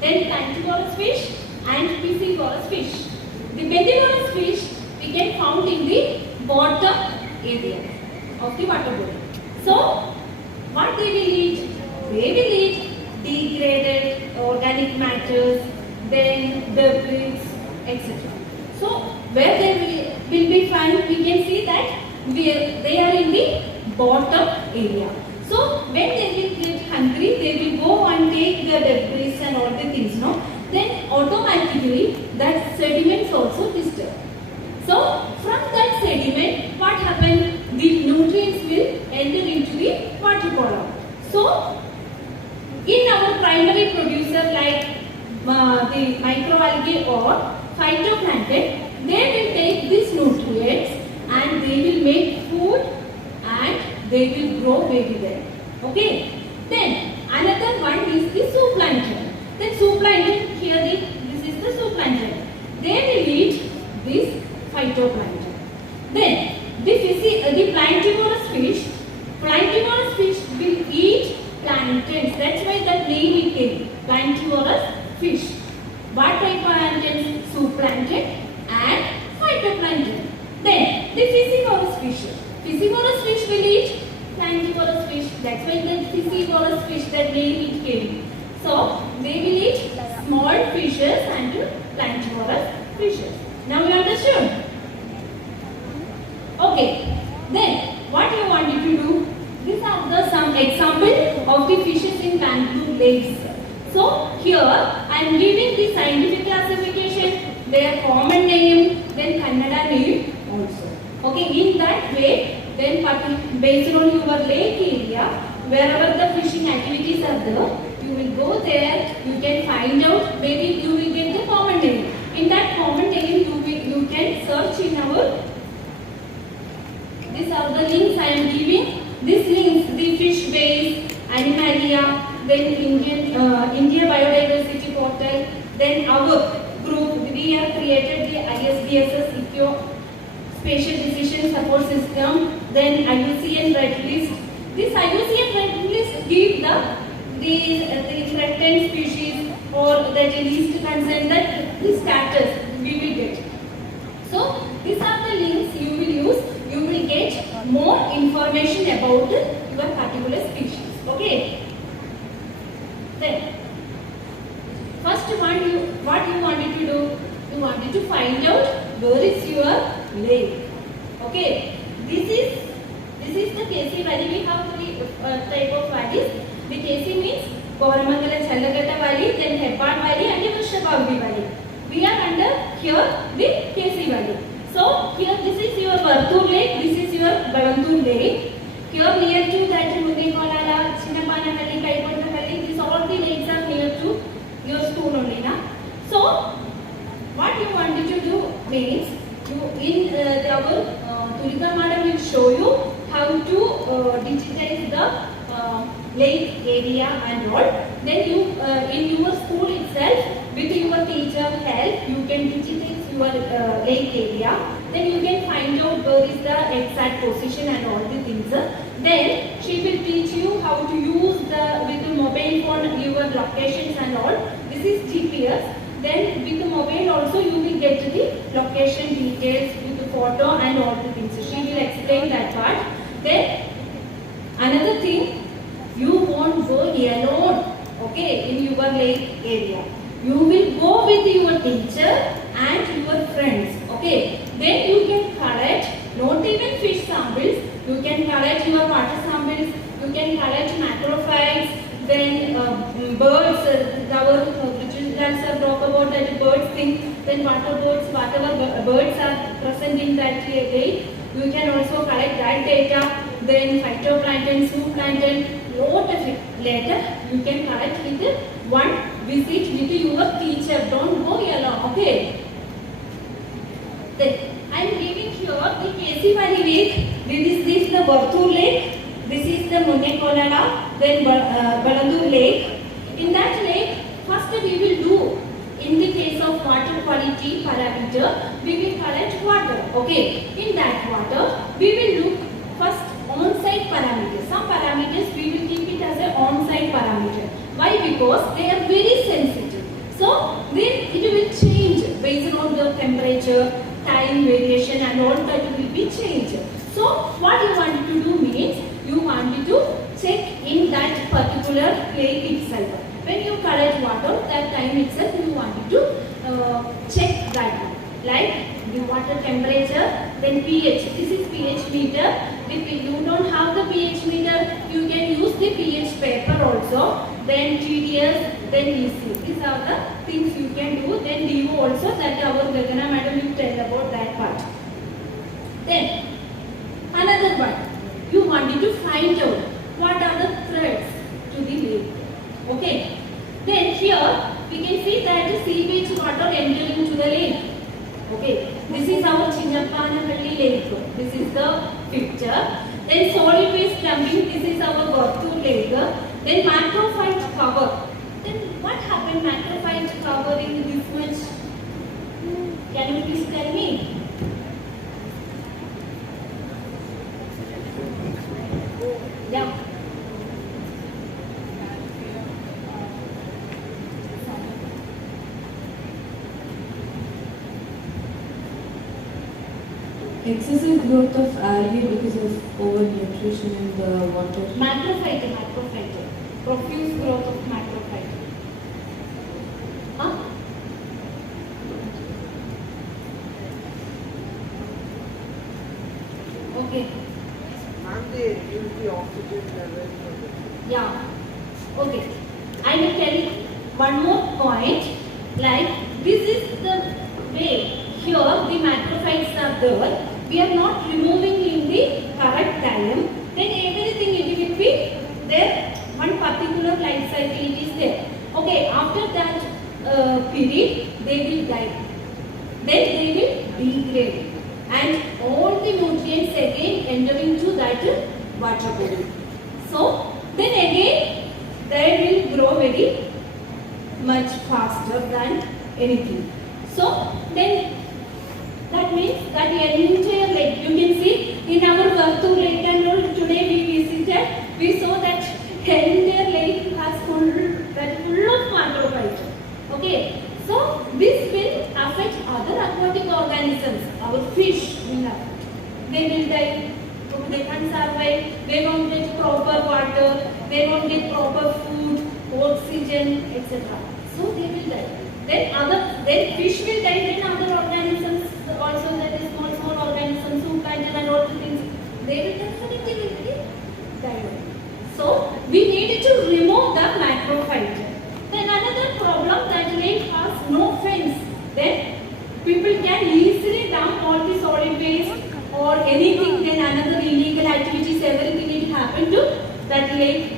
then plantivorous fish and piscivorous fish. The bendivorous fish we can found in the bottom area of the water body. So, what they will eat? They will eat degraded organic matters, then debris, etc. So, where they will be found, we can see that they are in the bottom area. So, when they will get hungry, they will go and take the debris and all the things, no? Then automatically that sediments also disturb. So, from that sediment, what happens? The nutrients will enter into the water column. So, in our primary producer like the microalgae or phytoplankton, they will take these nutrients and they will make food and they will grow very well. Okay. Then another one is the zooplankton. Then zooplankton, here this is the zooplankton. They will eat this phytoplankton. Then the plantivorous fish will eat planktons. That's why that name it came. Plantivorous fish. What type of planktons? Zooplankton and phytoplankton. Then the piscivorous fish. Piscivorous fish will eat plantivorous fish. That's why the piscivorous fish, that name it came. So they will eat small fishes and plantivorous fishes. Now you understood? Okay. Then what you wanted to do? These are some example of the fishes in Bangalore lakes. So here I am giving the scientific classification, their common name, then Kannada name also. Okay, in that way, then based on your lake area, wherever the fishing activities are there, you will go there, you can find out, maybe you will get the common name. In that common name, you can search in our, these are the links I am giving. These links, the fish base, Animalia, then India Biodiversity Portal, then our group, we have created the ISDSS Spatial Decision Support System, then IUCN Red List. This IUCN Red List give the threatened species or the least concern, that the status we will get. So these are the links you will use. You will get more information about your particular species. Okay. Then first what you wanted to do? You wanted to find out where is your lake. Okay. This is the KC Valley. We have three type of valleys. The KC means Koramangala Chandagata Valley, then Heppan Valley and the Vrishabhavdi Valley. We are under here the KC Valley. So here this is your Vartur Lake, this is your Balantur Lake. Here near to that Mudikolala, Chinnapannahalli, Kaipadahalli, these all the lakes are near to your school only. So what you wanted to do means, our Tulika madam will show you how to digitize the lake area and all. Then you in your school itself, with your teacher help, you can digitize your lake area. Then you can find out where is the exact position and all the things. Then she will teach you how to use with the mobile phone your locations and all. This is GPS. Then with the mobile also you will get the location details with the photo and all the things. She will explain that part. Then Another thing, you won't go alone, okay, in your lake area. You will go with your teacher and your friends, okay. Then you can collect not even fish samples, you can collect your water samples, you can collect macrophytes, then birds, our Bridgetlands talk about that birds thing, then water birds, whatever birds are present in that lake, you can also collect that data, then phytoplankton, zooplankton, lot of it. Later, you can collect with one visit with your teacher, don't go alone, okay. Then, I am giving here the Kesi Valley Lake, this is the Varthur Lake, this is the Munnekolala, then Balandur Lake. In that lake, first we will do, in the case of water quality parameter, we will collect water, okay. In that water, we will look first on-site parameters. Some parameters we will keep it as an on-site parameter. Why? Because they are very sensitive. So, then it will change based on the temperature, time variation and all that will be changed. So, what you want to do means, you want to check in that particular lake itself. When you collect water, that time itself you want to check that one. Like the water temperature, then pH. This is pH meter. If you don't have the pH meter, you can use the pH paper also. Then TDS, then EC. These are the things you can do. Then DO also, that our Gagana madam will tell about that part. Then another one, you wanted to find out what are the threats to the lake. Okay. Then here we can see that the sewage water entering into the lake. Okay. This is our Chinnapanahalli lake. This is the picture. Then solid waste dumping. This is our Varthur lake. Then macrophyte cover. Then what happened macrophyte cover in this much? Can you please tell me? Yeah. Excessive growth of algae because of overnutrition in the water. Macrophyte. Profuse growth of macrophyte. Huh? Okay. Ma'am, they reduce the oxygen level. Yeah. Okay. I will tell you one more point. Like this is the way. Here the macrophytes are there. We are not removing in the correct time. Then everything it will be there. One particular life cycle it is there. Okay. After that period, they will die. Then they will degrade. And all the nutrients again enter into that water body. So, then again they will grow very much faster than anything. So, then that means that entire lake, you can see in our Varthur lake and all today we visited, we saw that entire lake has full of macrophytes. Okay. So, this will affect other aquatic organisms. Our fish will affect. They will die. They can't survive. They won't get proper water. They won't get proper food, oxygen, etc. So, they will die. Then fish will die. Then other organisms also, that is small organisms, zooplankton and all the things, they will definitely die. So, we need to remove the macrophyte. Then another problem, that lake has no fence. Then people can easily dump all the solid waste or anything. Then another illegal activities, everything it happen to that lake.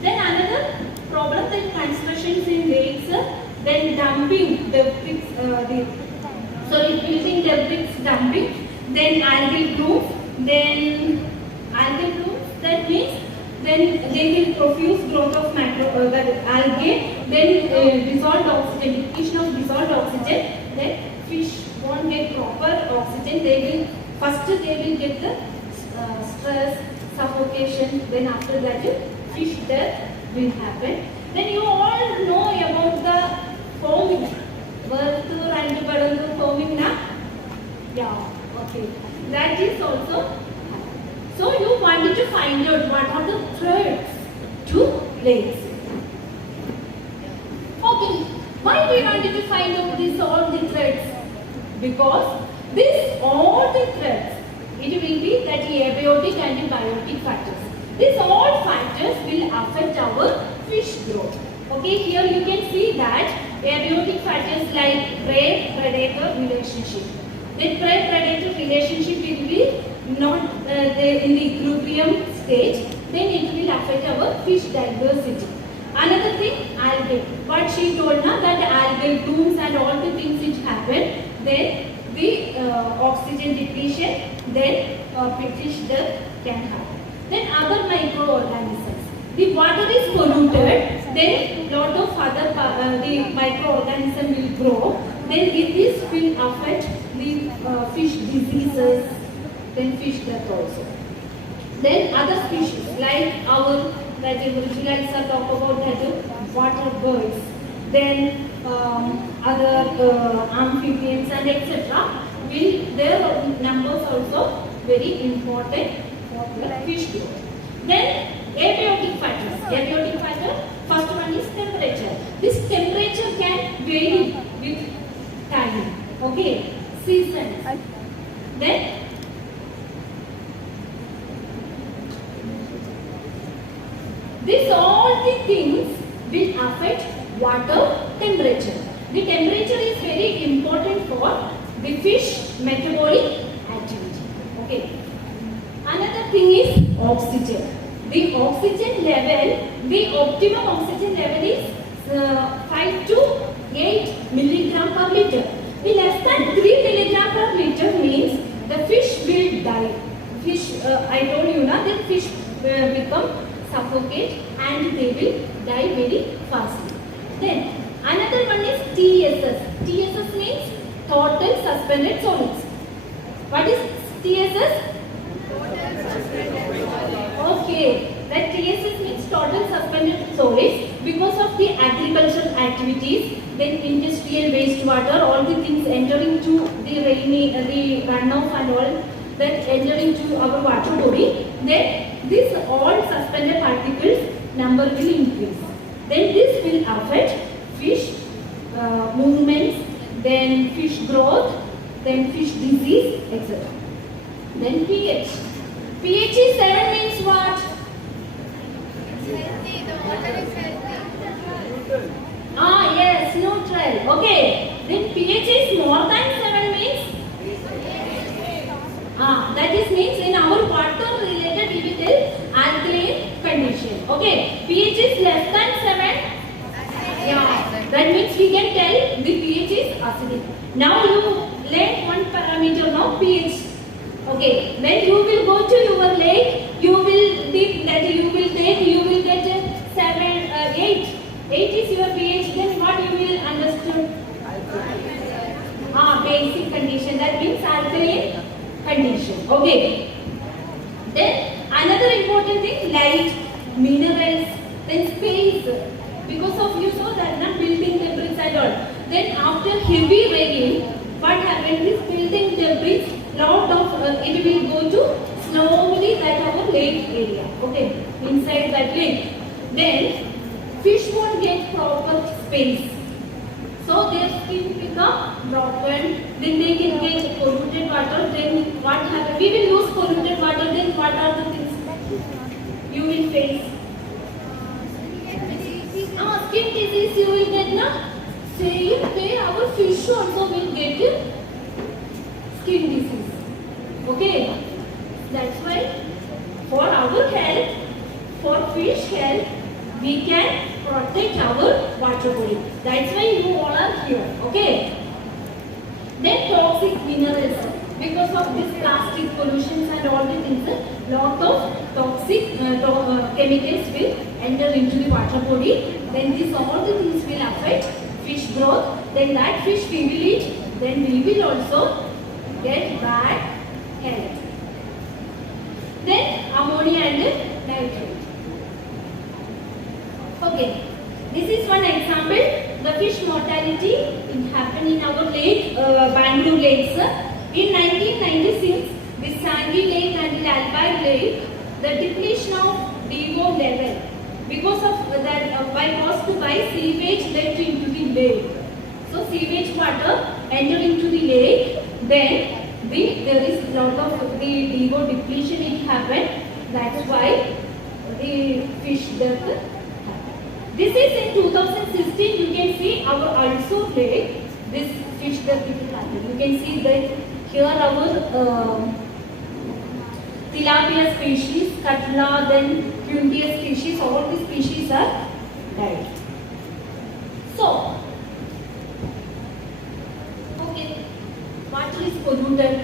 Then another problem, that constructions in lakes, then dumping debris, building debris dumping. Then algal blooms. That means then they will profuse growth of algae, then dissolved oxygen, depletion of dissolved oxygen, then fish won't get proper oxygen, they will get the stress, suffocation, then after that fish death will happen. Then you all know about the foaming, Varthur and Balandur foaming, na? Yeah, okay. That is also. So you wanted to find out what are the threats to lakes. Okay, why we wanted to find out this all the threats? Because this all the threats, it will be that abiotic and biotic factors. These all factors will affect our fish growth. Okay, here you can see that abiotic factors like prey-predator relationship. The prey-predator relationship will be not in the equilibrium stage, then it will affect our fish diversity. Another thing, algae. What she told now, that algal blooms and all the things which happen, then the oxygen depletion, then fish death can happen. Then other microorganisms. The water is polluted, then lot of other the microorganism will grow. Then this will affect the fish diseases, then fish death also. Then other species like our that visualize are talk about that water birds, then other amphibians and etc. will their numbers also very important for the fish growth. Then abiotic factors. Abiotic factor, first one is temperature. This temperature can vary with time. Okay, seasons. Then these all the things will affect water temperature. The temperature is very important for the fish metabolic activity. Okay. Another thing is oxygen. The oxygen level, the optimum oxygen level is 5 to 8 milligram per liter. The less than 3 milligram per liter means the fish will die. Fish, I told you now that fish become suffocate and they will die very fastly. Then another one is TSS. TSS means total suspended solids. What is TSS? Okay, that TSS means total suspended solids because of the agricultural activities, then industrial wastewater, all the things entering to the the runoff and all that enter into our water body, then this all suspended particles number will increase. Then this will affect fish movements, then fish growth, then fish disease, etc. Then pH. pH is 7 means what? Healthy, the water is healthy. Ah yes, neutral. Okay. Then pH is more than 7 means? That is means in our water related we will tell alkaline condition. Okay. pH is less than 7. Yeah. That means we can tell the pH is acidic. Now you learn one parameter now, pH. Okay. When you will go to your lake, you will think that you will get 7, 8. 8 is your pH. Then what you will understand? Basic condition. That means alkaline condition. Okay. Then another important thing, light, minerals, then space. Because of you saw that not building debris and all. Then after heavy rain, what happens is building debris, lot of it will go to slowly that our lake area. Okay, inside that lake. Then fish won't get proper space. So their skin become broken, then they can get polluted water, then what happens? We will lose polluted water, then what are the things you will face? Skin disease you will get now. Same way our fish also will get skin disease. Okay? That's why for our health, for fish health, we can protect our water body. That's why you all are here. Okay? Then toxic minerals. Because of this plastic pollutions and all the things, lot of toxic chemicals will enter into the water body. Then this all the things will affect fish growth. Then that fish we will eat. Then we will also get bad health. Then ammonia and nitrate. Okay, this is one example. The fish mortality it happened in our lake, Bangalore lakes. In 1996, the Sandy Lake and the Albay Lake, the depletion of DO level because of that by caused by sewage left into the lake. So sewage water entered into the lake, then there is lot of the DO depletion it happened. That's why the fish death happened. This is in 2016. You can see our also lake. This fish death it happened. You can see that here our tilapia species, katla, then Puntius species, all the species are died. So, okay, water is polluted.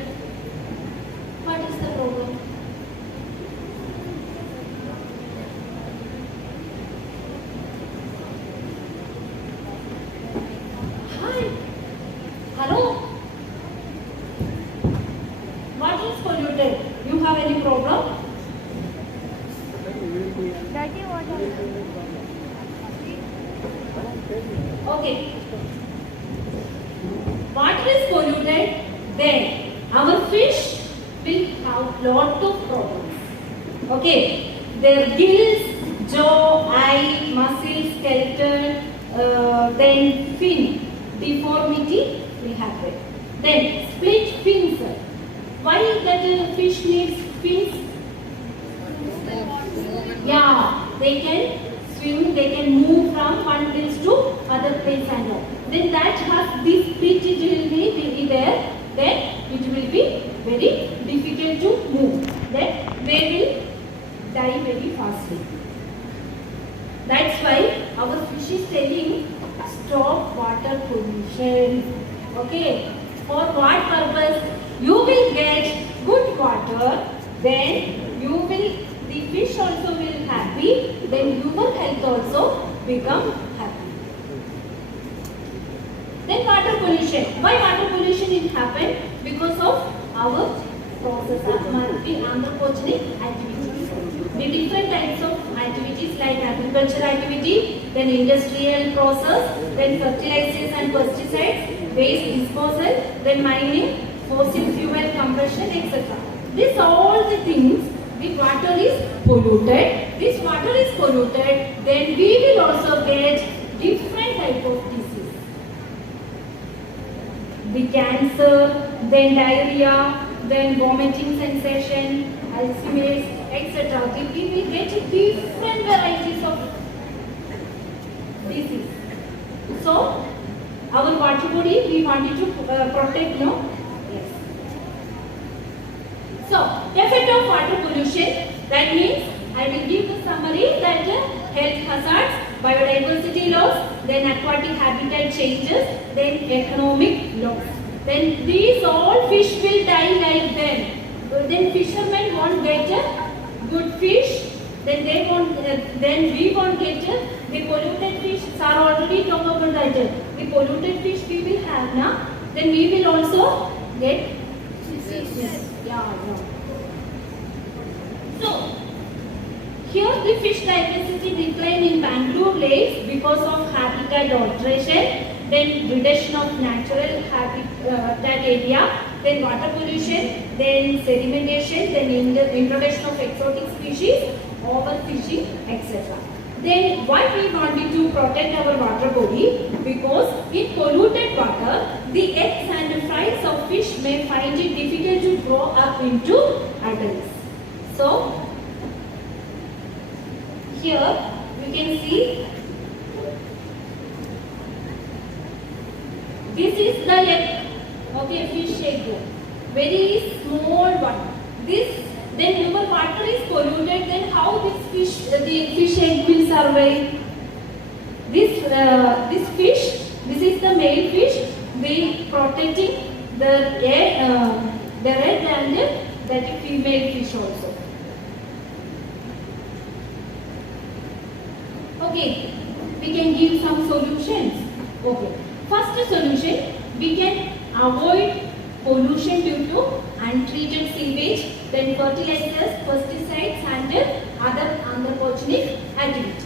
What is the problem? Hi, hello. Water is polluted. You have any problem? Dirty water. Okay. Water is polluted, then our fish will have lot of problems. Okay. Their gills, jaw, eye, muscles, skeleton, then fin deformity will happen. Then split fins. Why that fish needs fins? Yeah, they can swim, they can move from one place to other place and all. Then that has this split, it will be there, then it will be very difficult to move. Then they will die very fastly. That's why our fish is telling stop water pollution. Okay, for what purpose? You will get good water, then you will, the fish also will happy, then your health also become happy. Then water pollution. Why water pollution it happened? Because of our process of anthropogenic activities. The different types of activities like agriculture activity, then industrial process, then fertilizers and pesticides, waste disposal, then mining, fossil fuel compression, etc. These all the things, the water is polluted. This water is polluted, then we will also get different type of disease. The cancer, then diarrhea, then vomiting sensation, Alzheimer's, etc. We will get different varieties of disease. So, our water body we wanted to protect, no? Yes. So, effect of water pollution, that means I will give the summary that health hazards, biodiversity loss, then aquatic habitat changes, then economic loss. Then these all fish will die like them. Then fishermen won't get good fish. Then they won't. Then we won't get the polluted fish. Sir already talked about that. The polluted fish we will have now. Then we will also get disease. Yeah. So here the fish diversity decline in Bangalore lakes because of habitat alteration. Then reduction of natural habitat area, then water pollution, then sedimentation, then introduction of exotic species, overfishing, etc. Then why we wanted to protect our water body? Because in polluted water, the eggs and fries of fish may find it difficult to grow up into adults. So here you can see this is the egg, okay, fish egg, very small one. This, then your water is polluted, then how this fish, the fish egg will survive? This fish, this is the male fish, they protecting the egg and that female fish also. Okay, we can give some solutions. Okay. First solution, we can avoid pollution due to untreated sewage, then fertilizers, pesticides and other anthropogenic activities.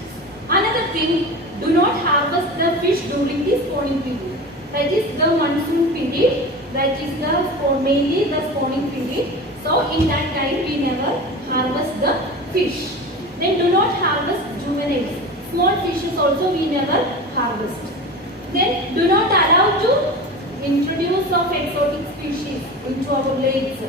Another thing, do not harvest the fish during the spawning period. That is the monsoon period, that is the mainly the spawning period. So in that time we never harvest the fish. Then do not harvest juveniles. Small fishes also we never harvest. Then do not allow to introduce of exotic species into our lakes.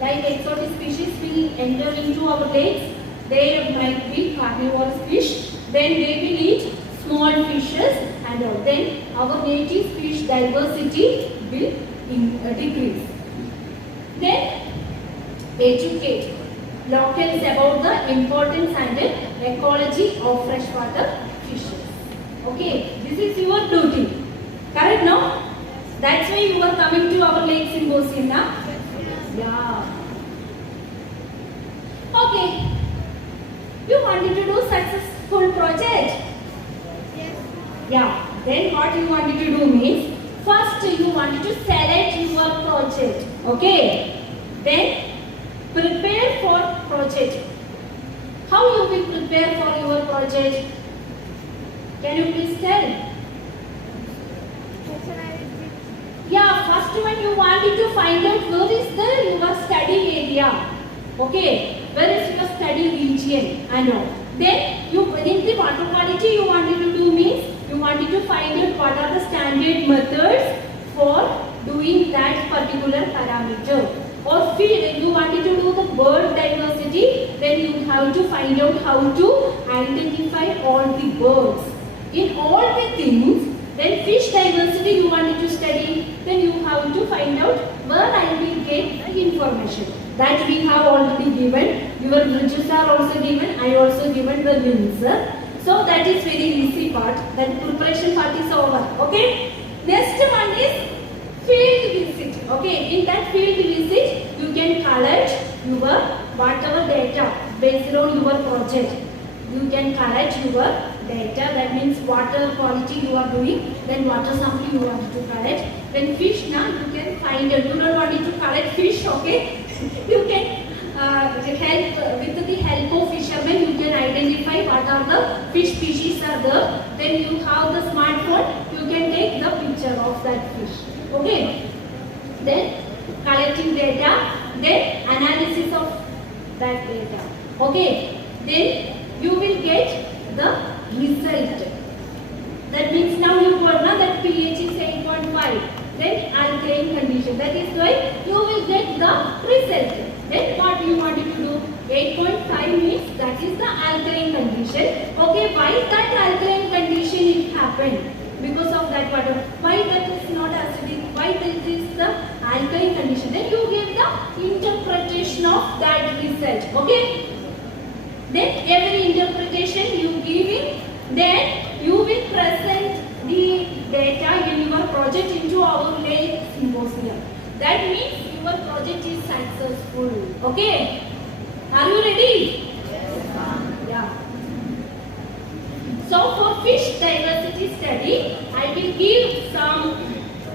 Like exotic species will enter into our lakes. They might be carnivorous fish. Then they will eat small fishes and all. Then our native fish diversity will decrease. Then educate locals about the importance and ecology of freshwater fishes. Okay, this is your duty. Correct, no? That's why you are coming to our lake symposium, na? Yeah. Okay. You wanted to do successful project? Yes. Yeah. Then what you wanted to do means, first you wanted to select your project. Okay. Then prepare for project. How you will prepare for your project? Can you please tell? Yeah, first one you wanted to find out where is your study area. Okay, where is your study region and all. Then you in the water quality you wanted to do means you wanted to find out what are the standard methods for doing that particular parameter. Or field, you wanted to do the bird diversity, then you have to find out how to identify all the birds. In all the things, then fish diversity you wanted to study, then you have to find out where I will get the information. That we have already given. Your bridges are also given. I also given the links. So that is very easy part. Then preparation part is over. Okay. Next one is field visit. Okay. In that field visit, you can collect your whatever data based on your project. You can collect your data, that means water quality you are doing, then water sample you want to collect. Then fish, now you can find out, you don't want to collect fish, okay? You can help with the help of fishermen, you can identify what are the fish species are there. Then you have the smartphone, you can take the picture of that fish, okay? Then collecting data, then analysis of that data, okay? Then you will get the result. That means now you got now that pH is 8.5. Then alkaline condition. That is why you will get the result. Then what you wanted to do? 8.5 means that is the alkaline condition. Okay, why that alkaline condition it happened? Because of that water. Why that is not acidic? Why that is the alkaline condition? Then you give the interpretation of that result. Okay. Then every interpretation you give it, then you will present the data in your project into our lake symposium. That means your project is successful. Okay? Are you ready? Yes. Yeah. So for fish diversity study, I will give some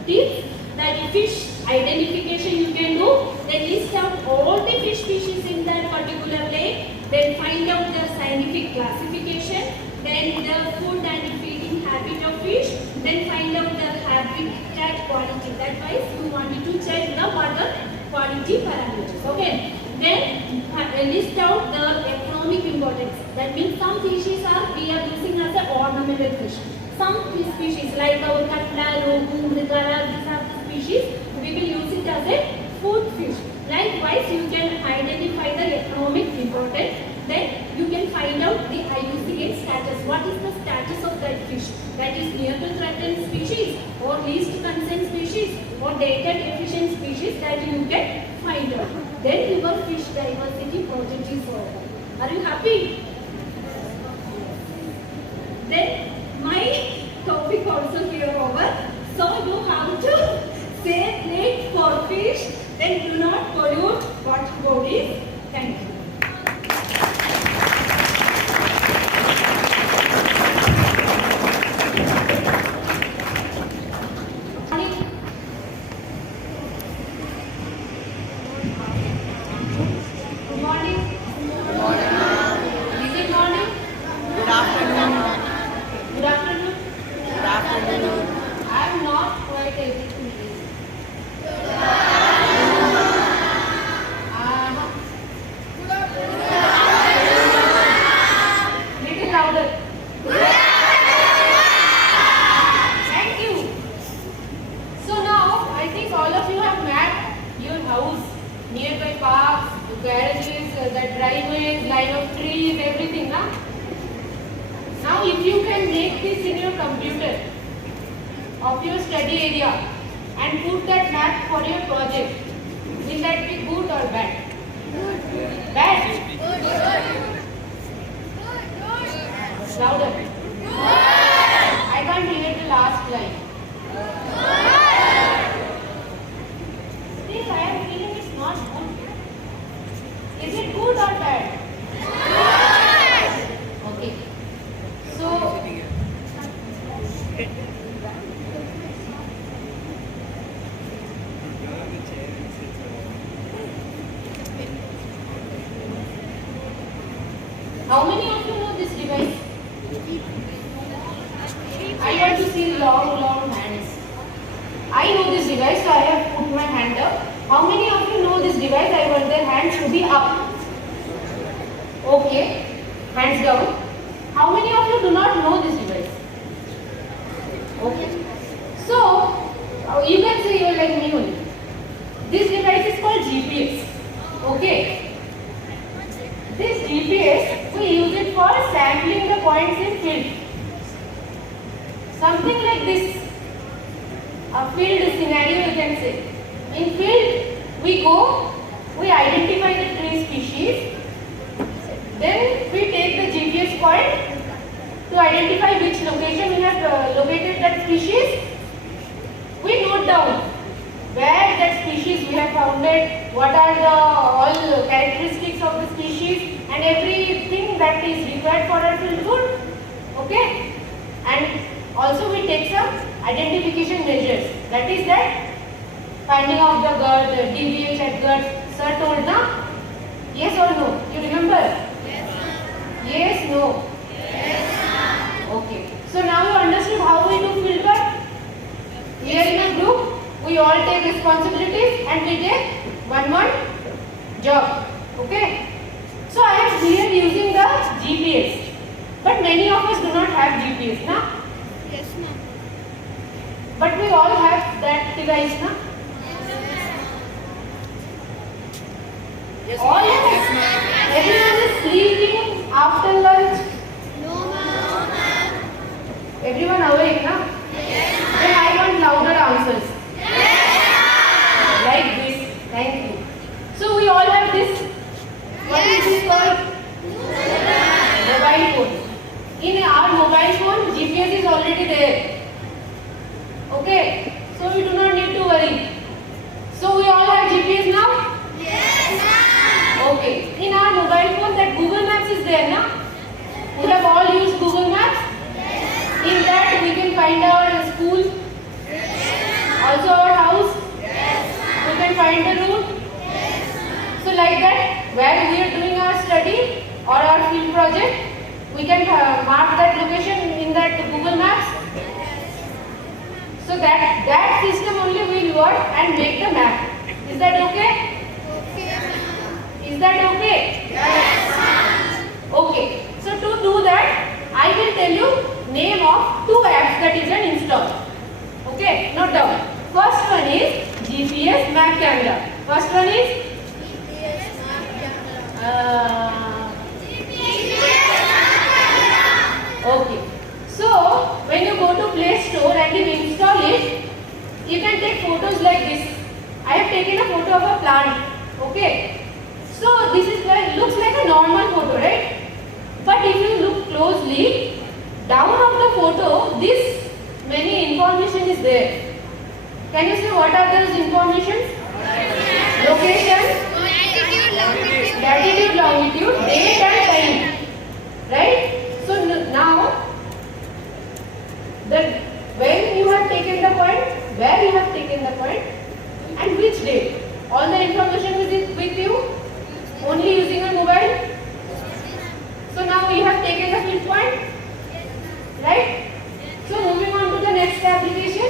tips that fish identification you can do. Then list out all the fish species in that particular lake. Then find out the scientific classification, then the food and feeding habit of fish, then find out the habitat quality. That wise you wanted to check the water quality parameters. Okay. Then list out the economic importance. That means some species are we are using as an ornamental fish. Some species like our katla, rohu, mridala, these are the species we will use it as a food fish. Likewise, you can identify the economic importance. Then you can find out the IUCN status. What is the status of that fish? That is near to threatened species or least concern species or data deficient species that you can find out. Then your fish diversity project is over. Are you happy? Then my topic also here over. So you have to save lake for fish. Then do not pollute water bodies. Thank you. Good morning. Good morning, ma'am. Is it morning? Good afternoon. Good afternoon. Good afternoon. I am not quite able to listen. garages, the driveways, line of trees, everything. Na? Now if you can make this in your computer of your study area and put that map for your project, will that be good or bad? Bad? Louder. I can't hear the last line. Still, I am feeling it's not good. Is it good or bad? Okay. So, how many of you know this device? I want to see long hands. I know this device, so I have put my hand up. How many of you know this device? I want their hands to be up. Okay, hands down. How many of you do not know this device? Okay. So, you can say you are like me only. This device is called GPS. Okay. This GPS, we use it for sampling the points in field. Something like this. A field scenario you can say. In field, we go, we identify the tree species. Then we take the GPS point to identify which location we have located that species. We note down where that species we have founded, what are the all characteristics of the species and everything that is required for our field good. Okay? And also we take some identification measures. That is that finding of the girth, DBH at girth, sir told na? Yes or no? You remember? Yes, no? Yes, okay. So now you understood how we do field work? Here in a group, we all take responsibilities and we take one job. Okay? So I am here using the GPS. But many of us do not have GPS, na? Yes, ma'am. But we all have that device, na? Yes, all of us. Everyone is sleeping after lunch. No, ma'am. Everyone awake, na? Yes, Then I want louder answers. yes. Like this. Thank you. So we all have this. What is this called? Mobile phone. In our mobile phone, GPS is already there. Okay. So we do not need to worry. So we all have GPS now? Yes, ma'am. Okay. In our mobile phone, that Google Maps is there, na? We have all used Google Maps. In that we can find our school, also our house. We can find the route. So like that, where we are doing our study or our field project, we can mark that location in that Google Maps. So that system only will work and make the map. Is that okay? Is that okay? Yes, Okay. So to do that, I will tell you name of 2 apps that you can install. Okay, note down. First one is GPS map camera. First one is okay. So when you go to Play Store and you install it, you can take photos like this. I have taken a photo of a plant. Okay. So this is where it looks like a normal photo, right? But if you look closely, down of the photo, this many information is there. Can you say what are those informations? Location, latitude, longitude, date and time. Right? So now, when you have taken the point, where you have taken the point, and which date. All the information is with you, only using a mobile. So now we have taken the field point, right? So moving on to the next application.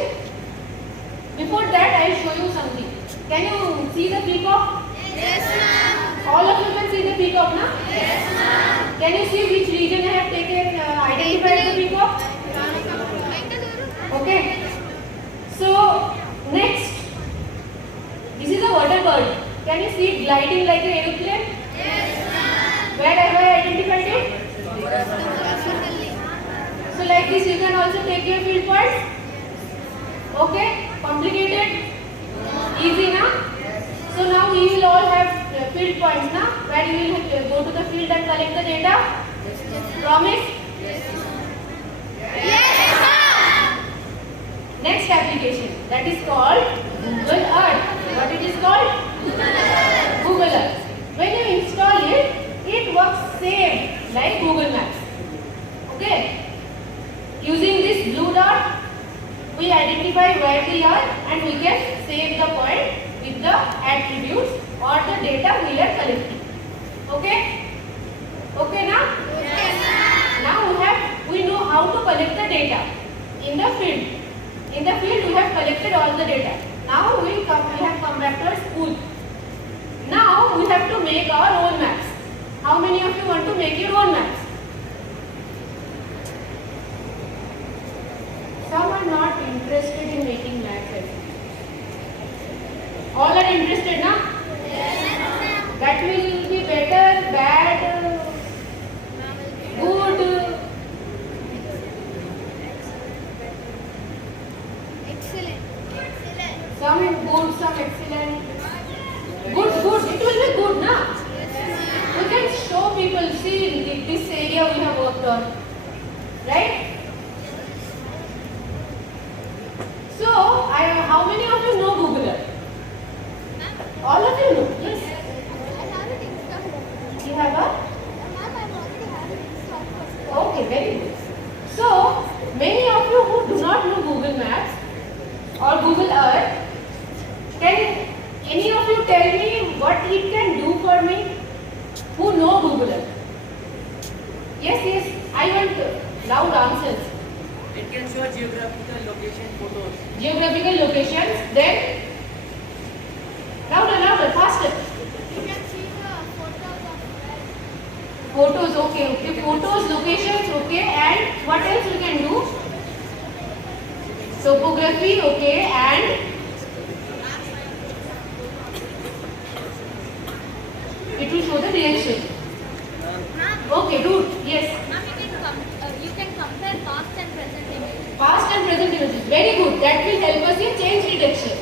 Before that, I will show you something. Can you see the peacock? Yes, ma'am. All of you can see the peacock, na? Yes, ma'am. Can you see which region I have taken, identified the peacock? Okay. So next, this is a water bird. Can you see it gliding like an aeroplane? Where have I identified it? So like this you can also take your field points. Okay? Complicated? Easy now? So now we will all have field points now, where you will go to the field and collect the data. Promise? Next application, that is called Google Earth. What it is called? Google Earth. When you install it, it works same like Google Maps. Okay? Using this blue dot, we identify where we are and we can save the point with the attributes or the data we are collecting. Okay? Okay now? Now we know how to collect the data in the field. In the field we have collected all the data. Now we have come back to our school. Now we have to make our own maps. How many of you want to make your own maps? Some are not interested in making maps. All are interested now? That will be better, bad, good. Some good, some excellent. Good. It will be good, na? We can show people, see this area we have worked on. Right? So, how many of you know Google Earth? All of you know? Yes. You have a? Okay, very good. So, many of you who do not know Google Maps or Google Earth, can any of you tell me what it can do for me? Who know Google Earth? Yes, I want loud answers. It can show geographical location photos. Geographical locations, then louder, faster. You can see the Photos, okay. Photos, locations, okay. And what else we can do? Topography, okay. And it will show the direction. Okay, do. Yes. you can compare past and present images. Past and present images. Very good. That will help us in change detection.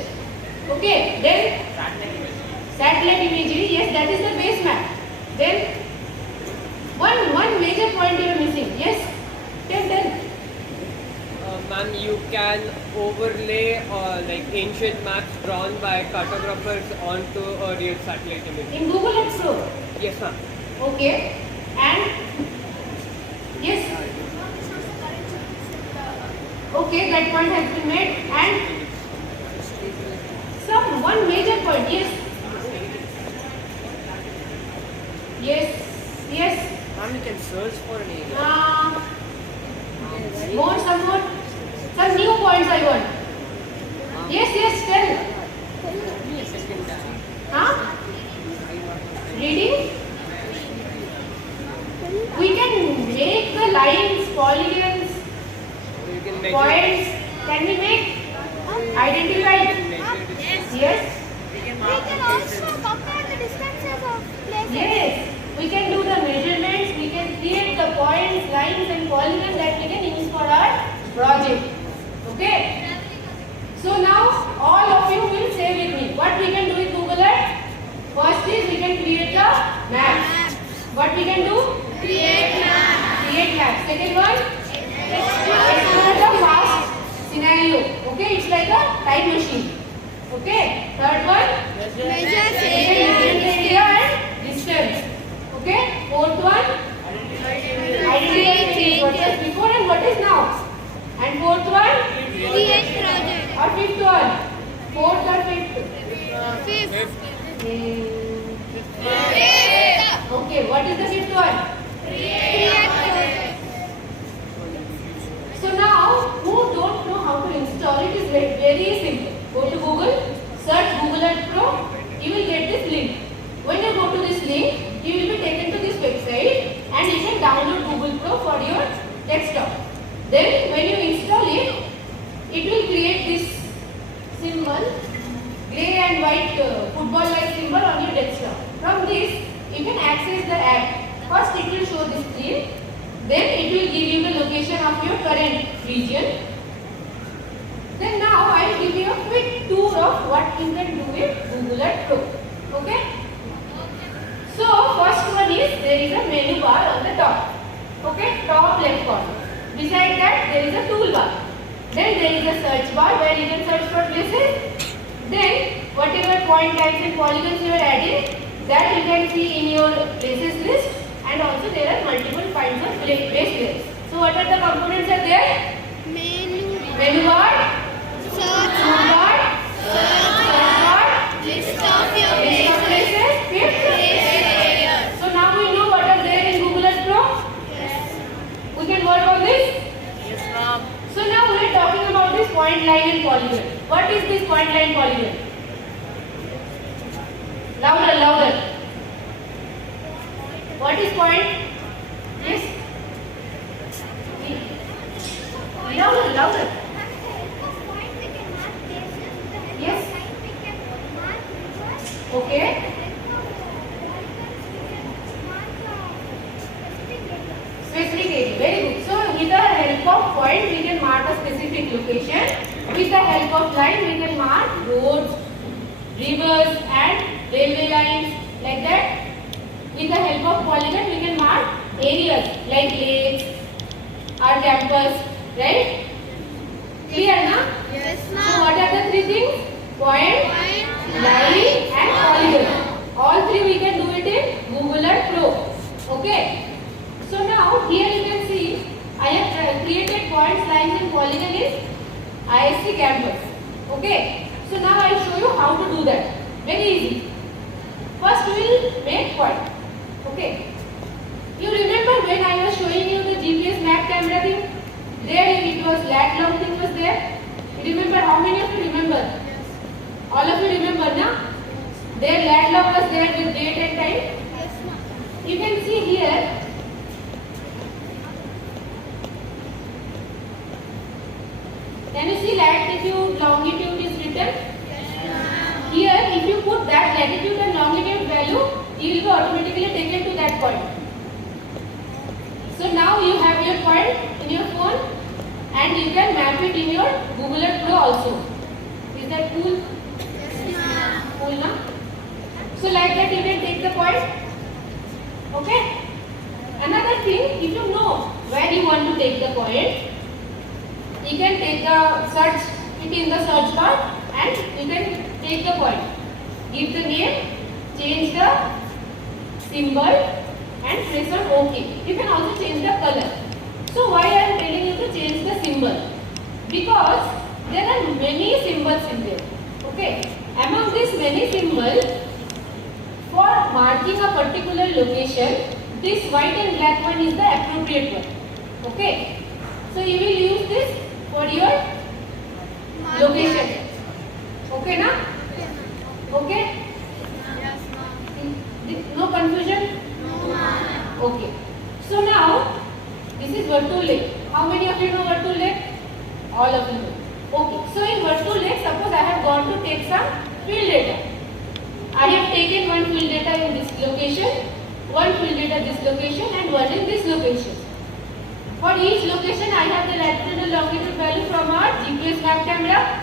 Okay. Then satellite imagery. Yes, that is the base map. Then one major point you are missing. Yes. Tell. Ma'am, you can overlay like ancient maps drawn by cartographers onto a real satellite image. In Google Earth Pro. Yes, ma'am. Okay. And yes. Okay, that point has been made. And one major point. Yes. Ma'am, you can search for an area. Some more. Some new points I want. Yes, tell. Huh? Reading? We can make the lines, polygons, You can measure. points. Can we make? Identify? Yes. We can also compare the distances of places. Yes. We can do the measurements. We can create the points, lines and polygons that we can use for our project. Okay. So now all of you will say with me what we can do with Google Earth. First is we can create the maps. What we can do? Create maps. Second one? Explore the past scenario. Okay, it's like a time machine. Okay. Third one? Measure Area and distance. Okay. Fourth one? Identify what was before and what is now. And fourth one? Create project. Or fifth one? Fourth or fifth? Fifth. Okay, what is the fifth one? Create project. So now, who don't know how to install it is very simple. Go to Google, search Google Earth Pro, you will get this link. When you go to this link, you will be taken to this website and you can download Google Pro for your desktop. Then when you install it, it will create this symbol, grey and white football like symbol on extra. From this, you can access the app. First, it will show the screen. Then, it will give you the location of your current region. Then now, I will give you a quick tour of what you can do with Google Earth Pro. Okay? So, first one is, there is a menu bar on the top. Okay? Top left corner. Beside that, there is a toolbar. Then there is a search bar where you can search for places. Then whatever point types and polygons you are adding, that you can see in your places list. And also there are multiple kinds of place lists. So what are the components are there? Menu bar, toolbar, search bar, list of places, fifth. So now we know what are there in Google Earth Pro. We can work on this. Yes, ma'am. So now we are talking about this point line and polygon. What is this point line polygon? Louder, louder. What is point? Yes. Louder, louder. Yes. Okay. Specific area. Very good. So with the help of point, we can mark a specific location. With the help of line, we can mark roads, rivers, and railway lines like that. With the help of polygon, we can mark areas like lakes, our campus, right? Clear, na? Yes, ma'am. So what are the three things? Point, line, and polygon. All three we can do it in Google Earth Pro. Okay. So now here you can see I have created points, lines and polygon in IISC campus. Okay. So now I will show you how to do that. Very easy. First we will make point. Okay. You remember when I was showing you the GPS map camera thing? There it was lat long thing was there. You remember? How many of you remember? Yes. All of you remember, na? There lat long was there with date and time. Yes, ma'am. You can see here. Can you see latitude, longitude is written? Here, if you put that latitude and longitude value, you will be automatically taken to that point. So now you have your point in your phone and you can map it in your Google Earth Pro also. Is that cool? Yes, ma'am. Cool, na? So like that you can take the point. Okay? Another thing, if you know where you want to take the point, you can take the search it in the search bar and you can take the point. Give the name, change the symbol and press on OK. You can also change the color. So why I am telling you to change the symbol? Because there are many symbols in there. Okay. Among these many symbols, for marking a particular location, this white and black one is the appropriate one. Okay. So you will use this for your location. Okay, na? Okay? Yes, ma'am. No confusion? No, ma'am. Okay. So now, this is Vartul Lake. How many of you know Vartul Lake? All of you know. Okay. So in Vartul Lake, suppose I have gone to take some field data. I have taken one field data in this location, one field data this location and one in this location. For each location, I have the latitude and longitude value from our GPS map camera.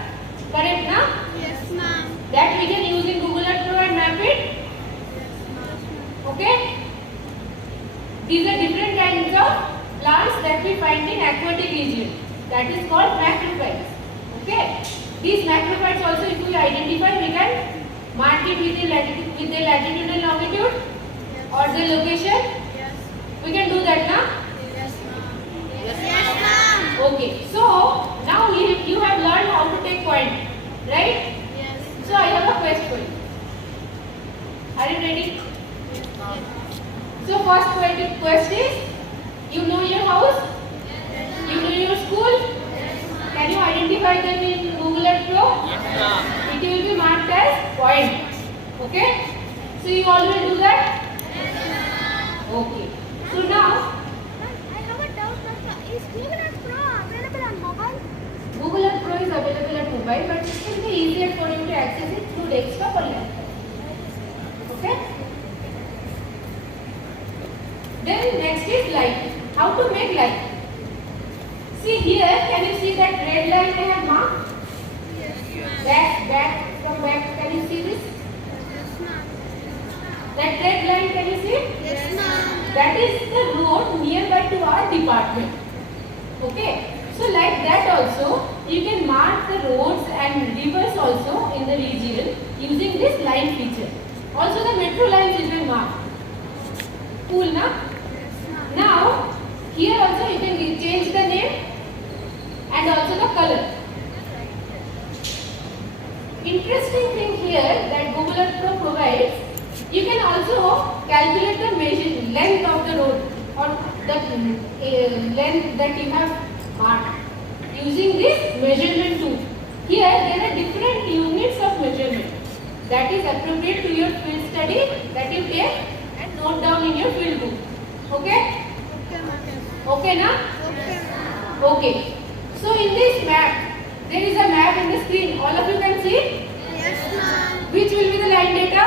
Correct, na? Yes, ma'am. That we can use in Google Earth Pro and map it. Okay? These are different kinds of plants that we find in aquatic region. That is called macrophytes. Okay? These macrophytes also, if we identify, we can mark it with the latitude and longitude or the location. Yes. We can do that, na? Yes, ma'am. Yes, ma'am. Okay, so now you have learned how to take point, right? Yes. So I have a quest for you. Are you ready? So first quest is, you know your house? You know your school? Can you identify them in Google Earth Pro? It will be marked as point. Okay? So you all will do that? Okay. So now, I have a doubt. Is Google Earth Pro available on mobile? Google Earth Pro is available at mobile, but it will be easier for you to access it through desktop or laptop. Okay. Then next is light. How to make light? See here, can you see that red line I have marked? From back, can you see this? That red line, can you see? Yes, ma'am. That is the road nearby to our department. Okay. So like that also, you can mark the roads and rivers also in the region using this line feature. Also the metro lines is been marked. Cool, na? Now, here also you can change the name and also the color. Interesting thing here that Google Earth Pro provides, you can also calculate the length of the road or the length that you have marked using this measurement tool. Here there are different units of measurement that is appropriate to your field study that you take and note down in your field book. Okay? Okay, na? Okay. So in this map, there is a map in the screen. All of you can see? Yes, ma'am. Which will be the line data?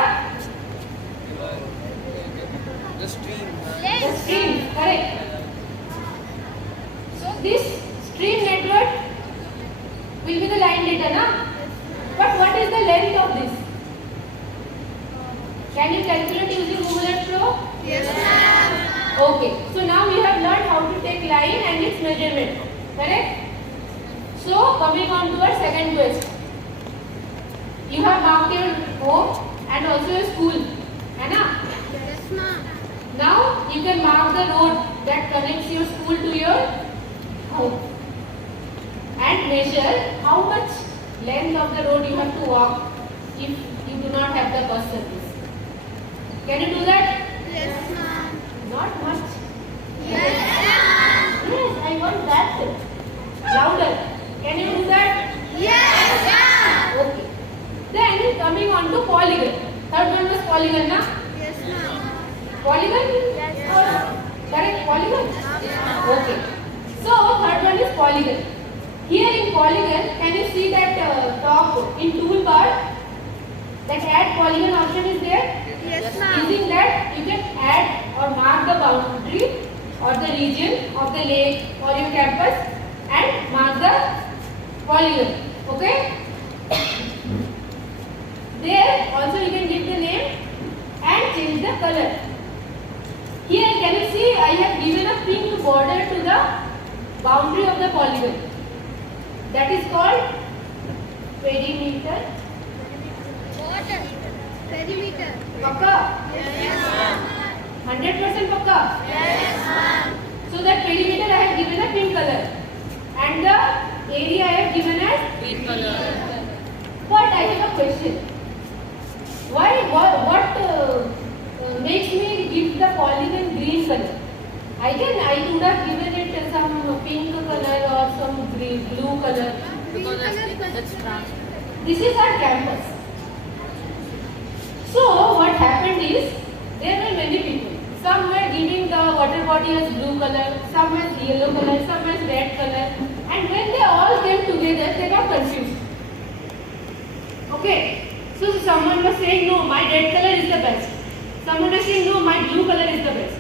The stream. The stream, correct. So this stream network will be the line data, na? But what is the length of this? Can you calculate using Google Earth Pro? Yes, ma'am. Okay. So now we have learned how to take line and its measurement. Correct? So coming on to our second question. You have marked your home and also your school. Hai na? Yes, ma'am. Now you can mark the road that connects your school to your home and measure how much length of the road you have to walk if you do not have the bus service. Can you do that? Yes, ma'am. Not much. Yes, ma'am. Yes, I want that. Louder. Can you do that? Yes, ma'am. Okay. Then coming on to polygon. Third one was polygon, na? Yes, ma'am. Polygon? Yes, ma'am. Correct, polygon? Yes. Okay. So third one is polygon. Here in polygon, can you see that top in toolbar? That add polygon option is there. Yes, ma'am. Using that, you can add or mark the boundary or the region of the lake or your campus and mark the polygon. Okay? There also you can give the name and change the color. Here can you see I have given a pink border to the boundary of the polygon. That is called perimeter. Water. Perimeter. Pakka? Yes, ma'am. 100% pakka? Yes, ma'am. So that perimeter I have given a pink color and the area I have given as Green color. But I have a question. What makes me give the polygon green color? I would have given it some pink color or some blue color. Because that's transparent. This is our campus. So what happened is there were many people. Some were giving the water body as blue color, some as yellow color, some as red color, and when they all came together, they got confused. Okay. So someone was saying, no, my red color is the best. Someone was saying, no, my blue color is the best.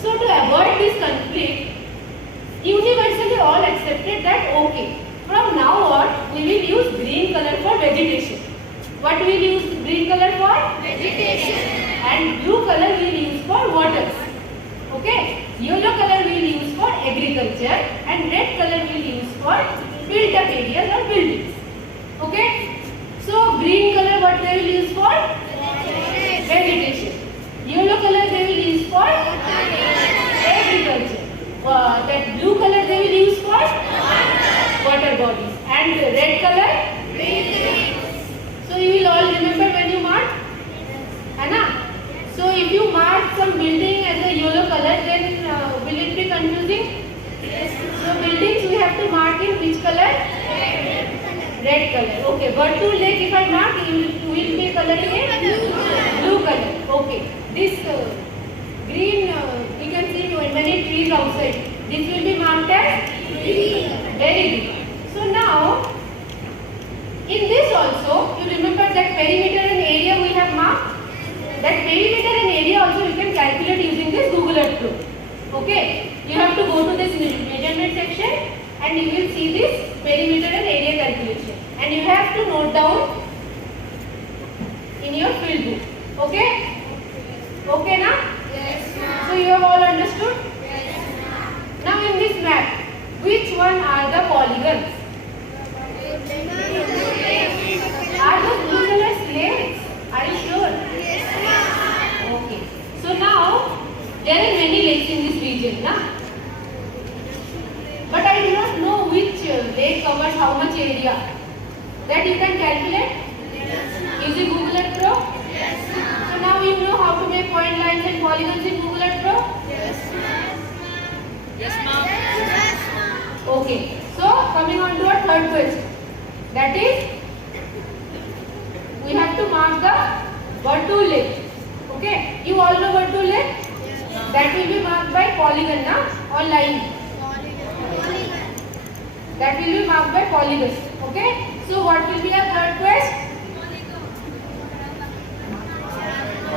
So to avoid this conflict, universally all accepted that, okay, from now on, we will use green color for vegetation. What will we use green color for? Vegetation. And blue color we will use for waters. Okay. Yellow color we will use for agriculture and red color we will use for built up areas or buildings. Okay. So green color what they will use for? Vegetation. Yellow color they will use for? Agriculture. That blue color they will use for? Water bodies. And red color? So you will all remember when you mark? Anna? So if you mark some building as a yellow color, then will it be confusing? Yes. So buildings we have to mark in which color? Red color. Okay. Virtu Lake if I mark, you will be coloring it? Blue color. Okay. This green, you can see many trees outside. This will be marked as green. Very good. So now, in this also, you remember that perimeter and area we have marked? That Okay, you have to go to this measurement section and you will see this perimeter and area calculation, and you have to note down in your field book. Okay? Okay na? Yes, ma'am. So you have all understood? Yes, ma'am. Now in this map, which one are the polygons? Are those blue color slates? Are you sure? Yes, ma'am. Okay. So now there are many lakes in this region, na? But I do not know which lake covers how much area. That you can calculate using Google Earth Pro. Yes, ma'am. So now you know how to make point lines and polygons in Google Earth Pro. Yes, ma'am. Yes, ma'am. Yes, ma'am. Okay. So coming on to our third question. That is, we have to mark the Vartul lake. Okay. You all know Vartul lake? That will be marked by polygon, na? Or line. That will be marked by polygons. Okay. So what will be our third quest?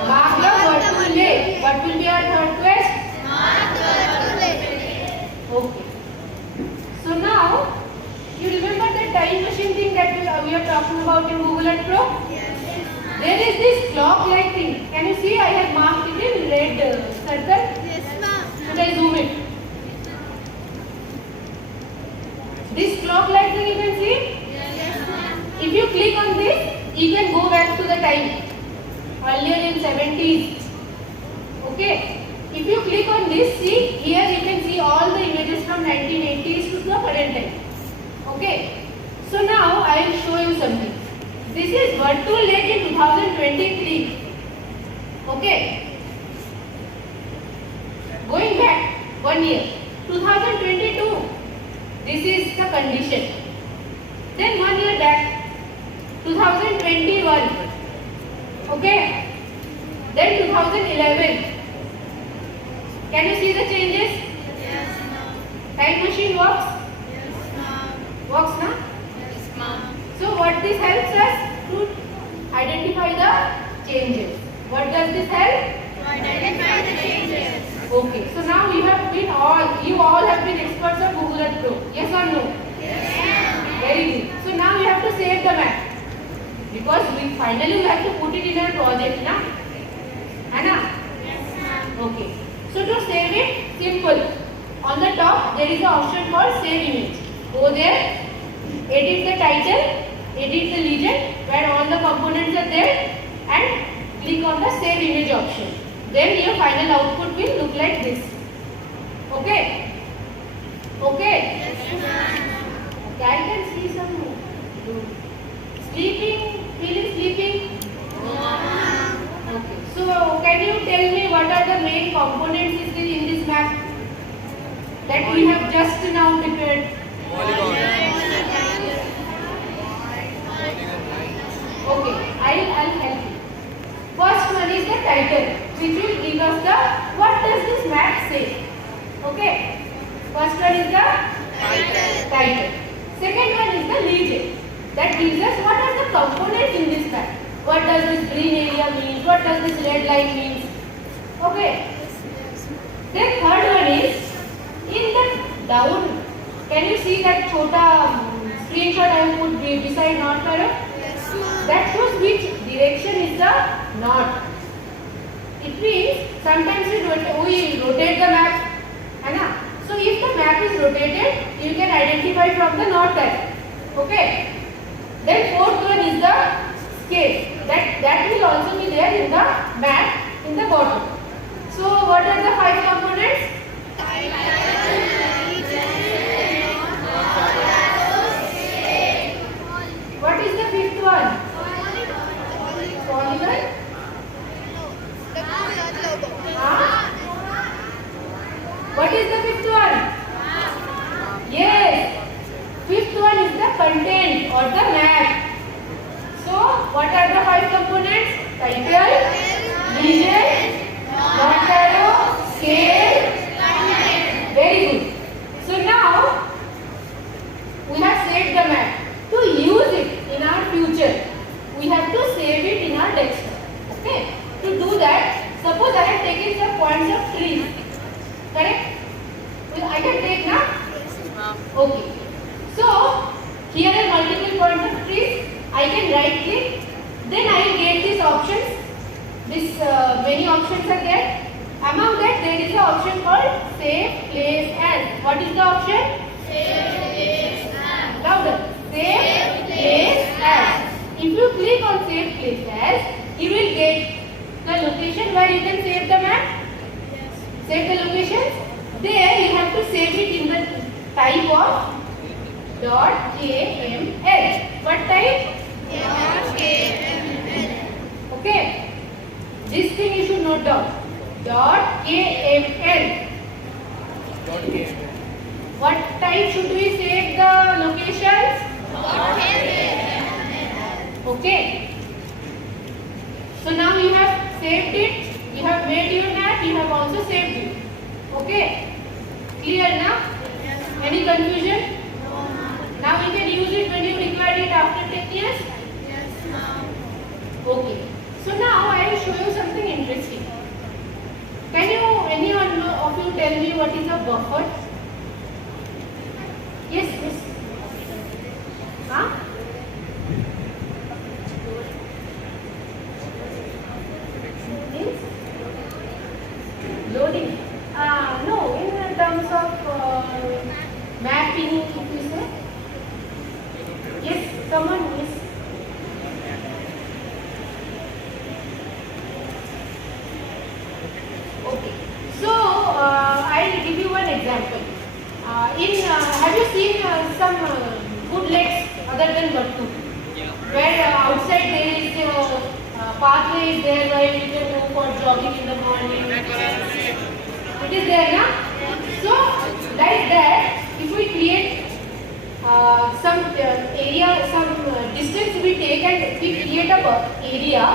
Mark the Vartul lake. What will be our third quest? Okay. So now, you remember the time machine thing that we are talking about in Google Earth Pro? There is this clock-like thing. Can you see? I have marked it in red circle. Yes, ma'am. Should I zoom it? This clock-like thing you can see? Yes, ma'am. If you click on this, you can go back to the time earlier in 70s. Okay. If you click on this, see here you can see all the images from 1980s to the current time. Okay. So now I will show you something. This is Vartul Lake in 2023. Okay. Going back 1 year, 2022. This is the condition. Then 1 year back, 2021. Okay. Then 2011. Can you see the changes? Yes, ma'am. Time machine works? Yes, ma'am. Works, na? Yes, ma'am. So what this helps us to identify the changes. What does this help? Identify the changes. Okay. So now you all have been experts of Google Earth Pro. Yes or no? Yes, ma'am. Very good. So now you have to save the map. Because finally we have to put it in our project, na? Anna? Yes, ma'am. Okay. So to save it, simple. On the top there is an option called Save Image. Go there, edit the title, edit the legend where all the components are there, and click on the Save Image option. Then your final output will look like this. Okay? Okay? Yes, ma'am. Okay, I can see some sleeping, feeling sleeping. Okay. So can you tell me what are the main components in this map that we have just now prepared? Okay, I'll help you. First one is the title, which will give us the what does this map say. Okay. First one is the title. Second one is the legend. That gives us what are the components in this map. What does this green area mean? What does this red line mean? Okay. Then third one is in the down. Can you see that chota screenshot I have put beside north arrow? Yes, ma'am. That shows which direction is the north. It means sometimes we rotate the map. Anna? So if the map is rotated, you can identify from the north side. Okay. Then fourth one is the scale. That will also be there in the map in the bottom. So what are the 5 components? What is the fifth one? Polygon? Huh? What is the fifth one? Yes. Fifth one is the content or the map. So, what are the 5 components? Title, legend, north arrow, scale, content. Very good. So now, we have saved the map. To use it in our future, we have to save it in our desktop. Okay. To do that, suppose I have taken some points of trees. Correct? I can take now? Yes, ma'am. Okay. So, here are multiple points of trees. I can right click. Then I will get these options. This many options are there. Among that there is an option called Save Place As. What is the option? Save place as. Louder. Save Place As. If you click on Save Place As, you will get the location where you can save the map. Save the locations. There you have to save it in the type of .kml. What type? .kml. Okay. This thing you should note down. .kml. What type should we save the locations? Okay. So now you have saved it. You have made your map. You have also saved it. Okay. Clear now? Any confusion? Now you can use it when you require it after 10 years? Yes, ma'am. Okay. So now I will show you something interesting. Can you, any one of you tell me what is a buffer? Yes, miss. Huh? Means? Loading. No, in terms of mapping, if you say. Yes, someone is. Okay. So, I'll give you one example. Have you seen some good lakes other than Battu? Yeah. Where outside there is pathway is there where you can go for jogging in the morning. It is there, na? So, like that, if we create some area, some distance we take and we create a area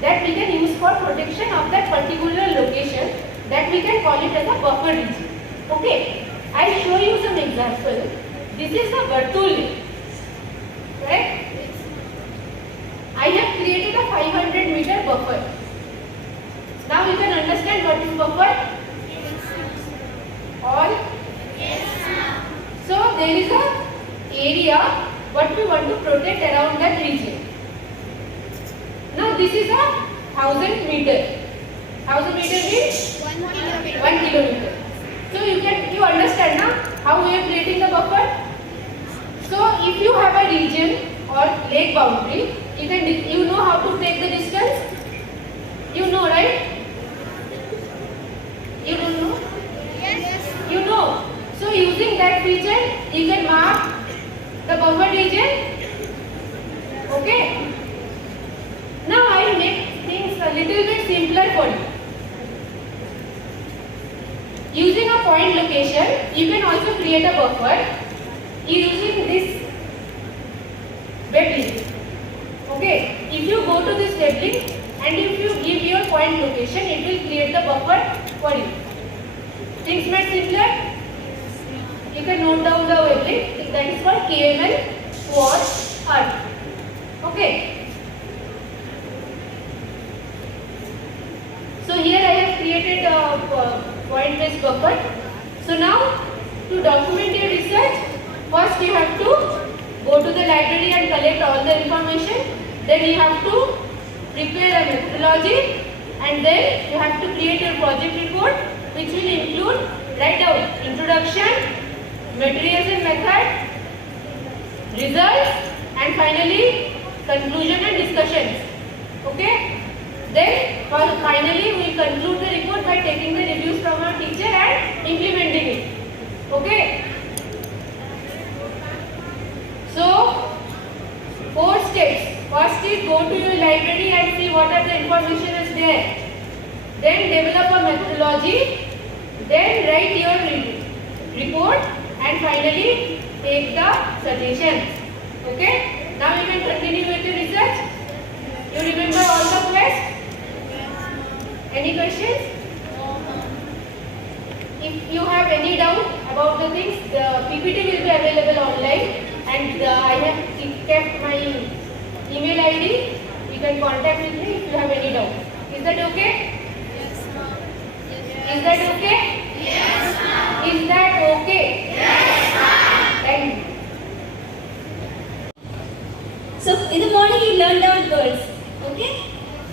that we can use for protection of that particular location, that we can call it as a buffer region. Okay, I'll show you some example. This is the Battu lake, right? I have created a 500-meter buffer. Now you can understand what is buffer? All? Yes, So there is a area what we want to protect around that region. Now this is a 1000 meter. 1000 meter means 1 kilometer. 1 kilometer. So you understand now how we are creating the buffer. So if you have a region or lake boundary, you know how to take the distance. You know, right? You don't know? Yes. You know. So using that feature, you can mark the buffer region. Okay. Now I will make things a little bit simpler for you. Using a point location, you can also create a buffer using this web link. Okay. If you go to this web link and if you give your point location, it will create the buffer for you. Things made simpler? You can note down the web link. That is called KML Swatch Earth. Okay. So here I have created a point-based buffer. So now to document your research, first you have to go to the library and collect all the information. Then you have to prepare a methodology, and then you have to create your project report, which will include, write down introduction, materials and method, results, and finally conclusion and discussions. Okay. Then finally we will conclude the report by taking the reviews from our teacher and implementing it. Okay. So 4 steps. First is go to your library and see what are the information is there. Then develop a methodology. Then write your report and finally take the suggestions. Okay. Now you can continue with your research. You remember all the quests? Any questions? If you have any doubt about the things, the PPT will be available online, and I have kept my email ID. You can contact with me if you have any doubt. Is that okay? Yes, ma'am. Is that okay? Yes. Okay? Yes, ma'am. Thank you. So in the morning you learned about birds. Okay?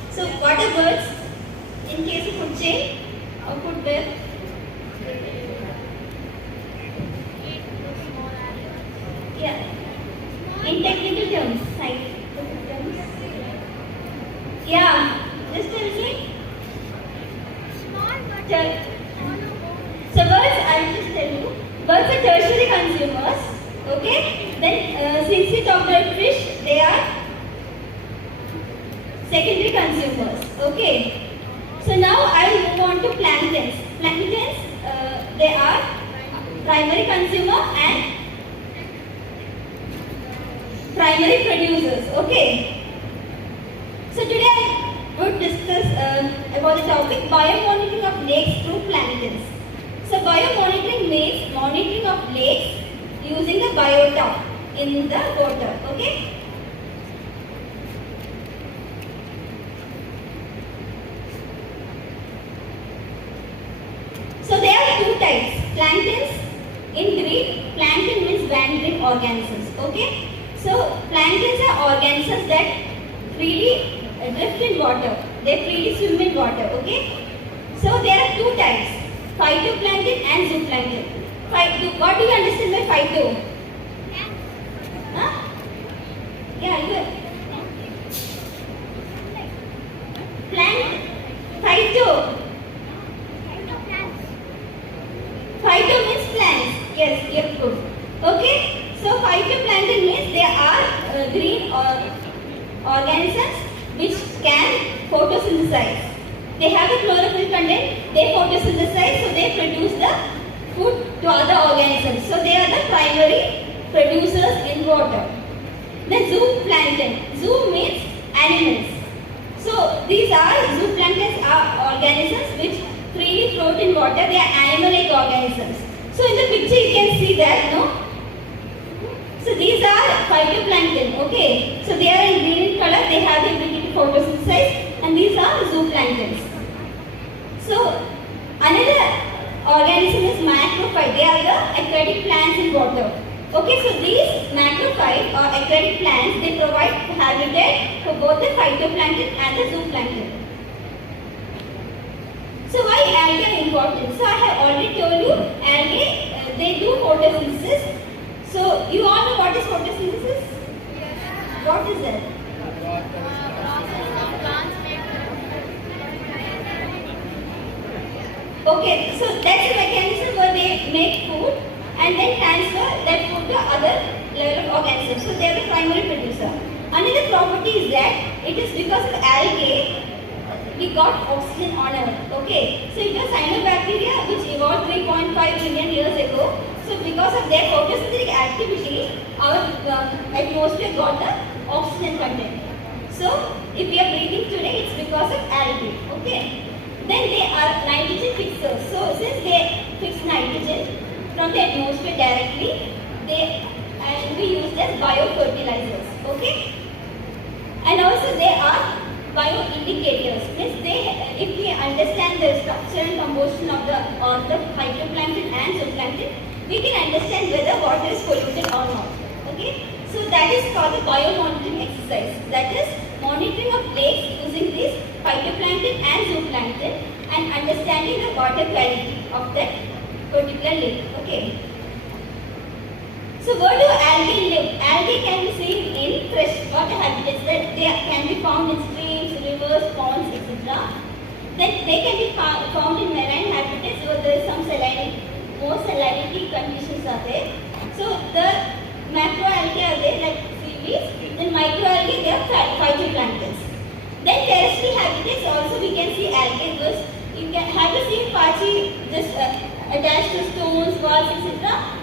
So what are birds? In case of food chain or food web? Yeah. In technical terms, scientific terms. Yeah. Just tell me. So birds, I will just tell you. Birds are tertiary consumers. Okay. Then since we talked about fish, they are secondary consumers. Okay. So now I will move on to planktons. Planktons, they are primary consumer and primary producers. Okay. So today I would discuss about the topic biomonitoring of lakes through planktons. So biomonitoring means monitoring of lakes using the biota in the water. Okay. So there are two types, planktons. In Greek, plankton means wandering organisms. Okay. So planktons are organisms that freely drift in water. They freely swim in water. Okay. So there are two types, phytoplankton and zooplankton. What do you understand by phyto? Huh? Yeah, good. Plant, phyto. Phyto means plants. Yes, you're good. Okay. So phytoplankton means they are green organisms which can photosynthesize. They have a chlorophyll content. They photosynthesize, so they produce the food to other organisms. So they are the primary producers in water. The zooplankton. Zoo means animals. So these are zooplanktons are organisms which freely float in water. They are animal-like organisms. So in the picture you can see that, no? So these are phytoplankton. Okay. So they are in green color. They have the ability to photosynthesize, and these are zooplanktons. So another organism is macrophyte. They are the aquatic plants in water. Okay, so these macrophyte or aquatic plants, they provide habitat for both the phytoplankton and the zooplankton. So why algae are important? So I have already told you, algae, they do photosynthesis. So you all know what is photosynthesis? What is that? Okay, so that's a mechanism where they make food and then transfer that food to other level of organisms. So they are the primary producer. Another property is that it is because of algae we got oxygen on Earth. Okay, so it was cyanobacteria which evolved 3.5 billion years ago. So because of their photosynthetic activity, our atmosphere got the oxygen content. So if we are breathing today, it's because of algae. Okay. Then they are nitrogen fixers. So since they fix nitrogen from the atmosphere directly, they and we use as biofertilizers. Okay. And also they are bioindicators. Means they, if we understand the structure and composition of the phytoplankton and zooplankton, we can understand whether water is polluted or not. Okay. So that is called the biomonitoring exercise. That is monitoring of lakes using this phytoplankton and zooplankton and understanding the water quality of that particular lake. Okay. So where do algae live? Algae can be seen in freshwater habitats, that they can be found in streams, rivers, ponds, etc. Then they can be found in marine habitats where there is some salinity, more salinity conditions are there. So the macroalgae are there like seaweeds, then microalgae they are phytoplanktons. Then terrestrial habitats also we can see algae. Because you can have you seen Pachi just attached to stones, walls, etc.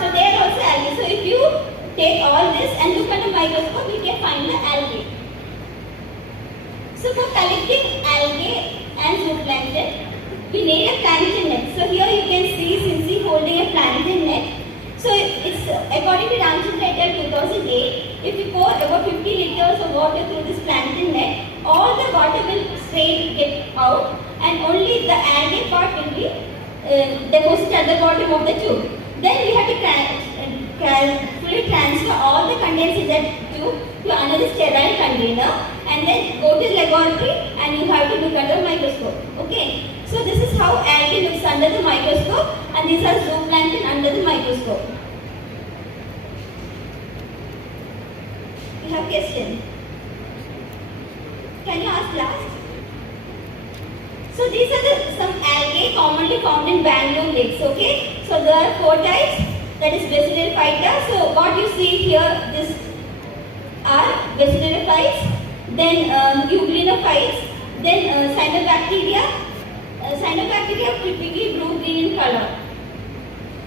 So they are also algae. So if you take all this and look under microscope, we can find the algae. So for collecting algae and zooplankton, we need a plankton net. So here you can see Cincy holding a plankton net. So it's according to Ramchandra et al. 2008, if you pour about 50 liters of water through this plankton net, all the water will straight get out and only the algae part will be deposited at the bottom of the tube. Then we have to carefully transfer all the contents in that tube to another sterile container and then go to the laboratory and you have to look under the microscope. Okay. So this is how algae looks under the microscope and these are zooplankton under the microscope. You have question? Can you ask last? So these are some algae commonly found in Bangalore lakes, okay? So there are 4 types, that is Bacillary phyta. So what you see here, this are Bacillary phytes, then Euglenophytes, then Cyanobacteria. Cyanobacteria typically blue-green in color.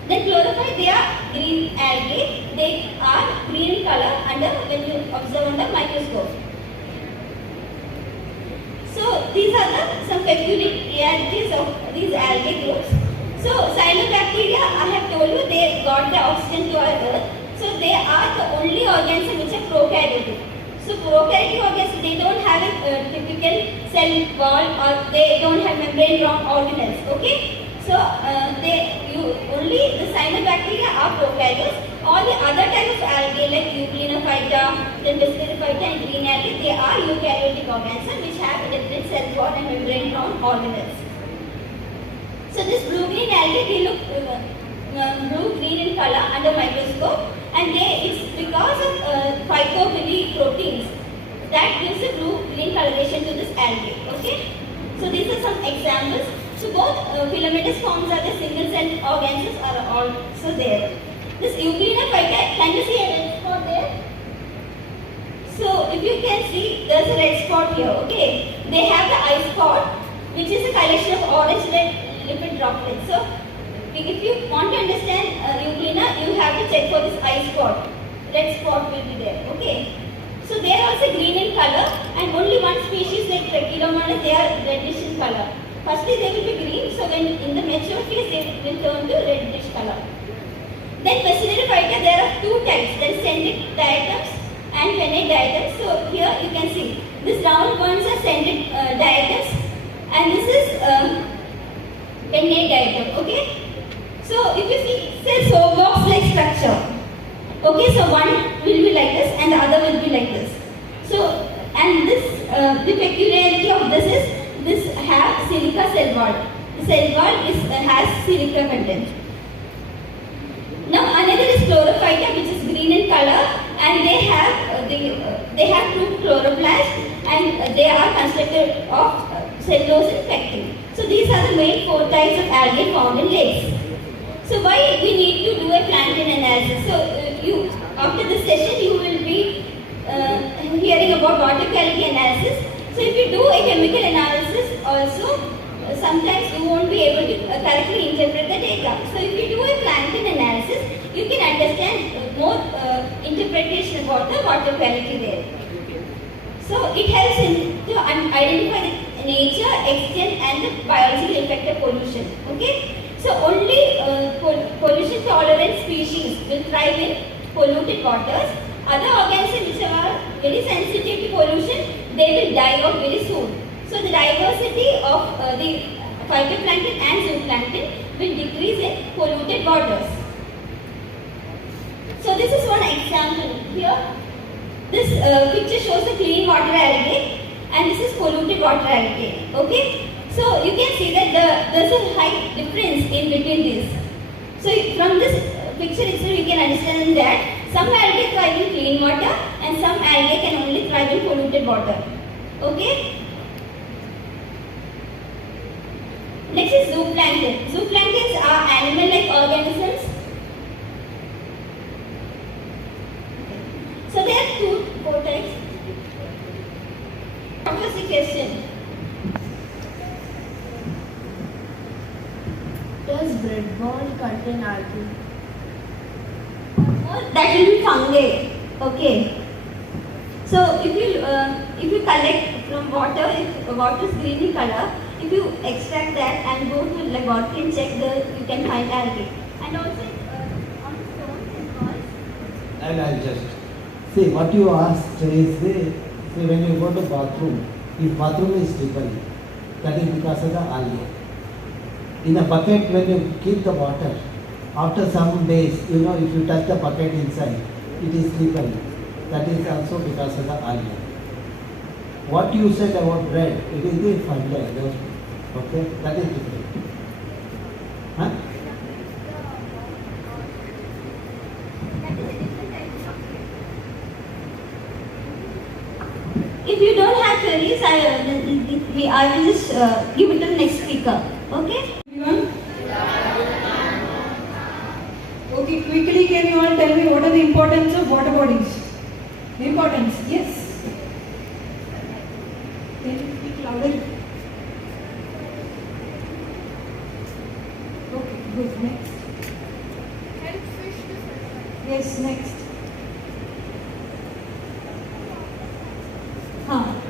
Then chlorophyte, they are green algae, they are green in color when you observe under microscope. So these are some peculiarities of these algae groups. So cyanobacteria, I have told you, they got the oxygen to our earth. So they are the only organism which are prokaryotic. So prokaryotic organisms, they don't have a typical cell wall or they don't have membrane-bound organelles. Okay? So only the cyanobacteria are prokaryotes. All the other types of algae like Euglenophyta, then Bacillary phyta and green algae, they are eukaryotic organisms which have a different cell wall and membrane-bound organelles. So this blue-green algae, they look blue-green in color under microscope, and it's because of phytobilly proteins that gives a blue-green coloration to this algae. Okay. So these are some examples. So both filamentous forms are the single-celled organisms are also there. This Euglenophyta, can you see a red spot there? So if you can see, there's a red spot here. Okay. They have the eye spot, which is a collection of orange-red lipid droplets. So if you want to understand Euglena, you have to check for this eye spot. Red spot will be there. Okay. So they are also green in color, and only one species like Tracheodomonas, they are reddish in color. Firstly, they will be green, so when in the mature phase, they will turn to reddish color. Then Bacillary phyta, there are 2 types. There is centric diatoms and pennate diatoms. So here you can see, this round ones are centric diatoms, and this is pennate diatom. Okay. So if you see, it's a soapbox-like structure. Okay, so one will be like this and the other will be like this. So, and this, the peculiarity of this is, this have silica cell wall. The cell wall has silica content. Now another is chlorophyta, which is green in color, and they have 2 chloroplasts, and they are constructed of cellulose and pectin. So these are the main 4 types of algae found in lakes. So why we need to do a plankton analysis? So after this session you will be hearing about water quality analysis. So if you do a chemical analysis also, sometimes you won't be able to correctly interpret the data. So if you do a plankton analysis, you can understand more interpretation about the water quality there. So it helps to identify the nature, extent and the biological effect of pollution. Okay. So only pollution tolerant species will thrive in polluted waters. Other organisms which are very sensitive to pollution, they will die out very soon. So the diversity of the phytoplankton and zooplankton will decrease in polluted waters. So this is one example here. This picture shows the clean water algae and this is polluted water algae. Okay. So you can see that there's a high difference in between these. So from this picture itself you can understand that some algae thrive in clean water and some algae can only thrive in polluted water. Okay. Next is zooplankton. Zooplanktons are animal-like organisms. So there are 4 types. What was the question? Does bread ball contain algae? That will be fungi. Okay. So if you collect from water, if water is green in color, if you extract that and go to laboratory and check you can find algae. And also on stones and walls. And I'll just see what you asked is when you go to bathroom, if bathroom is slippery, that is because of the algae. In a bucket, when you keep the water, after some days, if you touch the bucket inside, it is slippery. That is also because of the algae. What you said about bread, it is the fungi. Okay, that is different. Huh? If you don't have queries, I will just give it to the next speaker. Okay? Okay, quickly can you all tell me what are the importance of water bodies? Importance, yes. Can you speak louder? Okay, good. Next. Help fish to survive. Yes, next.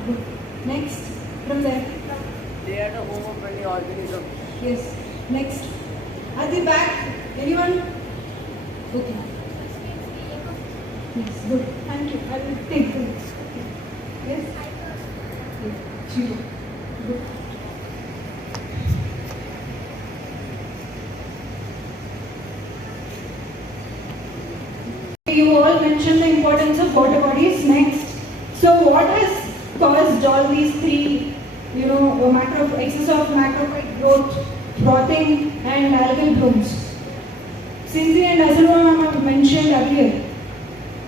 Good. Next. From there. They are the home of many organisms. Yes. Next. At the back. Anyone? Okay. Yes, good. Thank you. I will take this. Yes? Zero. Good. You all mentioned the importance of water bodies. Next. So what has caused all these three, excess of macrophyte growth, frothing and algal blooms? Cindy and Azurwa have mentioned earlier.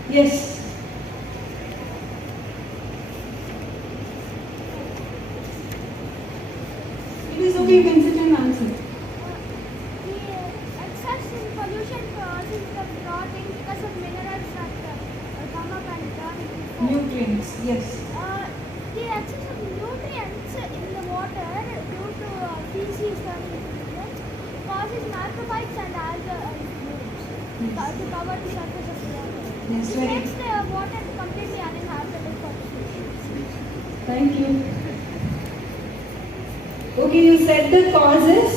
Yes. It is okay, you can sit and answer. The excess in pollution causes the rotting because of minerals that come up and turn into foam. Nutrients, yes. The excess of nutrients in the water due to feces turning into nutrients causes macrophytes and algal blooms to cover the surface of the water. Yes, This very makes the water completely uninhabitable for fish. Thank you. Okay, you said the causes.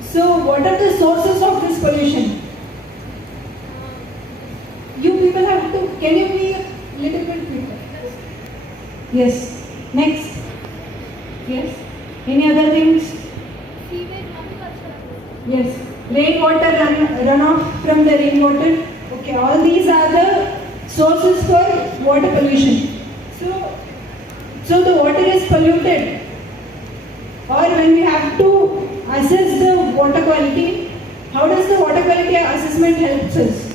So, what are the sources of this pollution? You people have to, can you be a little bit quicker? Yes. Next. Yes. Any other things? Sewage, agriculture. Yes. Rainwater runoff from the rainwater. Okay, all these are the sources for water pollution. So the water is polluted, or when we have to assess the water quality, how does the water quality assessment help us?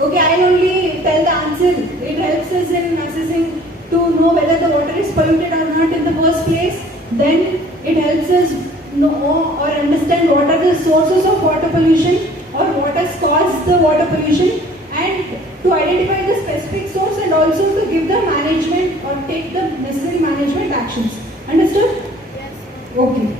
Okay, I'll only tell the answer. It helps us in assessing to know whether the water is polluted or not in the first place. Then it helps us know or understand what are the sources of water pollution or what has caused the water pollution, and to identify the specific source and also to give the management or take the necessary management actions. Understood? Yes. Okay.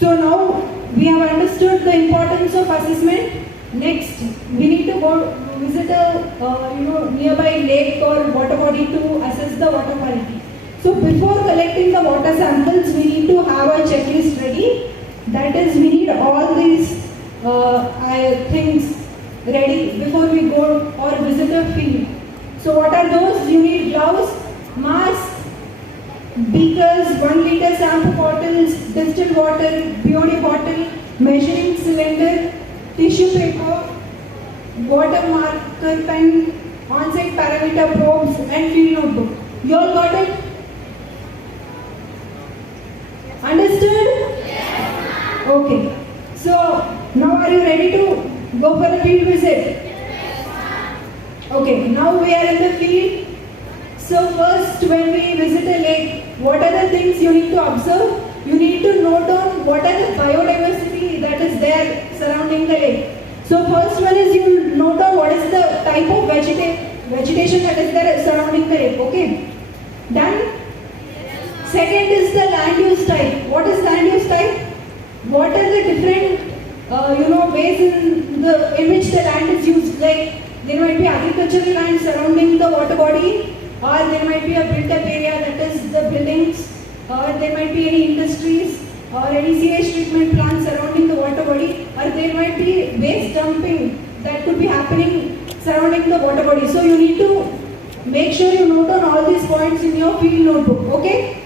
So now we have understood the importance of assessment. Next, we need to go visit a nearby lake or water body to assess the water quality. So before collecting the water samples, we need to have a checklist ready. That is, we need all these things ready before we go or visit a field. So what are those? You need gloves, mask, beakers, 1 liter sample bottles, distilled water, BOD bottle, measuring cylinder, tissue paper, water marker pen, on-site parameter probes and field notebook. You all got it? Understood? Yes. Okay. So now are you ready to go for a field visit? Yes. Okay. Now we are in the field. So first, when we visit a lake, what are the things you need to observe? You need to note down what are the biodiversity that is there surrounding the lake. So first one is you note down what is the type of vegetation that is there surrounding the lake. Okay. Done? Second is the land use type. What is land use type? What are the different ways in which the land is used? Like there might be agricultural land surrounding the water body, or there might be a built-up area, that is the buildings, or there might be any industries or any sewage treatment plants surrounding the water body, or there might be waste dumping that could be happening surrounding the water body. So you need to make sure you note down all these points in your field notebook. Okay?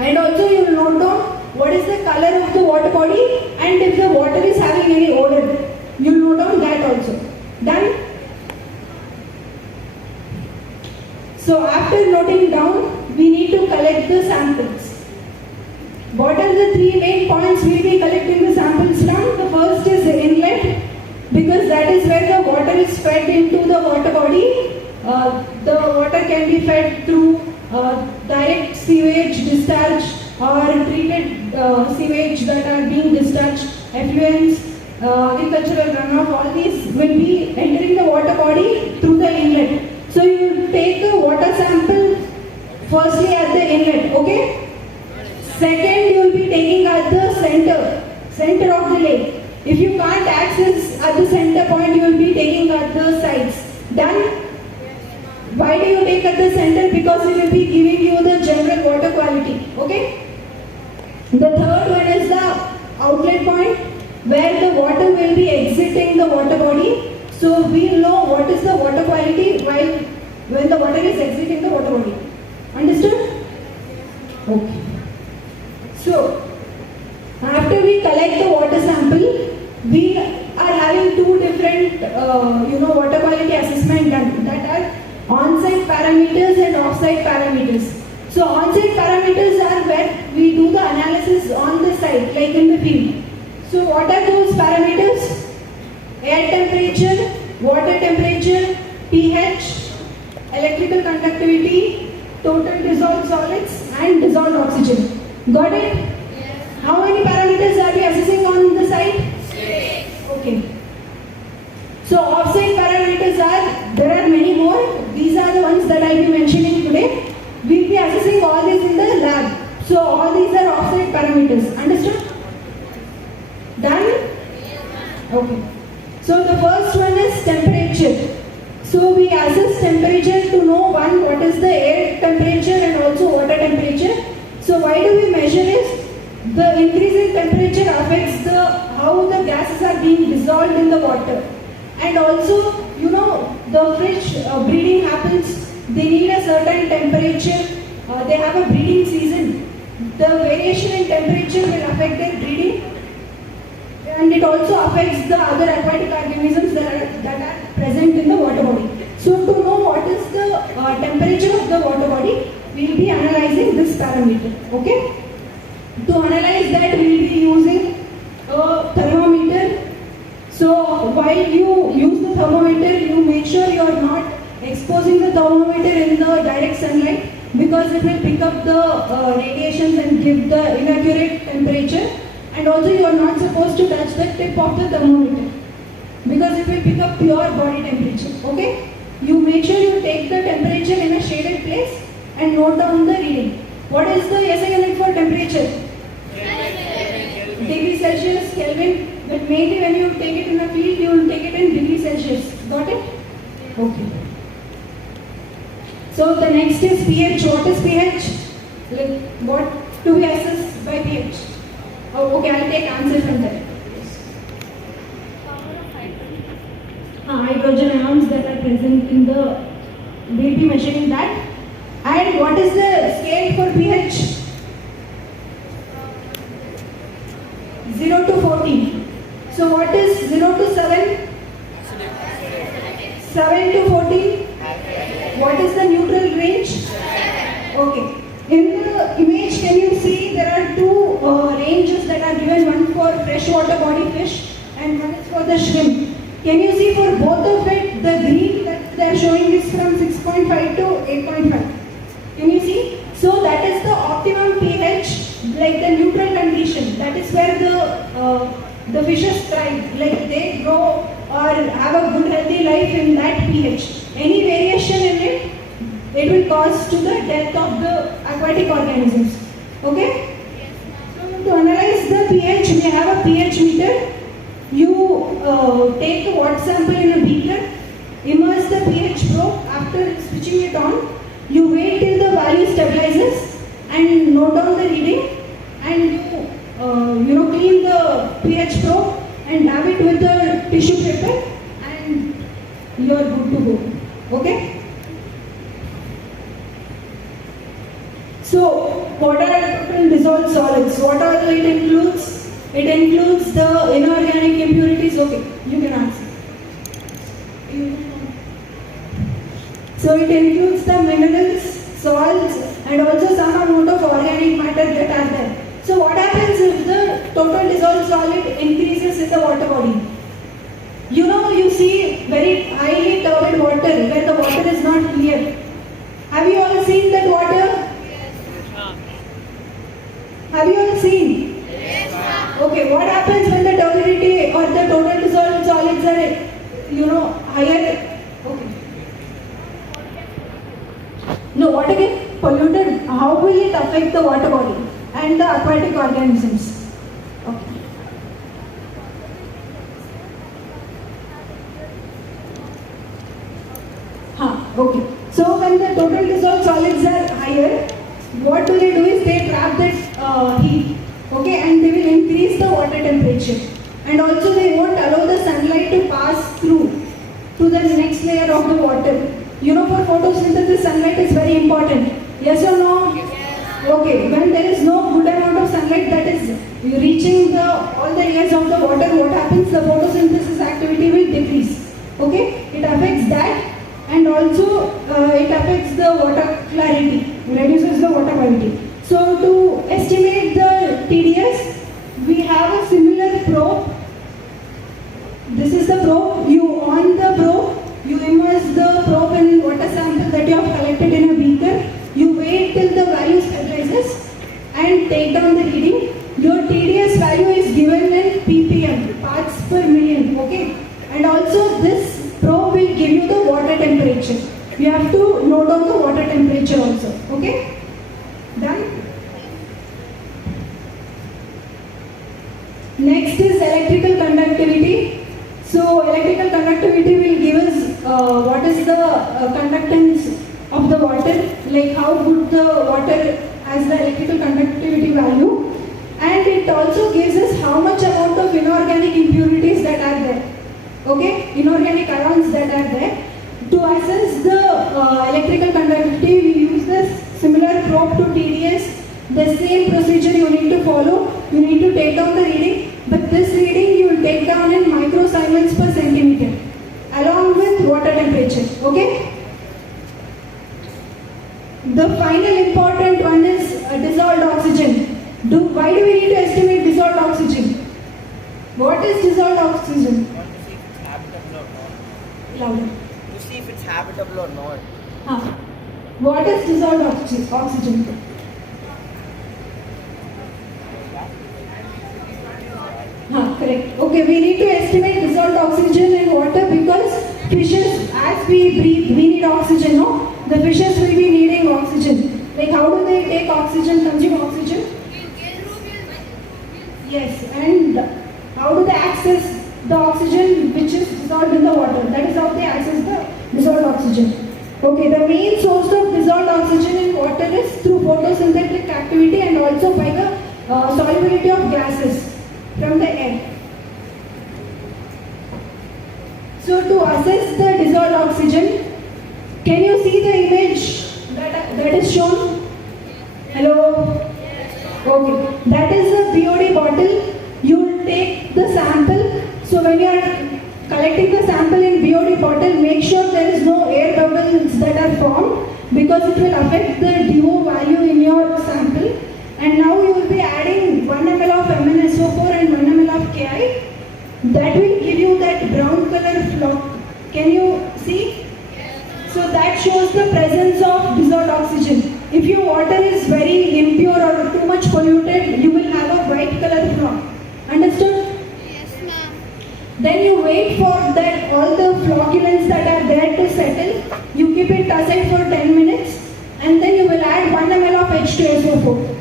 And also you will note down what is the color of the water body and if the water is having any odor. You will note down that also. Done? So after noting down, we need to collect the samples. What are the three main points we will be collecting the samples from? The first is the inlet, because that is where the water is fed into the water body. The water can be fed through direct sewage discharge or treated sewage that are being discharged, effluents, agricultural runoff, all these will be entering the water body through the inlet. So you will take the water sample firstly at the inlet, okay? Second, you will be taking at the center of the lake. If you can't access at the center point, you will be taking at the sides. Done? Why do you take at the center? Because it will be giving you the general water quality, okay? The third one is the outlet point where the water will be exiting the water body. So we will know what is the water quality when the water is exiting the water body. Understood? Okay. So after we collect the water sample, we are having two different water quality assessment done, that are on-site parameters and off-site parameters. So on-site parameters are where we do the analysis on the site, like in the field. So what are those parameters? Air temperature, water temperature, pH, electrical conductivity, total dissolved solids and dissolved oxygen. Got it? Yes. How many parameters are we assessing on the site? 6. Okay. So off-site parameters there are many more. These are the ones that I will be mentioning today. We will be assessing all these in the lab. So all these are off-site parameters. Understood? Done? Okay. So the first one is temperature. So we assess temperature to know one, what is the air temperature and also water temperature. So why do we measure this? The increase in temperature affects how the gases are being dissolved in the water. And also, the fish breeding happens, they need a certain temperature, they have a breeding season. The variation in temperature will affect their breeding, and it also affects the other aquatic organisms that are present in the water body. So to know what is the temperature of the water body, we will be analyzing this parameter. Okay? To analyze that, we will be using a thermometer. So while you use the thermometer, you make sure you are not exposing the thermometer in the direct sunlight, because it will pick up the radiations and give the inaccurate temperature. And also you are not supposed to touch the tip of the thermometer, because it will pick up pure body temperature. Okay? You make sure you take the temperature in a shaded place and note down the reading. What is the SI unit for temperature? Degree Celsius, Kelvin. But mainly when you take it in a field, you will take it in degree Celsius. Got it? Okay. So the next is pH. What is pH? Like what do we assess by pH? Oh, okay, I'll take answer from there. Hydrogen ions that are present in the, we'll be measuring that. And what is the scale for pH? 0 to 14. So what is 0 to 7? 7 to 14? What is the neutral range? Okay. In the image, can you see there are two ranges that are given, one for freshwater body fish and one is for the shrimp. Can you see for both of it, the green that they are showing is from 6.5 to 8.5. Can you see? So that is the optimum pH, like the neutral condition. That is where the fishes thrive, like they grow or have a good healthy life in that pH. Any variation in it will cause to the death of the aquatic organisms. Okay? So to analyze the pH, we have a pH meter. You take a water sample in a beaker, immerse the pH probe. After switching it on, you wait till the value stabilizes and note down the reading, and you clean the pH probe and dab it with the tissue paper, and you are good to go. Okay? So, what are total dissolved solids? What all it includes? It includes the inorganic impurities. Okay, you can answer. So, it includes the minerals, salts, and also some amount of organic matter that are there. So, what happens if the total dissolved solid increases in the water body? You know, you see very highly turbid water where the water is not clear. Have you all seen that water? Have you all seen? Yes, ma'am. Okay, what happens when the turbidity or the total dissolved solids are, higher? Okay. No, water gets polluted. How will it affect the water body and the aquatic organisms? Okay. Okay. So when the total dissolved solids are higher, what do? Is they trap that heat, okay, and they will increase the water temperature, and also they won't allow the sunlight to pass through to the next layer of the water. You know, for photosynthesis, sunlight is very important. Yes or no? Yes. Okay. When there is no good amount of sunlight that is reaching all the layers of the water, what happens? The photosynthesis activity will decrease. Okay. It affects that. And also it affects the water clarity, reduces the water quality. So to estimate the TDS, we have a similar probe. This is the probe. You on the probe, you immerse the probe in water sample that you have collected in a beaker. You wait till the value stabilizes and take down the reading. Your TDS value is given in ppm, parts per million. Okay, and also this probe will give you the water temperature. You have to note down the water temperature also. Okay? Done? Next is electrical conductivity. So electrical conductivity will give us what is the conductance of the water, like how good the water has the electrical conductivity value, and it also gives us how much amount of inorganic impurities that are there. Okay, inorganic ions that are there. To assess the electrical conductivity, we use this similar probe to TDS. The same procedure you need to follow. You need to take down the reading, but this reading you will take down in microsiemens per centimeter, along with water temperature. Okay. The final important one is dissolved oxygen. Why do we need to estimate dissolved oxygen? What is dissolved oxygen? Louder. To see if it's habitable or not. What is dissolved oxygen? Correct. Okay, we need to estimate dissolved oxygen in water because fishes, as we breathe, we need oxygen, no? The fishes will be needing oxygen. Like how do they take oxygen, consume oxygen? Yes, and how do they access the oxygen which is dissolved in the water? That is how they access the dissolved oxygen. Okay, the main source of dissolved oxygen in water is through photosynthetic activity and also by the solubility of gases from the air. So to assess the dissolved oxygen, can you see the image that is shown? Hello? Okay, that is a BOD bottle. You will take the sample. So when you are collecting the sample in BOD bottle, make sure there is no air bubbles that are formed because it will affect the DO value in your sample. And now you will be adding 1 ml of MnSO4 and 1 ml of Ki. That will give you that brown color flock. Can you see? So that shows the presence of dissolved oxygen. If your water is very impure or too much polluted, you will have a white color flock. Understood? Yes, ma'am. Then you wait for that all the flocculants that are there to settle. You keep it aside for 10 minutes and then you will add 1 ml of H2SO4.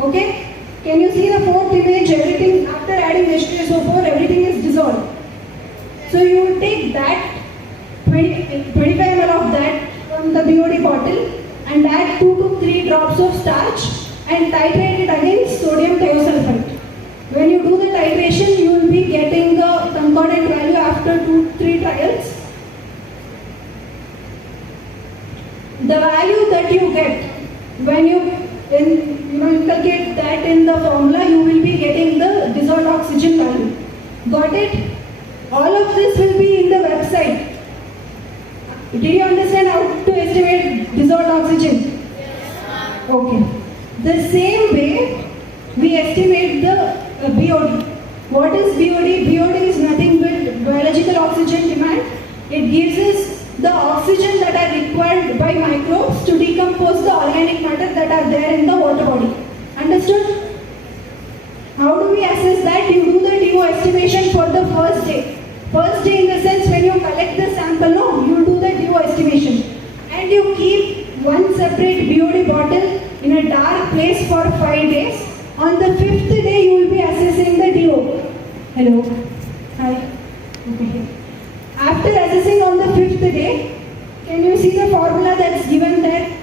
Okay? Can you see the fourth image? Everything after adding H2SO4, everything is dissolved. So you will take that 25 ml of that from the BOD bottle and add 2 to 3 drops of starch and titrate it against sodium thiosulfate. When you do the titration, you will be getting the concordant value after 2-3 trials. The value that you get when you inculcate that in the formula, you will be getting the dissolved oxygen value. Got it? All of this will be in the website. Did you understand how to estimate dissolved oxygen? Yes. Okay. The same way we estimate the BOD. What is BOD? BOD is nothing but biological oxygen demand. It gives us the oxygen that are required by microbes to decompose the organic matter that are there in the water body. Understood? How do we assess that? You do the DO estimation for the first day. First day in the sense when you collect the sample, no, you do the DO estimation. And you keep one separate BOD bottle in a dark place for 5 days. On the 5th day, you will be assessing the DO. Hello? Hi? Okay. After assessing on the 5th day, can you see the formula that's given there?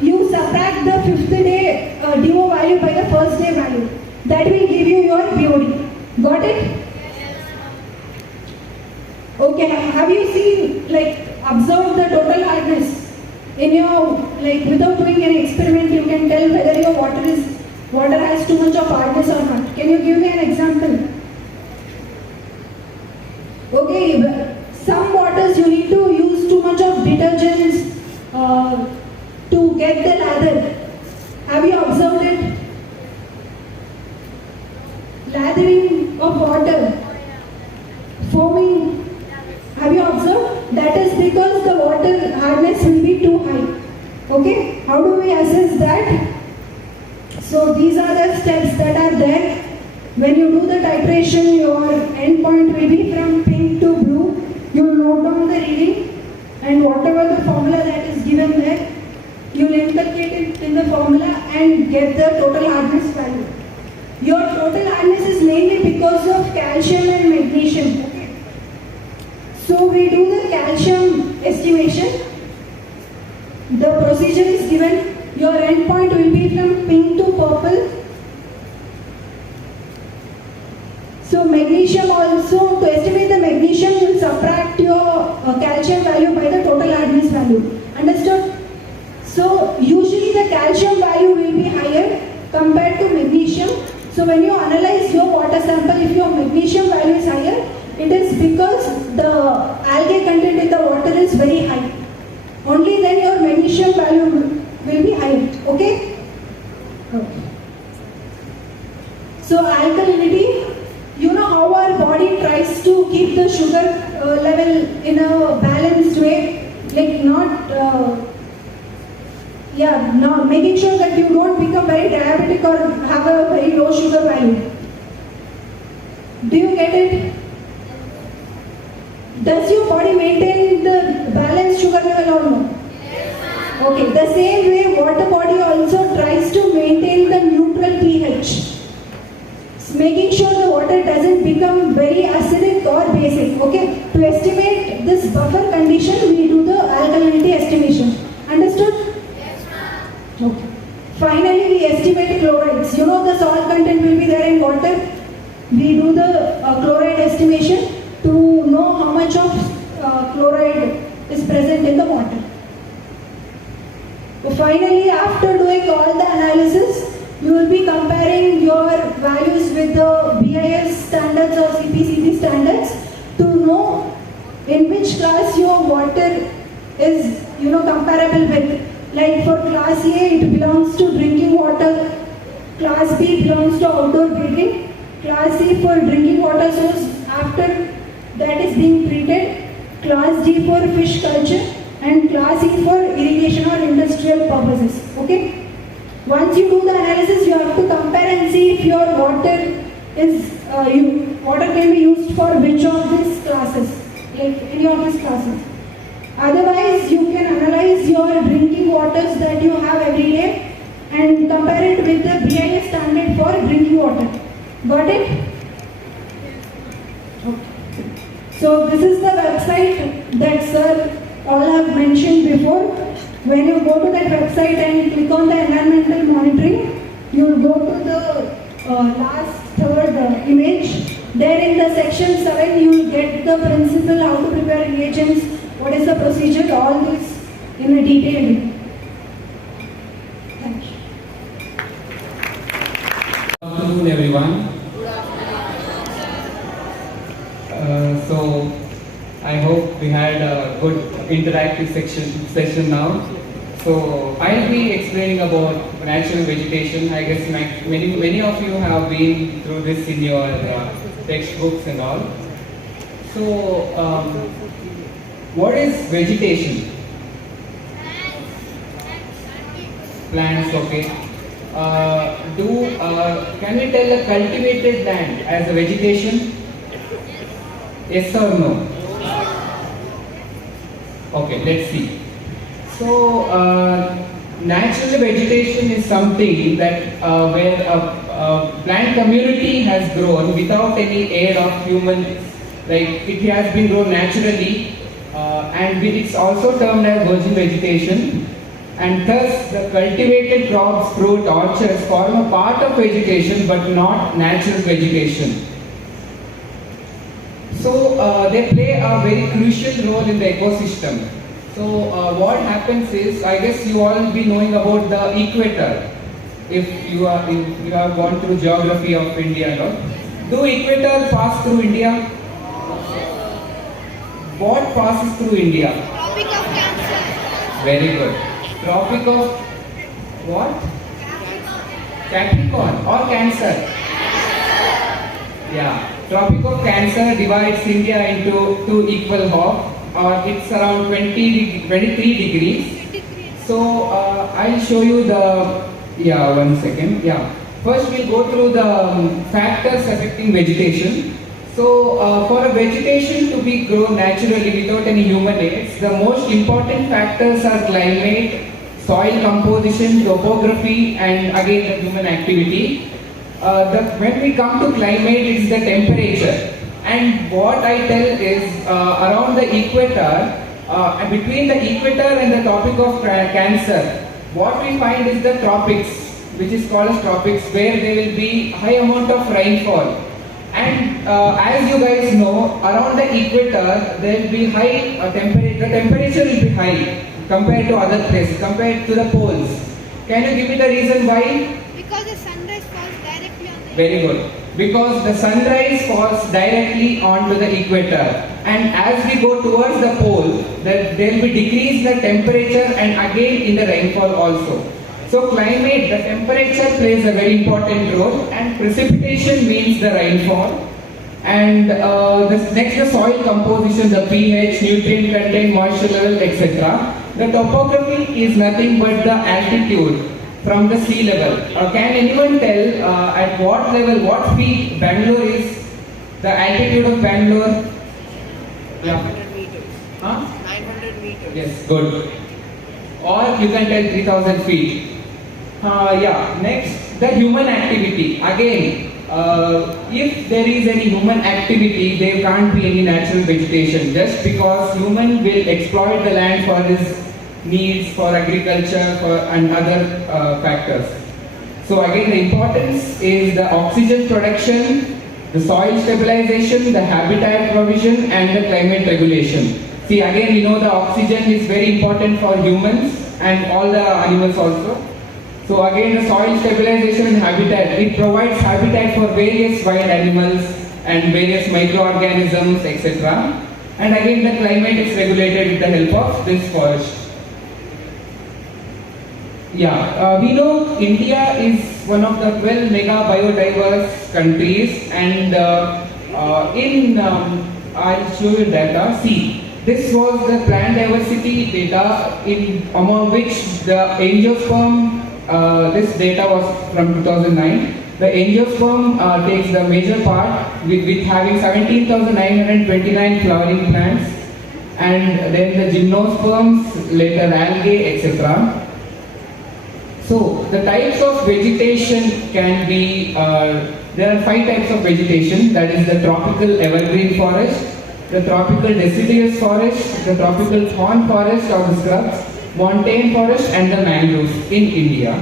You subtract the 5th day DO value by the first day value. That will give you your BOD. Got it? Okay, have you seen, observe the total hardness? In your, without doing any experiment, you can tell whether your water has too much of hardness or not. Can you give me an example? Okay, some waters you need to use too much of detergents to get the lather. Have you observed it? Lathering of water, foaming. Have you observed? That is because the water hardness will be too high. Okay, how do we assess that? So these are the steps that are there. When you do the titration, your endpoint will be from pink to blue. You will note down the reading and whatever the formula that is given there, you will inculcate it in the formula and get the total hardness value. Your total hardness is mainly because of calcium and magnesium. Okay. So we do the calcium estimation. The procedure is given. Your endpoint will be from pink to purple. So magnesium also, to estimate the magnesium, you will subtract your calcium value by the total hardness value. Understood? So usually the calcium value will be higher compared to magnesium. So when you analyze your water sample, if your magnesium value is higher, it is because the algae content in the water is very high. Only then your magnesium value will be higher. Okay? Okay. So alkalinity, you know how our body tries to keep the sugar level in a balanced way, not making sure that you don't become very diabetic or have a very low sugar value. Do you get it? Does your body maintain the balanced sugar level or no? Yes. Okay, the same way water body also tries to maintain the neutral pH. Making sure the water doesn't become very acidic or basic. Okay, to estimate this buffer condition, we do the alkalinity estimation. Understood? Yes, ma'am. Okay. Finally, we estimate chlorides. You know the salt content will be there in water. We do the chloride estimation to know how much of chloride is present in the water. So finally, after doing all the analysis, you will be comparing your values with the BIS standards or CPCB standards to know in which class your water is, comparable with. Like for class A, it belongs to drinking water. Class B belongs to outdoor bathing. Class C for drinking water source after that is being treated. Class D for fish culture. And class E for irrigation or industrial purposes. Okay? Once you do the analysis, you have to compare and see if your water is water can be used for which of these classes, like any of these classes. Otherwise, you can analyze your drinking waters that you have every day and compare it with the BIS standard for drinking water. Got it? Okay. So this is the website that sir all have mentioned before. When you go to that website and click on the environmental monitoring, you will go to the third image. There in the section 7, you will get the principle, how to prepare reagents, what is the procedure, all this in a detailed way. Thank you. everyone. So I hope we had a good interactive session now. So I'll be explaining about natural vegetation. I guess many of you have been through this in your textbooks and all. So what is vegetation? Plants, okay. Can we tell a cultivated land as a vegetation? Yes or no? Okay, let's see. So, natural vegetation is something that where a plant community has grown without any aid of humans. Like it has been grown naturally, and it's also termed as virgin vegetation. And thus, the cultivated crops, fruit, orchards form a part of vegetation, but not natural vegetation. So they play a very crucial role in the ecosystem. So what happens is, I guess you all be knowing about the equator. If you have gone through geography of India and all. Do equator pass through India? What passes through India? Tropic of Cancer. Very good. Tropic of what? Capricorn or Cancer? Yeah. Tropic of Cancer divides India into two equal halves, or it's around 23 degrees. So I'll show you the, one second. First we'll go through the factors affecting vegetation. So for a vegetation to be grown naturally without any human aids, the most important factors are climate, soil composition, topography, and again the human activity. When we come to climate, it's the temperature. And what I tell is around the equator, between the equator and the Tropic of Cancer, what we find is the tropics, which is called as tropics, where there will be high amount of rainfall. And as you guys know, around the equator, there will be high temperature. The temperature will be high compared to other places, compared to the poles. Can you give me the reason why? Because the sunrise falls directly on the Very good. Because the sunrise falls directly onto the equator, and as we go towards the pole, there will be decrease in the temperature and again in the rainfall also. So climate, the temperature plays a very important role, and precipitation means the rainfall. And next the soil composition, the pH, nutrient content, moisture level, etc. The topography is nothing but the altitude from the sea level. Can anyone tell at what level, what feet Bangalore is? The altitude of Bangalore? 900 meters. Huh? 900 meters. Yes, good. Or you can tell 3000 feet. Next, the human activity. Again, if there is any human activity, there can't be any natural vegetation, just because human will exploit the land for his needs, for agriculture, and other factors. So again, the importance is the oxygen production, the soil stabilization, the habitat provision, and the climate regulation. See, again, the oxygen is very important for humans and all the animals also. So again, the soil stabilization and habitat, it provides habitat for various wild animals and various microorganisms, etc. And again, the climate is regulated with the help of this forest. We know India is one of the 12 mega biodiverse countries, and I'll show you data. See, this was the plant diversity data among which the angiosperm, this data was from 2009. The angiosperm takes the major part with having 17,929 flowering plants, and then the gymnosperms, later algae, etc. So the types of vegetation can be, there are 5 types of vegetation, that is the tropical evergreen forest, the tropical deciduous forest, the tropical thorn forest or the scrubs, montane forest, and the mangroves in India.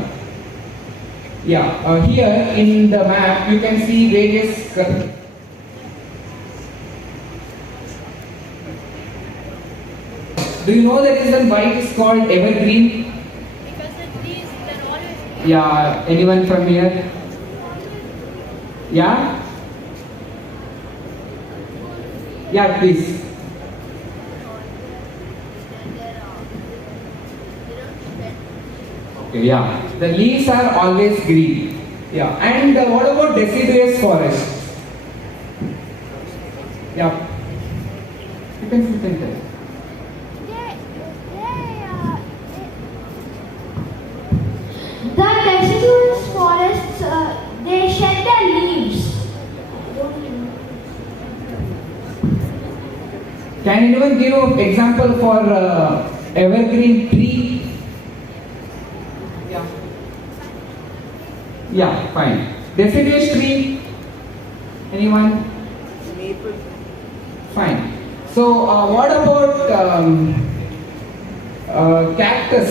Here in the map you can see various Do you know the reason why it is called evergreen? Because the trees, they're always green. Anyone from here? Yeah? Yeah, please. Okay, yeah. The leaves are always green. Yeah. And what about deciduous forests? Yeah. You can tell. The deciduous forests, they shed their leaves. Can anyone give an example for evergreen tree? Yeah. Yeah, fine. Deciduous tree? Anyone? Maple. Fine. So, what about cactus?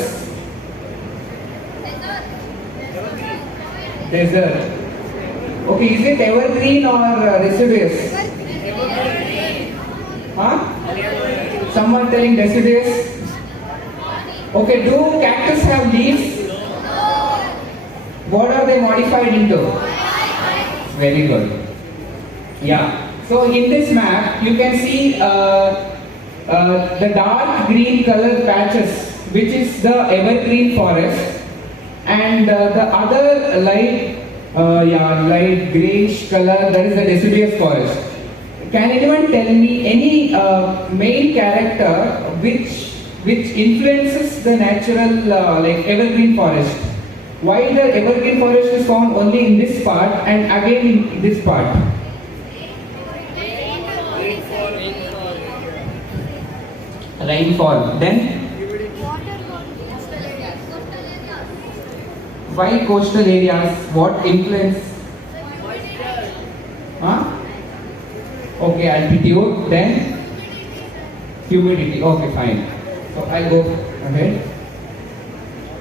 Desert. Okay, is it evergreen or deciduous? Huh? Someone telling deciduous? Okay, do cactus have leaves? What are they modified into? Very good. Yeah. So in this map, you can see the dark green color patches, which is the evergreen forest, and the other light grayish color, that is the deciduous forest. Can anyone tell me any main character which influences the natural evergreen forest? Why the evergreen forest is found only in this part and again in this part? Rainfall. Then? Why coastal areas? What influence? Huh? Okay, altitude. Then? Humidity. Okay, fine. So I'll go ahead.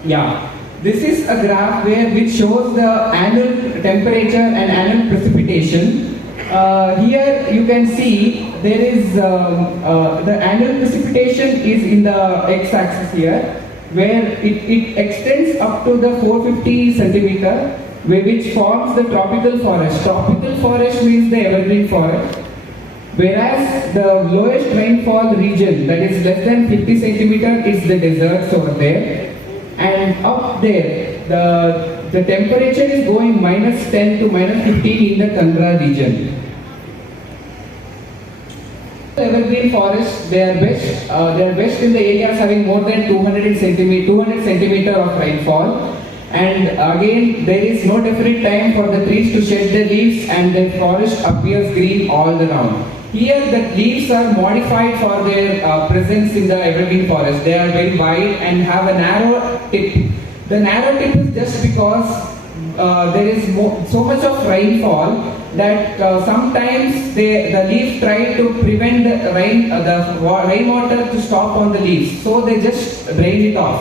Yeah. This is a graph which shows the annual temperature and annual precipitation. Here you can see there is the annual precipitation is in the x-axis here, where it extends up to the 450 centimeter, which forms the tropical forest. Tropical forest means the evergreen forest, whereas the lowest rainfall region, that is less than 50 centimeter, is the deserts over there. And up there, the temperature is going -10 to -15 in the tundra region. Evergreen forests, they are best in the areas having more than 200 centimeter of rainfall. And again, there is no definite time for the trees to shed their leaves, and the forest appears green all around. Here, the leaves are modified for their presence in the evergreen forest. They are very wide and have a narrow tip. The narrow tip is just because there is so much of rainfall that sometimes the leaves try to prevent the rainwater to stop on the leaves. So they just drain it off.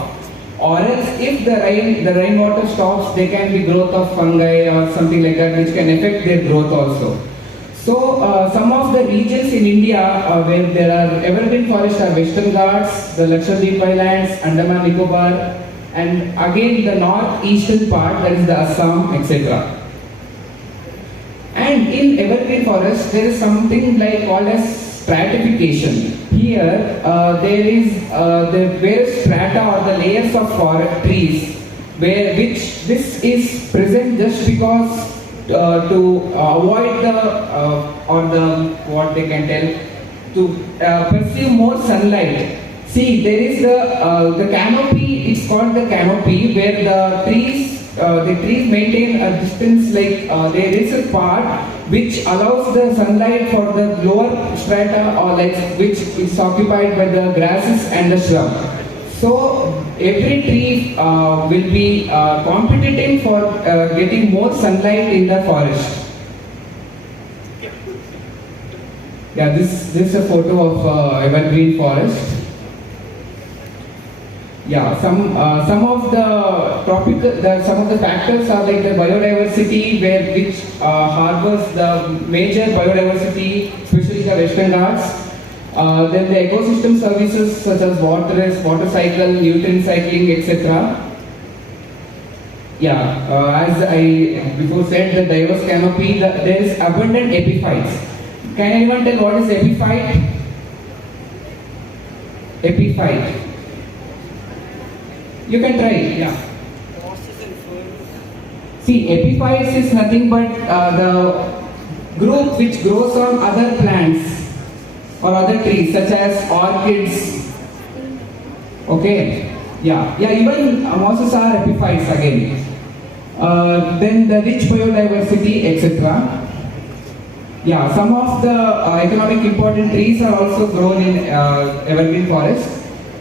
Or else, if the rainwater stops, there can be growth of fungi or something like that, which can affect their growth also. So, some of the regions in India where there are evergreen forests are Western Ghats, the Lakshadweep Islands, Andaman Nicobar, and again the northeastern part, that is the Assam, etc. And in evergreen forest, there is something called as stratification. Here, there is the various strata or the layers of forest trees, which this is present just because to avoid to perceive more sunlight. See, there is the canopy. It's called the canopy, where the trees maintain a distance. There is a part which allows the sunlight for the lower strata, or which is occupied by the grasses and the shrub. So every tree will be competing for getting more sunlight in the forest. Yeah, this is a photo of evergreen forest. Yeah, some of the factors are like the biodiversity, which harbors the major biodiversity, especially the Western Ghats. Then the ecosystem services such as water cycle, nutrient cycling, etc. Yeah, as I before said, the diverse canopy, there is abundant epiphytes. Can anyone tell what is epiphyte? Epiphyte. You can try, yeah. See, epiphytes is nothing but the group which grows on other plants or other trees such as orchids. Okay, yeah, even mosses are epiphytes again. Then the rich biodiversity, etc. Yeah, some of the economic important trees are also grown in evergreen forest.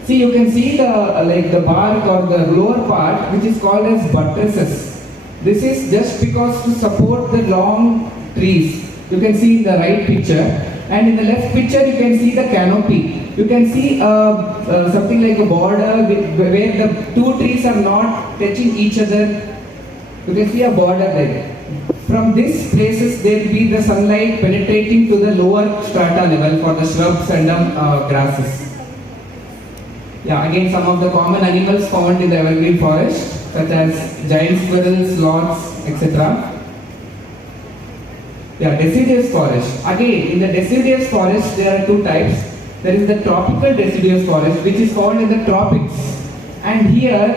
See, you can see the bark or the lower part, which is called as buttresses. This is just because to support the long trees. You can see in the right picture, and in the left picture you can see the canopy. You can see something like a border where the two trees are not touching each other. You can see a border there. From these places there will be the sunlight penetrating to the lower strata level for the shrubs and grasses. Yeah, again some of the common animals found in the evergreen forest, such as giant squirrels, sloths, etc. Yeah, deciduous forest. Again, in the deciduous forest there are two types. There is the tropical deciduous forest, which is found in the tropics. And here,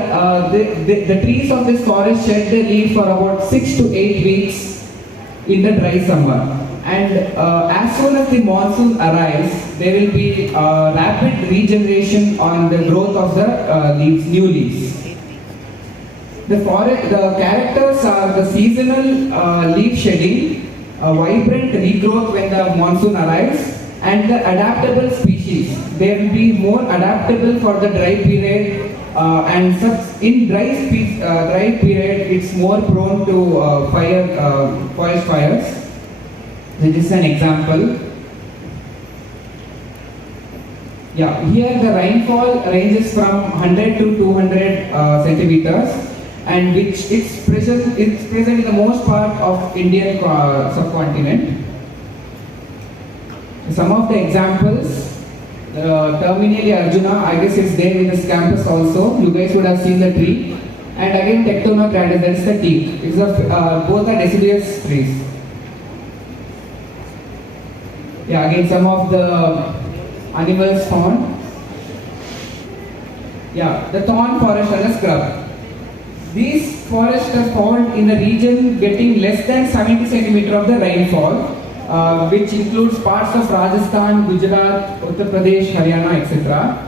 the trees of this forest shed their leaves for about 6 to 8 weeks in the dry summer. And as soon as the monsoon arrives, there will be rapid regeneration on the growth of the leaves, new leaves. The characters are the seasonal leaf shedding, vibrant regrowth when the monsoon arrives, and the adaptable species. They will be more adaptable for the dry period, and such in dry period it's more prone to forest fires. This is an example. Yeah, here the rainfall ranges from 100 to 200 centimeters, and which it's present in the most part of Indian subcontinent. Some of the examples, Terminally Arjuna, I guess it's there in this campus also. You guys would have seen the tree. And again Tectonocradus, that's the teak. It's both are deciduous trees. Yeah, again some of the animals found. Yeah, the thorn forest and the scrub. These forests are found in the region getting less than 70 centimeters of the rainfall, which includes parts of Rajasthan, Gujarat, Uttar Pradesh, Haryana, etc.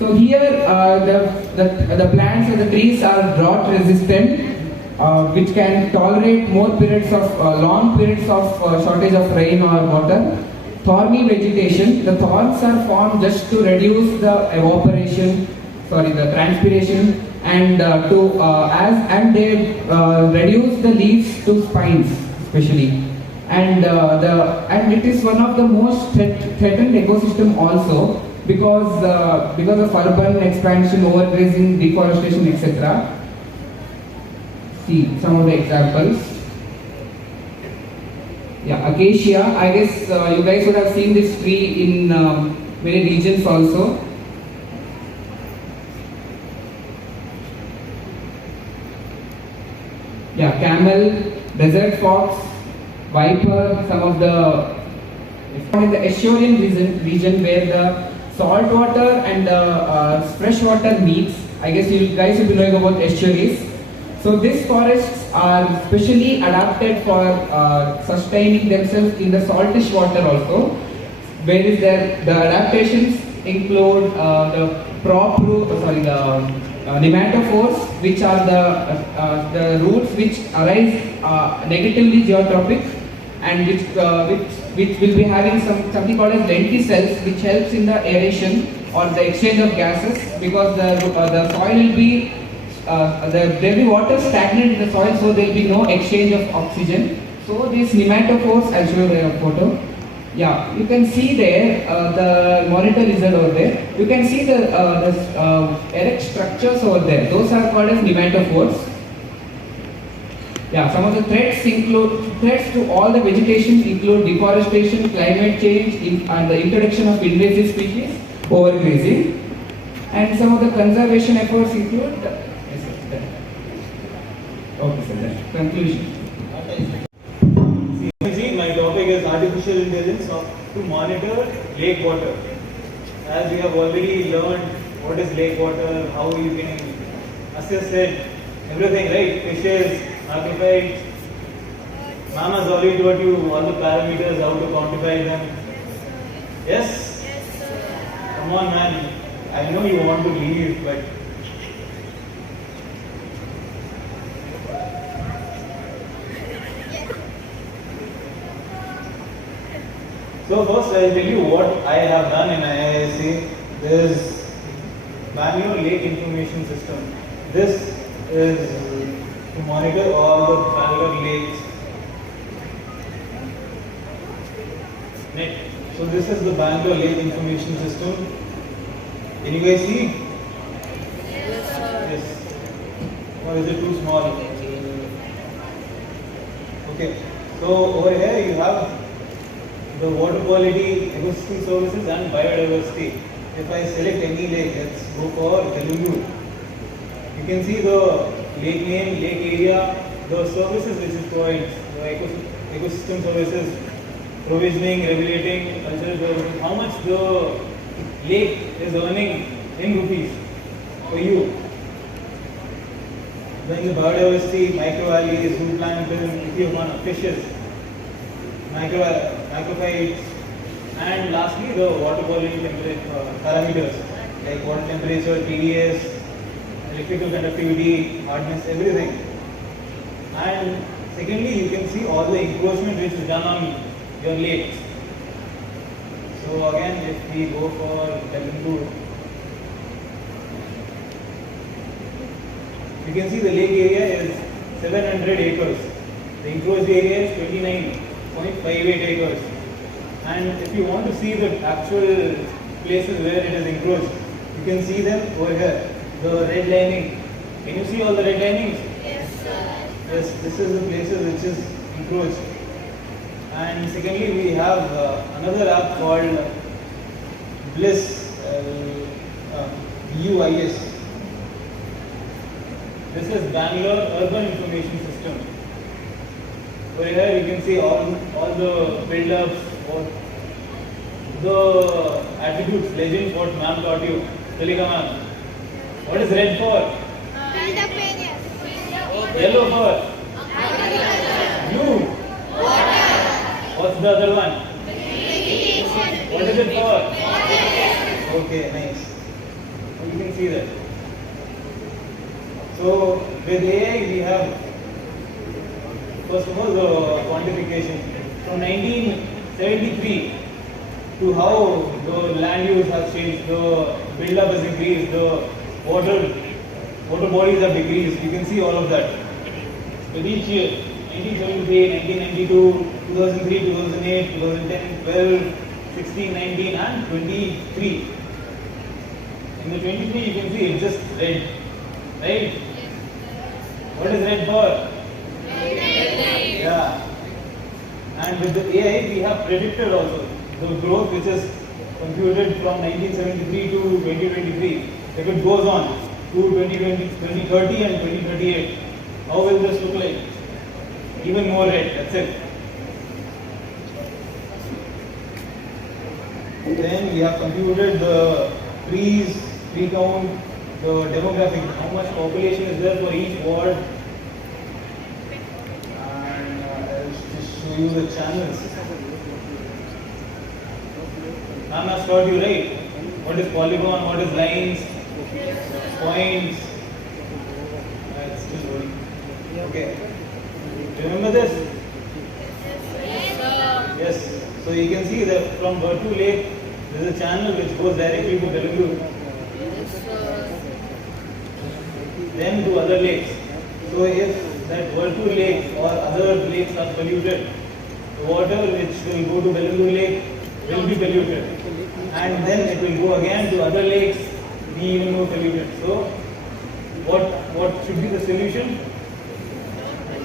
So here the plants and the trees are drought resistant, which can tolerate more periods of long periods of shortage of rain or water. Thorny vegetation. The thorns are formed just to reduce the the transpiration, and they reduce the leaves to spines, especially. And it is one of the most threatened ecosystem also, because of urban expansion, overgrazing, deforestation, etc. See some of the examples. Yeah, acacia. I guess you guys would have seen this tree in many regions also. Yeah, camel, desert fox, viper. Some of the in the Estuarian region where the salt water and the fresh water meets. I guess you guys will be knowing about estuaries. So these forests are specially adapted for sustaining themselves in the saltish water also. Whereas the adaptations include the nematophores, which are the roots which arise negatively geotropic, and which will be having something called as lenticels, which helps in the aeration or the exchange of gases, because the soil will be there will be water stagnant in the soil, so there will be no exchange of oxygen. So these nematophores, I'll show you a photo. Yeah, you can see there the monitor lizard over there. You can see the erect structures over there. Those are called as nematophores. Yeah, some of the threats to all the vegetation include deforestation, climate change, and the introduction of invasive species, overgrazing. And some of the conservation efforts include Okay, sir. Then conclusion. See, my topic is artificial intelligence to monitor lake water. As we have already learned what is lake water, how you can assess it, everything, right? Fishes, macrophytes. Ma'am has already taught you all the parameters, how to quantify them. Yes? Yes, sir. Come on, man. I know you want to leave, but so first I will tell you what I have done in IISC. There is Bangalore Lake Information System. This is to monitor all the Bangalore lakes. Next. So this is the Bangalore Lake Information System. Can you guys see? Yes, sir. Yes. Or is it too small? Okay. So over here you have the water quality, ecosystem services and biodiversity. If I select any lake, let's go for Telugu. You can see the lake name, lake area, the services which it provides, the ecosystem services, provisioning, regulating, cultural services, how much the lake is earning in rupees for you. Then the biodiversity, microalgae, zooplankton, ichthyophauna, fishes, macrophytes, and lastly the water quality parameters like water temperature, TDS, electrical conductivity, hardness, everything. And secondly, you can see all the encroachment which is done on your lakes. So again, if we go for Bangalore, you can see the lake area is 700 acres. The encroached area is 29.58 acres. And if you want to see the actual places where it is encroached, you can see them over here. The red lining. Can you see all the red linings? Yes, sir. Yes, this is the places which is encroached. And secondly, we have another app called Bliss UIS. This is Bangalore Urban Information System. Over here you can see all the build-ups, all the attributes, legends, what ma'am taught you. Kalika ma'am. What is red for? Yellow for? Blue. What's the other one? What is it for? Okay, nice. You can see that. So with AI we have first of all the quantification. From 1973 to how the land use has changed, the build-up has increased, the water bodies have decreased. You can see all of that. With each year, 1973, 1992, 2003, 2008, 2010, 12, 16, 19 and 23. In the 23 you can see it's just red, right? What is red for? Yeah. And with the AI we have predicted also the growth which is computed from 1973 to 2023. If it goes on to 2020, 2030 and 2038, how will this look like? Even more red, that's it. Then we have computed the trees, tree count, the demographic, how much population is there for each ward. And I'll just show you the channels. Ma'am has taught you, right? What is polygon, what is lines, points. It's still going. Okay. Remember this? Yes. So you can see that from Vertu Lake, there is a channel which goes directly to Bangalore. Then to other lakes. So if that Vertu Lake or other lakes are polluted, the water which will go to Bangalore Lake will be polluted. And then it will go again to other lakes, be even more polluted. So what should be the solution?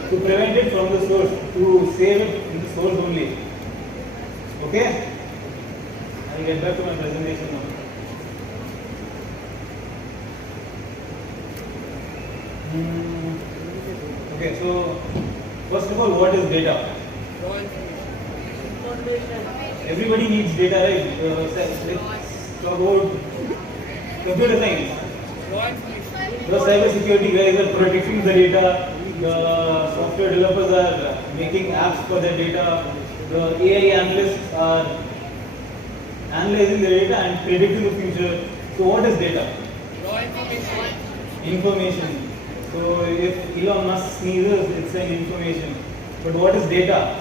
To prevent it from the source, to save it in the source only. Okay? I'll get back to my presentation now. Okay, so first of all, what is data? Everybody needs data, right? Let's talk about computer science. The cyber security guys are protecting the data. The software developers are making apps for their data. The AI analysts are analyzing the data and predicting the future. So what is data? Information. So if Elon Musk sneezes, it's an information. But what is data?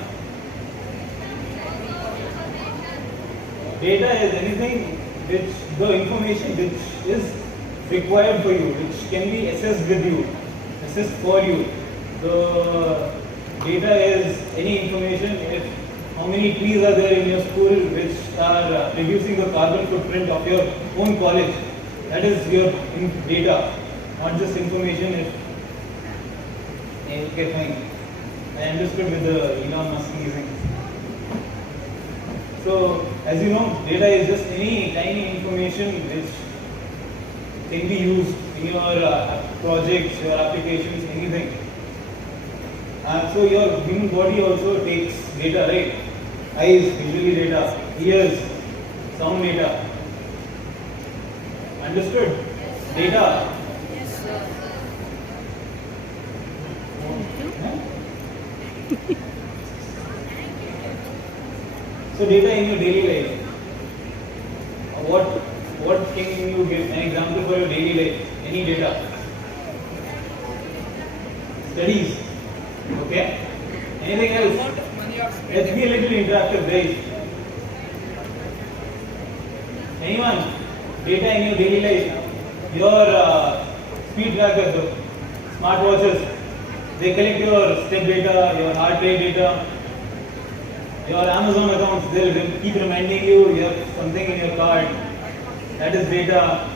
Data is anything which the information which is required for you, which can be assessed with you, assessed for you. The data is any information if how many trees are there in your school which are reducing the carbon footprint of your own college. That is your data, not just information. Okay, fine. I understood with the Elon Musk using. So, as you know, data is just any tiny information which can be used in your projects, your applications, anything. So your human body also takes data, right? Eyes, visually data, ears, sound data. Understood? Data. Yes, sir. So data in your daily life. What can you give an example for your daily life? Any data? Studies. Okay. Anything else? Let's be a little interactive, guys. Anyone? Data in your daily life. Your speed trackers, smartwatches. They collect your step data, your heart rate data. Your Amazon accounts, they'll keep reminding you have something in your card. That is data.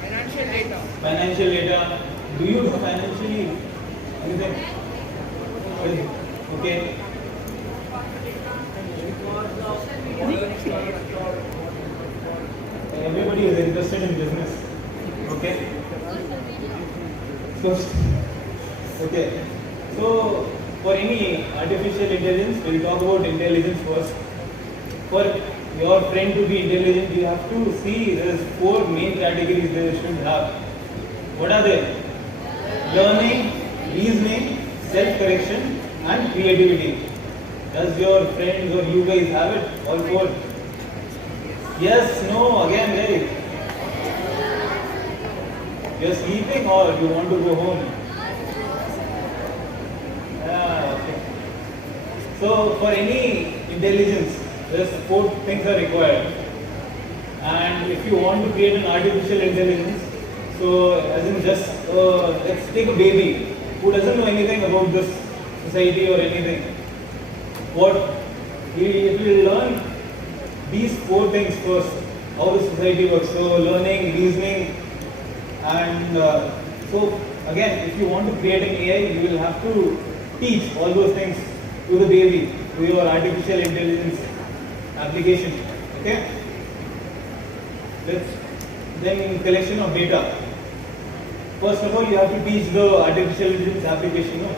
Financial data. Financial data. Do you financially anything? Okay. Everybody is interested in business. Okay. Okay. So for any artificial intelligence, we'll talk about intelligence first. For your friend to be intelligent, you have to see there's 4 main categories they should have. What are they? Learning, reasoning, self-correction, and creativity. Does your friends or you guys have it? All 4? Yes, no, again, right? You're sleeping or you want to go home? Okay. So for any intelligence, there's 4 things are required. And if you want to create an artificial intelligence, so as in just let's take a baby who doesn't know anything about this society or anything. What he will learn these 4 things first, how the society works. So learning, reasoning, and so again, if you want to create an AI, you will have to teach all those things to the baby, to your artificial intelligence application. Okay? Then collection of data. First of all, you have to teach the artificial intelligence application. No?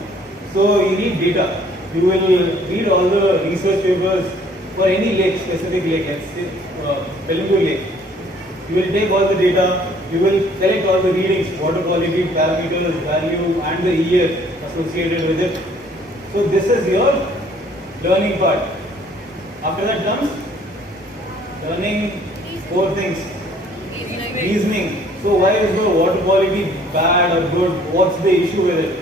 So you need data. You will read all the research papers for any lake, specific lake, let's say Bangalore lake. You will take all the data, you will collect all the readings, water quality, parameters, value, and the year associated with it. So this is your learning part. After that comes learning 4 things. Reasoning. So why is the water quality bad or good? What's the issue with it?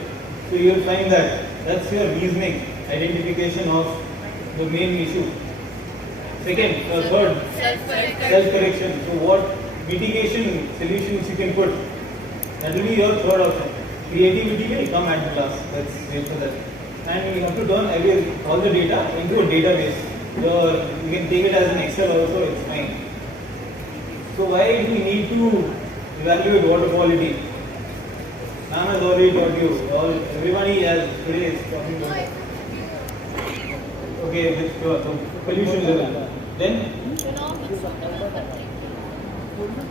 So you will find that. That's your reasoning, identification of the main issue. Second, third, self-correction. So what mitigation solutions you can put. That will be your third option. Creativity will come at the last. Let's wait for that. And you have to turn all the data into a database. You can take it as an Excel also, it's fine. So why do we need to evaluate water quality? Ma'am has already taught you. Everybody has today is talking about it. Okay, with pollution level. Then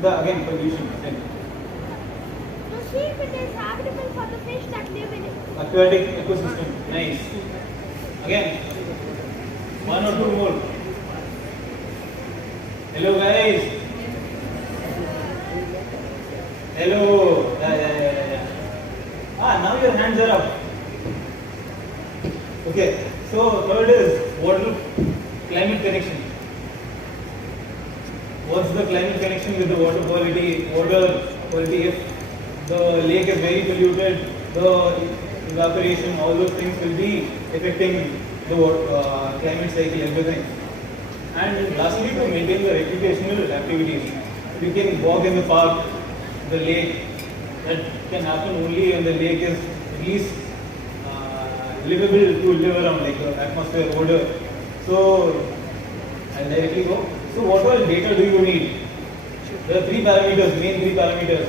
again pollution. Then To see if it is habitable for the fish that live in it. Aquatic ecosystem. Nice. Again, one or two more. Hello guys. Hello. Now your hands are up. Okay. So third is water climate connection. What's the climate connection with the water quality? Water quality, if the lake is very polluted, the evaporation, all those things will be affecting the climate cycle, everything. And lastly, to maintain the recreational activities, you can walk in the park, the lake. That can happen only when the lake is at least livable to live around, like atmosphere, odor. So I'll directly go. So what all data do you need? There are three parameters, main three parameters: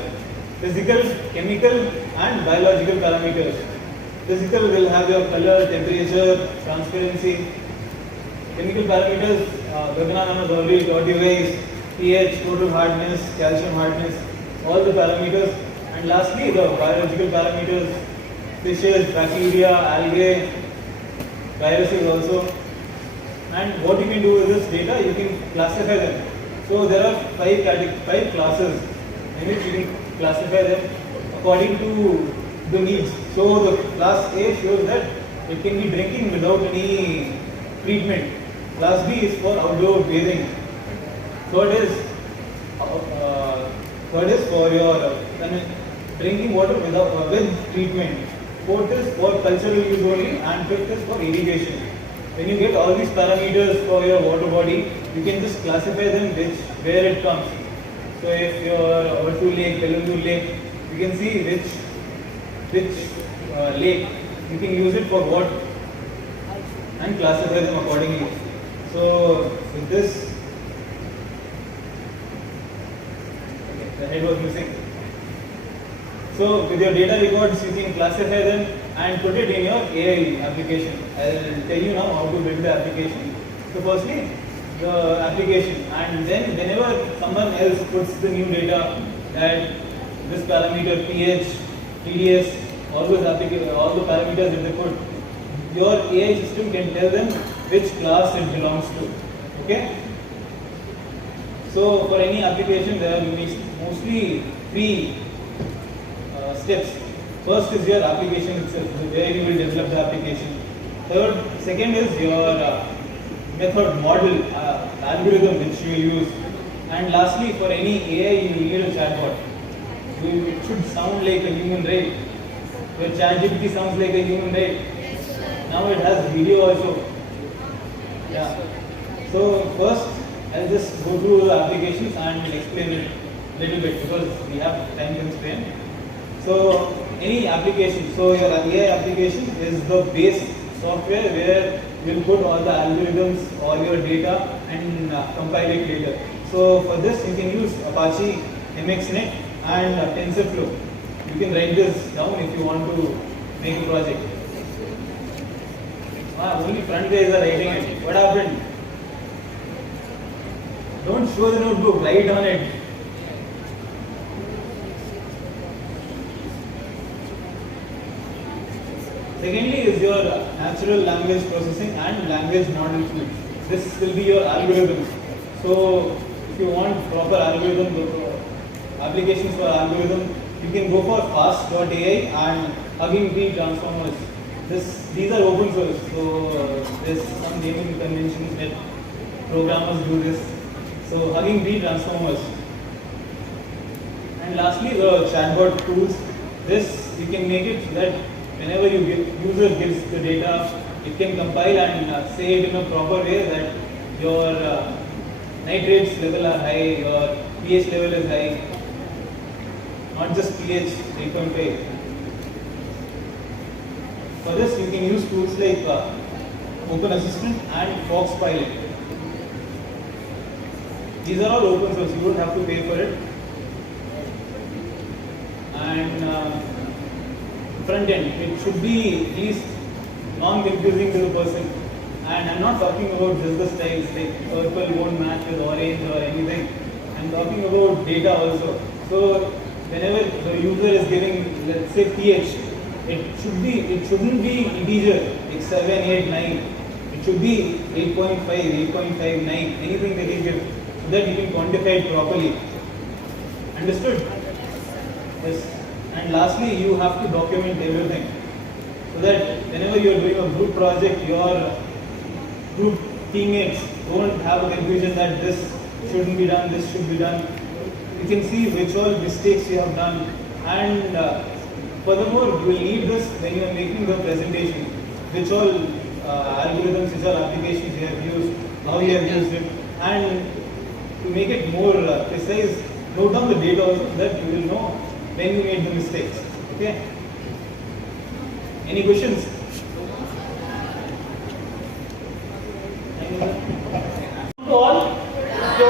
physical, chemical, and biological parameters. Physical will have your color, temperature, transparency. Chemical parameters, Gaganana has already taught you guys: pH, total hardness, calcium hardness, all the parameters. And lastly, the biological parameters: fishes, bacteria, algae, viruses also. And what you can do with this data, you can classify them. So there are five classes in which you can classify them according to the needs. So the class A shows that it can be drinking without any treatment. Class B is for outdoor bathing. Third is for your drinking water with treatment. Fourth is for cultural use only, and fifth is for irrigation. When you get all these parameters for your water body, you can just classify them where it comes. So if your Avattu lake, Telugu lake, you can see which lake you can use it for what and classify them accordingly. So with this, the head was missing. So with your data records, you can classify them and put it in your AI application. I'll tell you now how to build the application. So firstly, the application, and then whenever someone else puts the new data, that this parameter, pH, TDS, all the parameters that they put, your AI system can tell them which class it belongs to. Okay? So for any application, there are mostly three steps. First is your application itself, where you will develop the application. Second is your method, model, algorithm which you will use. And lastly, for any AI, you will need a chatbot. It should sound like a human, right? Your ChatGPT sounds like a human, right? Now it has video also. Yeah. So first, I'll just go through the applications and explain it a little bit because we have time constraint. So any application, so your AI application is the base software where you will put all the algorithms, all your data and compile it later. So for this you can use Apache, MXNet and TensorFlow. You can write this down if you want to make a project. Only front guys are writing it. What happened? Don't show the notebook, write on it. Secondly is your natural language processing and language model tool. This will be your algorithms. So if you want proper algorithm, applications for algorithm, you can go for fast.ai and Hugging Bee transformers. These are open source, so there's some naming conventions that programmers do this. So Hugging Bee transformers. And lastly, the chatbot tools. This you can make it that whenever user gives the data, it can compile and say it in a proper way that your nitrates level are high, your pH level is high, not just pH 3.5. For this, you can use tools like Open Assistant and Fox Pilot. These are all open source, you don't have to pay for it. And front end, it should be at least non-confusing to the person. And I'm not talking about just the styles, like purple won't match with orange or anything. I'm talking about data also. So whenever the user is giving, let's say, pH, it shouldn't be integer like 7, 8, 9. It should be 8.5, 8.59, anything that you give, so that you can quantify it properly. Understood? Yes. And lastly, you have to document everything, so that whenever you are doing a group project, your group teammates don't have a confusion that this shouldn't be done, this should be done. You can see which all mistakes you have done, and furthermore, you will need this when you are making the presentation, which all algorithms, which all applications you have used, how you have used it, and to make it more precise, note down the data also, so that you will know when you made the mistakes. Okay? Any questions? To all, so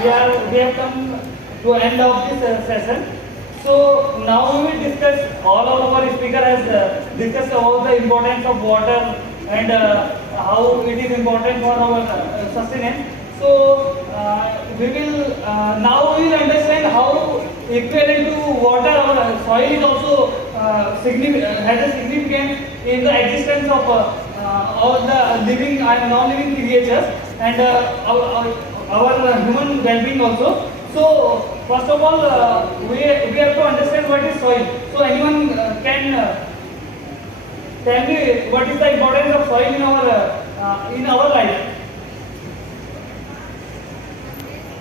we have come to end of this session. So now we will discuss, all of our speaker has discussed about the importance of water and how it is important for our sustenance. So we will now we will understand how equivalent to water our soil is also has a significance in the existence of all the living and non-living creatures and our human well-being also. So first of all, we have to understand what is soil. So anyone can tell me what is the importance of soil in our life?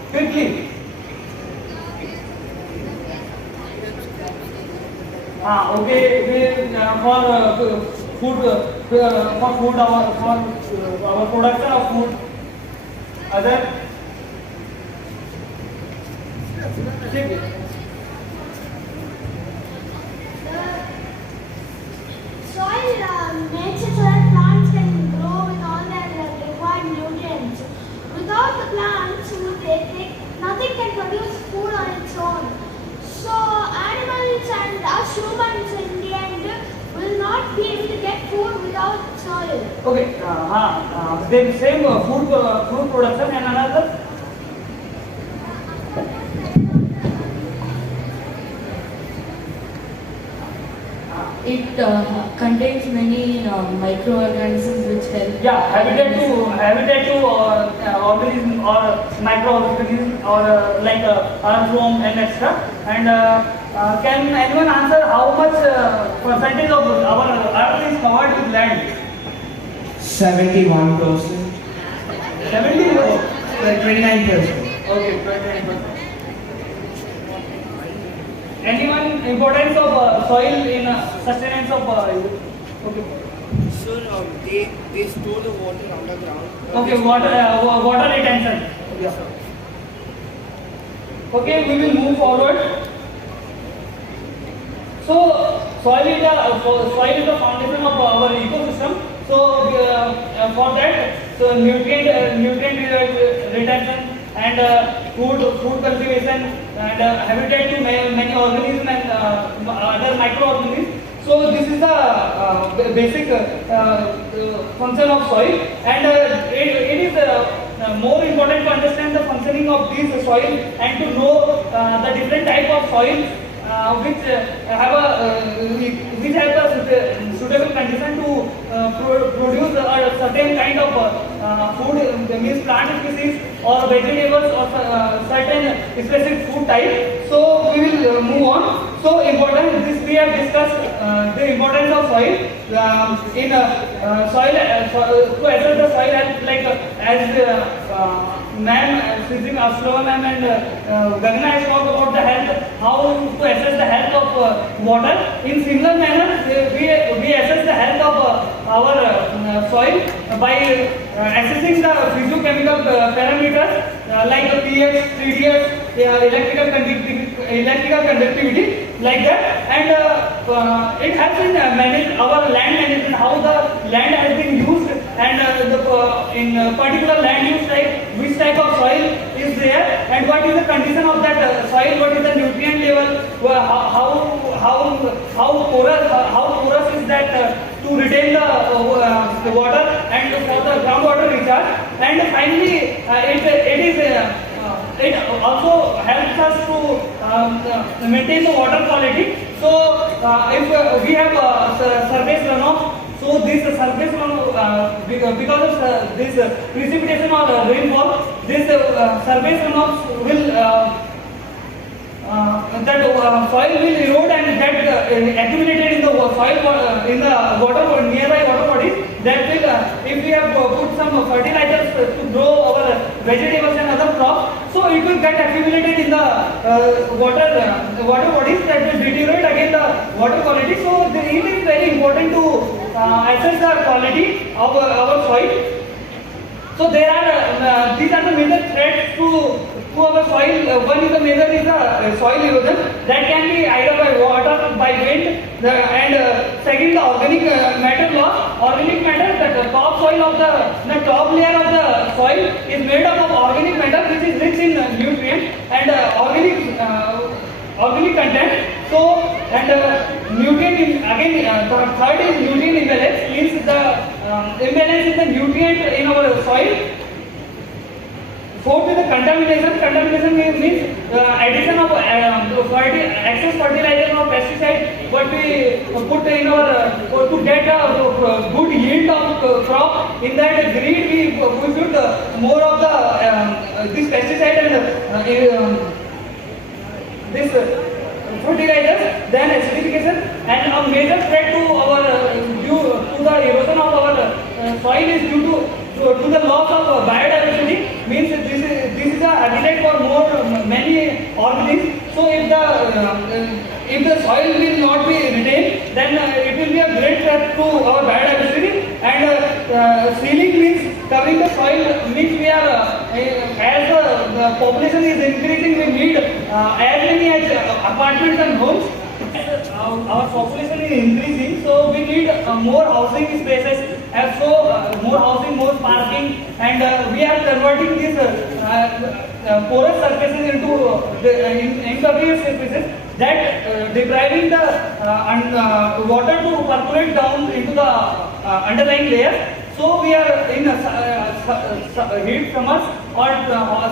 Quickly. Okay. For our production of food. Other. Soil makes it so that plants can grow with all their required nutrients. Without the plants, nothing can produce food on its own. So animals and us humans in the end will not be able to get food without soil. Okay. The same food production and another. It contains many microorganisms which help. Yeah, habitat to organism or microorganisms or like earthworm and etc. And can anyone answer how much percentage of our earth is covered with land? 71%. 70? 29%. Okay, 29%. Anyone importance of soil in sustenance of okay. Sir, they store the water underground. Okay, water retention. Yes, sir. Okay, we will move forward. So soil is the foundation of our ecosystem. So for that, so nutrient retention and food cultivation and habitat to many organisms and other microorganisms. So this is the basic function of soil, and it is more important to understand the functioning of this soil and to know the different type of soil which have a suitable condition to produce a certain kind of food, means plant species or vegetables or certain specific food type. So we will move on. So important, this we have discussed the importance of soil in soil to assess the soil as ma'am, Sri Aslova ma'am and Gagana has talked about the health, how to assess the health of water. In similar manner, we assess the health of our soil by assessing the physiochemical parameters like the pH, 3DS, electrical conductivity, like that, and it helps in our land management, how the land has been used, and in particular land use type, which type of soil is there, and what is the condition of that soil, what is the nutrient level, how porous is that to retain the water and for the groundwater recharge, and finally it is it also helps us to maintain the water quality. So if we have surface runoff, so this surface runoff, because of this precipitation or rainfall, this surface runoff will that soil will erode and that accumulated in the soil in the water nearby water bodies, that will if we have put some fertilizers to grow our vegetables and other crops, so it will get accumulated in the water bodies, that will deteriorate again the water quality. So it is very important to assess the quality of our soil. So there are these are the major threats to our soil. One is the major is the soil erosion, that can be either by water, by wind, and second the organic matter loss. Organic matter, the top soil of the top layer of the soil is made up of organic matter, which is rich in nutrients and organic content. So nutrient again the third is nutrient imbalance, means the imbalance in the nutrient in our soil. Fourth is the contamination. Contamination means addition of excess fertilizer or pesticide what we put in our to get a good yield of crop. In that greed we should more of the this pesticide and this fertilizers, then acidification, and a major threat to our to the erosion of our soil is due to the loss of biodiversity. Means this is a habitat for many organisms. So if the soil will not be retained, then it will be a great threat to our biodiversity. And sealing means covering the soil, means we are as the population is increasing, we need as many as apartments and homes. Our population is increasing, so we need more housing spaces, and so more housing, more parking, and we are converting these porous surfaces into impervious surfaces, that depriving the water to percolate down into the underlying layer. So we are in heat summers or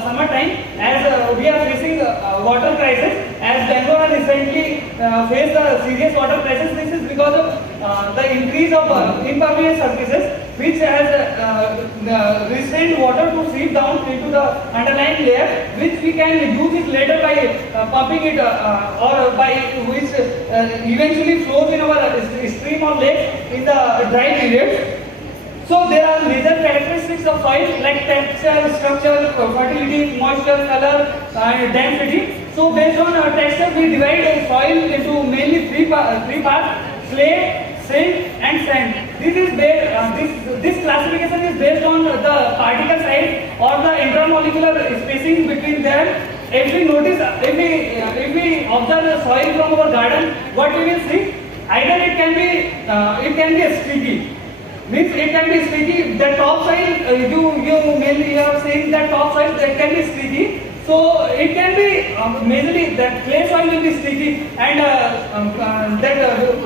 summer time, as we are facing water crisis, as Bangalore has recently faced a serious water crisis. This is because of the increase of impervious surfaces, which has restrained water to seep down into the underlying layer, which we can use it later by pumping it or by which eventually flows in our stream or lake in the dry periods. So there are major characteristics of soil like texture, structure, fertility, moisture, color, and density. So based on texture, we divide soil into mainly three parts: clay, silt, and sand. This classification is based on the particle size or the intermolecular spacing between them. If we notice, if we observe the soil from our garden, what we will see? Either it can be a sticky. Means it can be sticky. The top soil, you mainly are saying that top soil that can be sticky. So it can be majorly that clay soil will be sticky, and that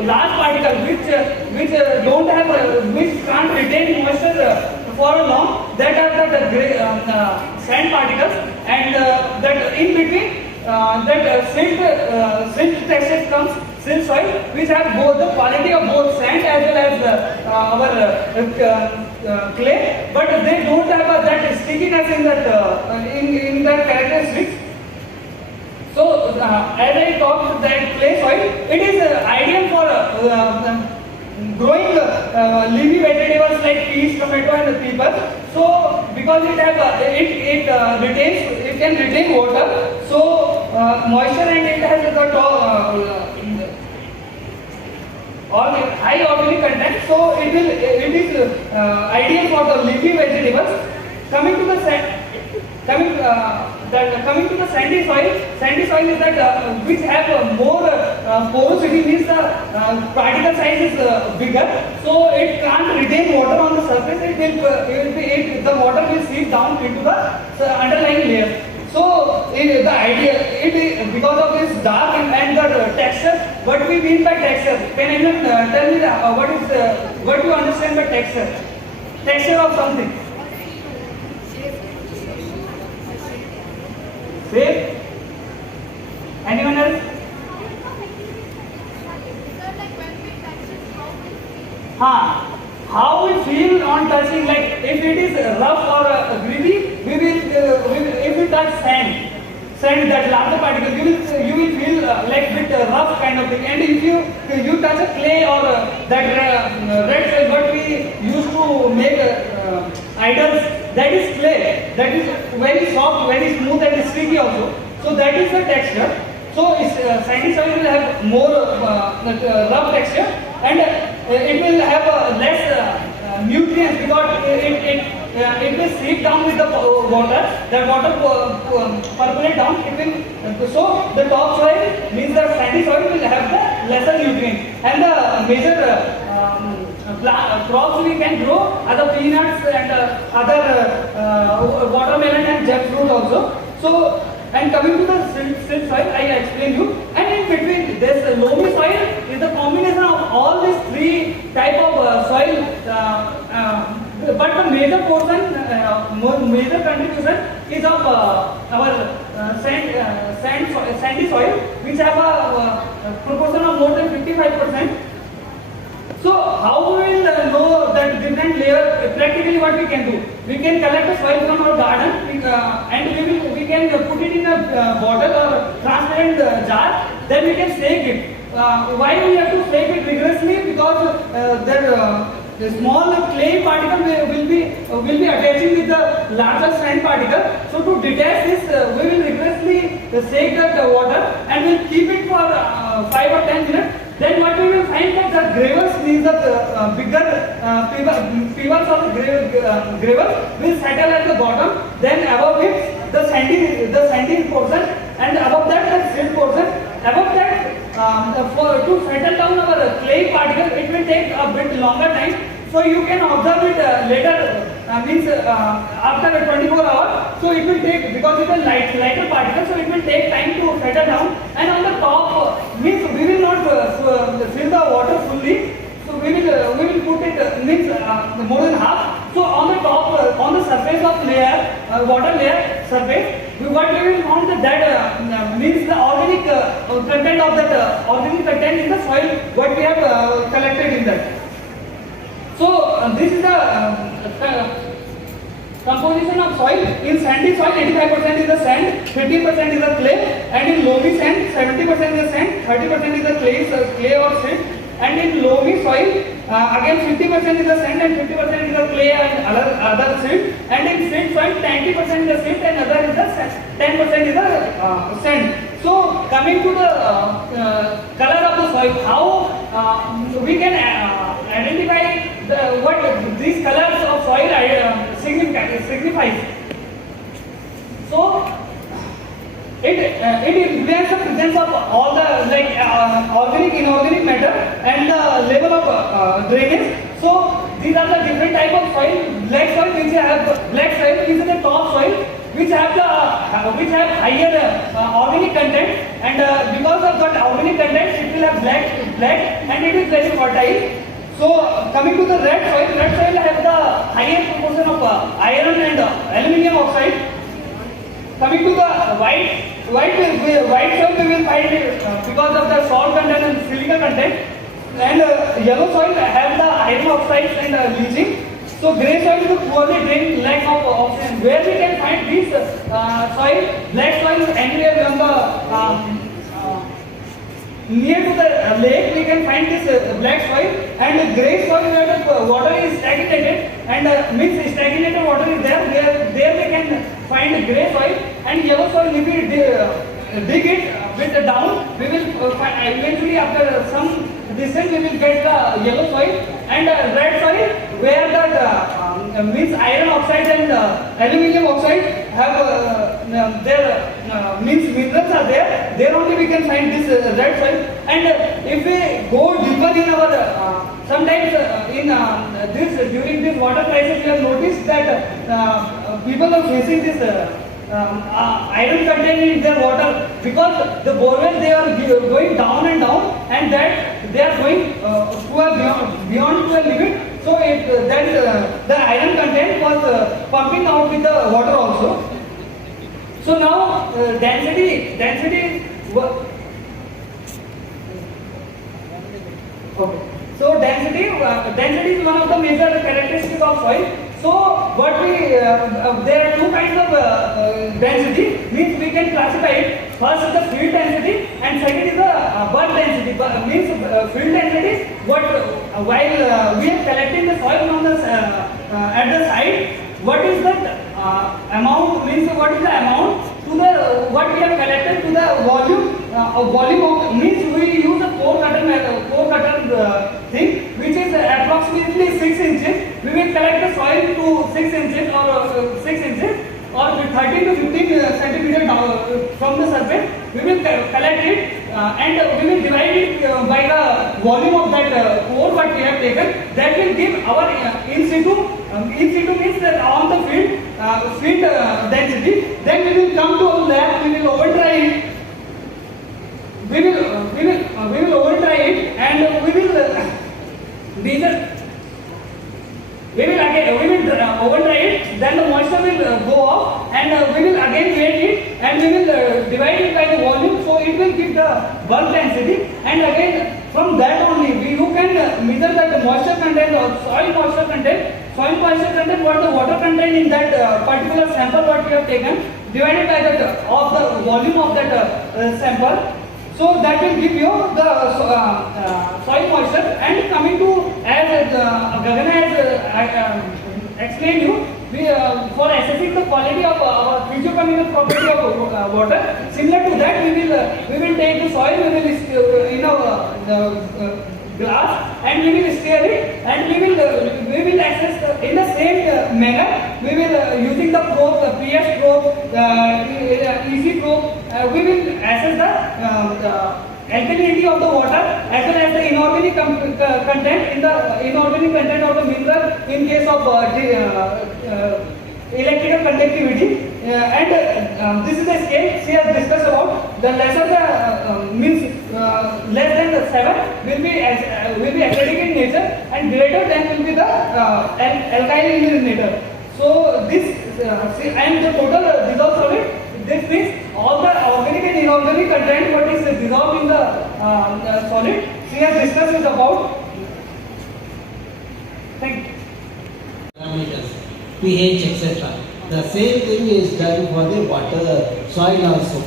large particle which don't have which can't retain moisture for a long, that are the sand particles, and that in between that silt texture comes. Silt soil, which have both the quality of both sand as well as our clay, but they don't have that stickiness in that characteristics. So as I talked, that clay soil, it is ideal for growing leafy vegetables like peas, tomato, and peppers. So because it can retain water, so moisture, and it has the high organic content, so it is ideal for the leafy vegetables. Coming to the sandy soil is that which have more porosity, means the particle size is bigger, so it can't retain water on the surface. The water will seep down into the underlying layer. So the idea, because of this dark and the texture, what we mean by texture? Can anyone tell me what you understand by texture? Texture of something. safe. Anyone else? How we feel on touching, like if it is rough or gritty, if we touch sand that larger particle, you will feel like bit rough kind of thing. And if you touch a clay or that red clay what we used to make idols, that is clay, that is very soft, very smooth and sticky also. So that is the texture. So sandy soil will have more rough texture, and it will have less nutrients because it will seep down with the water. That water percolate down. So the top soil means the sandy soil will have the lesser nutrients, and the major crops we can grow are the peanuts and other watermelon and jackfruit also. So. And coming to the silt soil, I explain you. And in between this loamy soil is the combination of all these three type of soil. But the major portion, major contribution is of our sandy soil, which have a proportion of more than 55%. So how we will know that different layer? Practically what we can do? We can collect the soil from our garden and we can put it in a bottle or transparent jar. Then we can shake it. Why we have to shake it rigorously? Because the small clay particle will be attaching with the larger sand particle. So to detach this, we will rigorously shake that water and we'll keep it for 5 or 10 minutes. Then what we will find that the gravels, means the bigger pebbles of the gravel will settle at the bottom. Then above it the sandy portion, and above that the silt portion. Above that to settle down our clay particle, it will take a bit longer time. So you can observe it later, means after 24 hours. So it will take, because it is a lighter particle, so it will take time to settle down. And on the top, means we will not fill the water fully. So we will put it means more than half. So on the top, on the surface of layer, water layer surface, what we will find that means the organic content of that organic content in the soil what we have collected in that. So this is the composition of soil. In sandy soil, 85% is the sand, 15% is the clay, and in loamy sand, 70% is the sand, 30% is the clay or silt. And in loamy soil, again 50% is the sand and 50% is the clay and other silt. And in silt soil, 90% is the silt and other is the sand, 10% is the sand. So coming to the color of the soil, how we can identify what these colors of soil signifies. So it influences the presence of all the organic, inorganic matter and the level of drainage. So these are the different type of soil. Black soil, which have black soil, is the top soil, which have higher organic content, and because of that organic content, it will have black, and it is very fertile. So coming to the red soil has the highest proportion of iron and aluminium oxide. Coming to the white soil, we will find it because of the salt content and silica content, and yellow soil have the iron oxides and leaching. So grey soil is poorly drained, lack of oxygen. Where we can find this soil? Black soil is anywhere on the near to the lake we can find this black soil, and grey soil where the water is stagnated and means stagnated water is there we can find grey soil, and yellow soil if we dig it with down, we will find eventually after some distance we will get the yellow soil, and red soil where the means iron oxide and aluminium oxide have their means minerals are there only we can find this red soil. And if we go deeper in our sometimes during this water crisis we have noticed that people are facing this iron content in their water because the borewell they are going down and that they are going beyond to a limit. So the iron content was pumping out with the water also. So now density okay. So density is one of the major characteristics of soil. So what there are two kinds of density, means we can classify it. First is the field density and second is the bulk density. Means field density, what while we are collecting the soil from the at the site, what is that amount, means what is the amount to the what we have collected to the volume of, means we use a core cutter thing which is approximately 6 inches. We will collect the soil to 6 inches or 13 to 15 centimeters from the surface. We will collect it and we will divide it by the volume of that core what we have taken. That will give our in situ means that on the field density. Then we will come to our lab. We will over dry it. We will over dry it and we will over dry it. Then the moisture will go off and we will again wet it and we will divide it by the volume. So it will give the bulk density, and again from that only you can measure that the moisture content or soil moisture content, what the water content in that particular sample what we have taken, divided by the volume of that sample. So that will give you the soil moisture. And coming to, as Gagan has explained you, for assessing the quality of physiochemical property of water, similar to that we will take the soil, we will glass and we will stir it and we will assess in the same manner. We will using the probe, the pH probe, the EC probe, we will assess the alkalinity of the water as well as the inorganic content of the mineral in case of electrical conductivity. And this is the scale she has discussed about. The lesser the means less than the 7 will be acidic in nature and greater than will be the alkyl in nature. So this and the total dissolved solid. This means all the organic and inorganic content what is dissolved in the solid. She has discussed is about. Thank you. Parameters, pH, etc. The same thing is done for the water, soil also.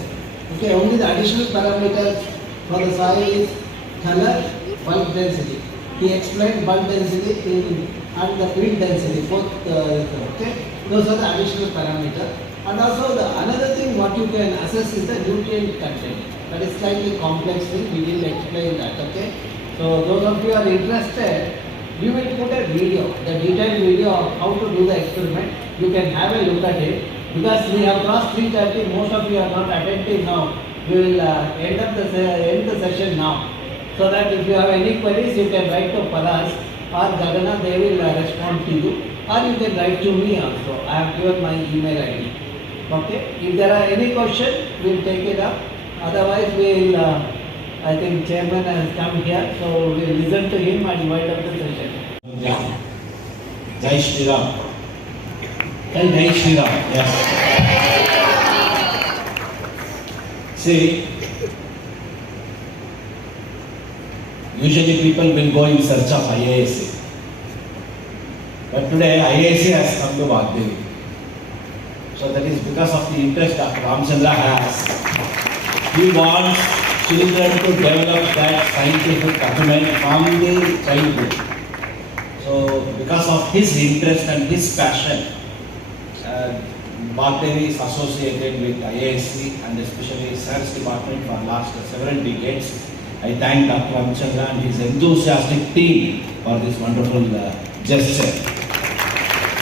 Okay, only the additional parameters for the soil is color, bulk density. He explained bulk density and the field density, both. Okay, those are the additional parameters. And also another thing what you can assess is the nutrient content. That is slightly complex thing. We didn't explain that. Okay, so those of you are interested, we will put a video, the detailed video of how to do the experiment. You can have a look at it. Because we have crossed 3:30, most of you are not attentive now. We will end the session now. So that if you have any queries, you can write to Paras or Gagana, they will respond to you. Or you can write to me also. I have given my email ID. Okay? If there are any questions, we will take it up. Otherwise, we will, I think chairman has come here, so we will listen to him and wind up the session. Jai Shri Ram. Jai Shri Ram. Yes. See, usually people will go in search of IISC. But today IISC has come to Vagdevi. So that is because of the interest Dr. Ramachandra has. He wants children to develop that scientific acumen from the childhood. So because of his interest and his passion, Vagdevi is associated with IISC and especially Science Department for last several decades. I thank Dr. Ramachandra and his enthusiastic team for this wonderful gesture.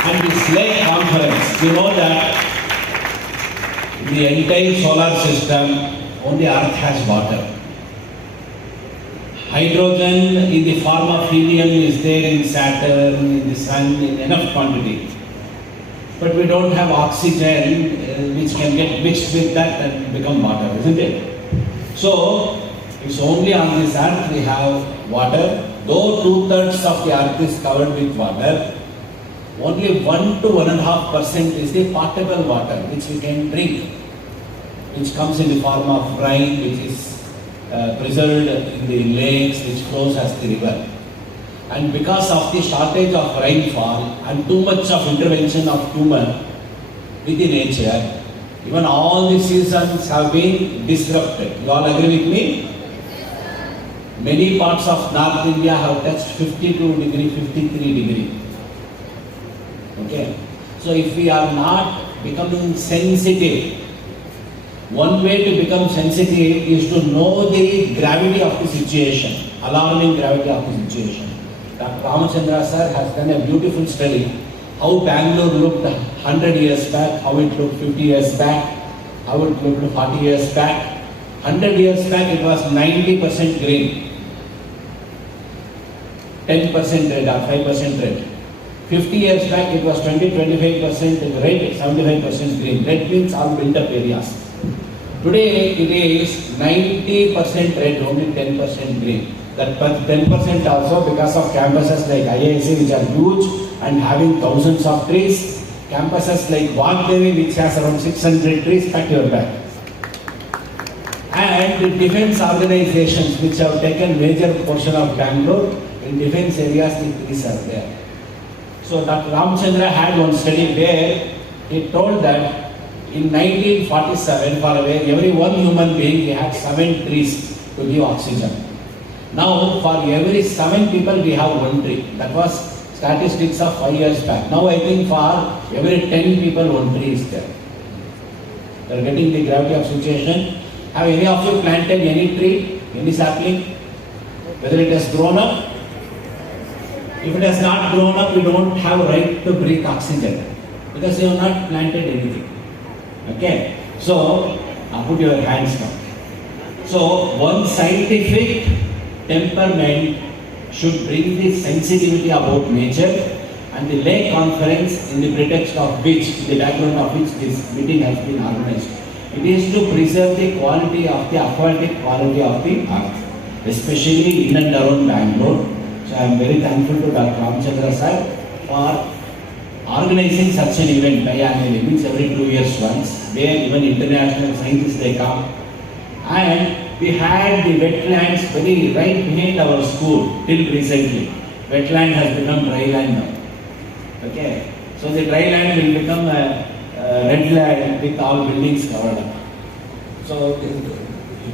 And this lake conference, you know that in the entire solar system, only Earth has water. Hydrogen in the form of helium is there in Saturn, in the Sun, in enough quantity. But we don't have oxygen which can get mixed with that and become water, isn't it? So, it's only on this Earth we have water. Though 2/3 of the Earth is covered with water, only 1 to 1.5% is the potable water which we can drink. which comes in the form of brine, which is preserved in the lakes, which flows as the river. And because of the shortage of rainfall and too much of intervention of human with the nature, even all the seasons have been disrupted. You all agree with me? Many parts of North India have touched 52 degree, 53 degree. Okay. So if we are not becoming sensitive, one way to become sensitive is to know the gravity of the situation, alarming gravity of the situation. Dr. Ramachandra sir has done a beautiful study how Bangalore looked 100 years back, how it looked 50 years back, how it looked 40 years back. 100 years back it was 90% green, 10% red or 5% red. 50 years back it was 20-25% red, 75% green. Red means all built up areas. Today it is 90% red, only 10% green. That 10% also because of campuses like IISC which are huge and having thousands of trees. Campuses like Vagdevi which has around 600 trees, pat your back. And the defense organizations which have taken major portion of Bangalore, in defense areas the trees are there. So Dr. Ramachandra had one study where he told that in 1947 for every one human being he had 7 trees to give oxygen. Now for every 7 people we have 1 tree. That was statistics of 5 years back. Now I think for every 10 people 1 tree is there. They are getting the gravity of situation. Have any of you planted any tree, any sapling? Whether it has grown up? If it has not grown up, you don't have right to breathe oxygen because you have not planted anything. Okay? So, put your hands down. So, one scientific temperament should bring the sensitivity about nature, and the Lake Conference, in the pretext of which, in the background of which this meeting has been organized, it is to preserve the quality of the aquatic quality of the earth, especially in and around Bangalore. So I am very thankful to Dr. Ramachandra sir for organizing such an event biannually, means every 2 years once, where even international scientists they come. And we had the wetlands very right behind our school till recently. Wetland has become dry land now. Okay, so the dry land will become a red land with all buildings covered up. So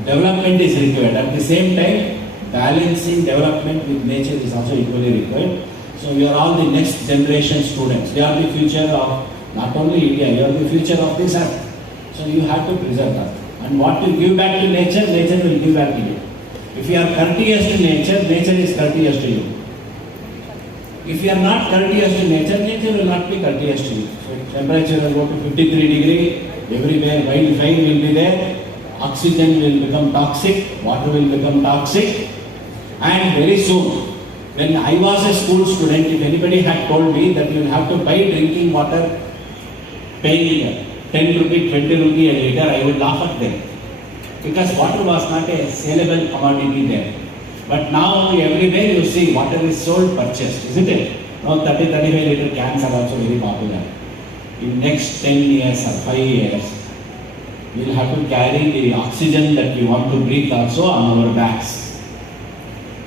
development is required. At the same time, balancing development with nature is also equally required. So you are all the next generation students. You are the future of not only India, you are the future of this earth. So you have to preserve that. And what you give back to nature, nature will give back to you. If you are courteous to nature, nature is courteous to you. If you are not courteous to nature, nature will not be courteous to you. So temperature will go to 53 degree, everywhere wildfire will be there, oxygen will become toxic, water will become toxic, and very soon, when I was a school student, if anybody had told me that you will have to buy drinking water paying 10 rupee, 20 rupee a liter, I would laugh at them. Because water was not a saleable commodity there. But now everywhere you see water is sold, purchased, isn't it? Now 30-35 liter cans are also very popular. In next 10 years or 5 years, we will have to carry the oxygen that we want to breathe also on our backs.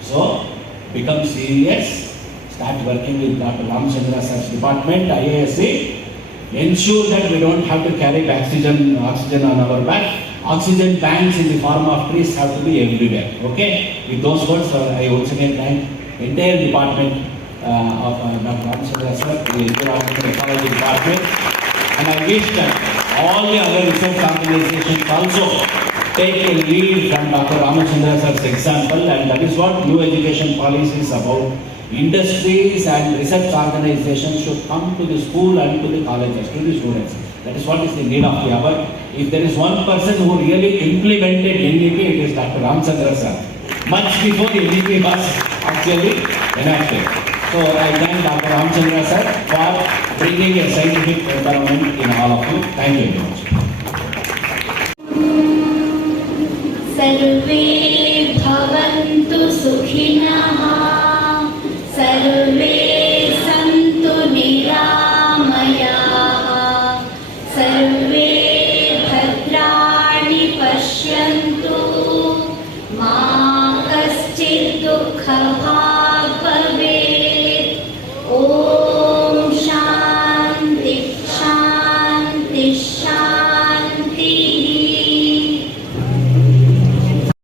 So, become serious, start working with Dr. Ramachandra sir's department, IISC. Ensure that we don't have to carry oxygen on our back. Oxygen banks in the form of trees have to be everywhere. Okay? With those words, I once again thank the entire department of Dr. Ramachandra sir, the Environmental Ecology Department. And I wish that all the other research organizations also take a lead from Dr. Ramachandra sir's example, and that is what new education policy is about. Industries and research organizations should come to the school and to the colleges, to the students. That is what is the need of the hour. If there is one person who really implemented NEP, it is Dr. Ramachandra sir. Much before NEP was actually enacted. So I thank Dr. Ramachandra sir for bringing a scientific development in all of you. Thank you very much. Salve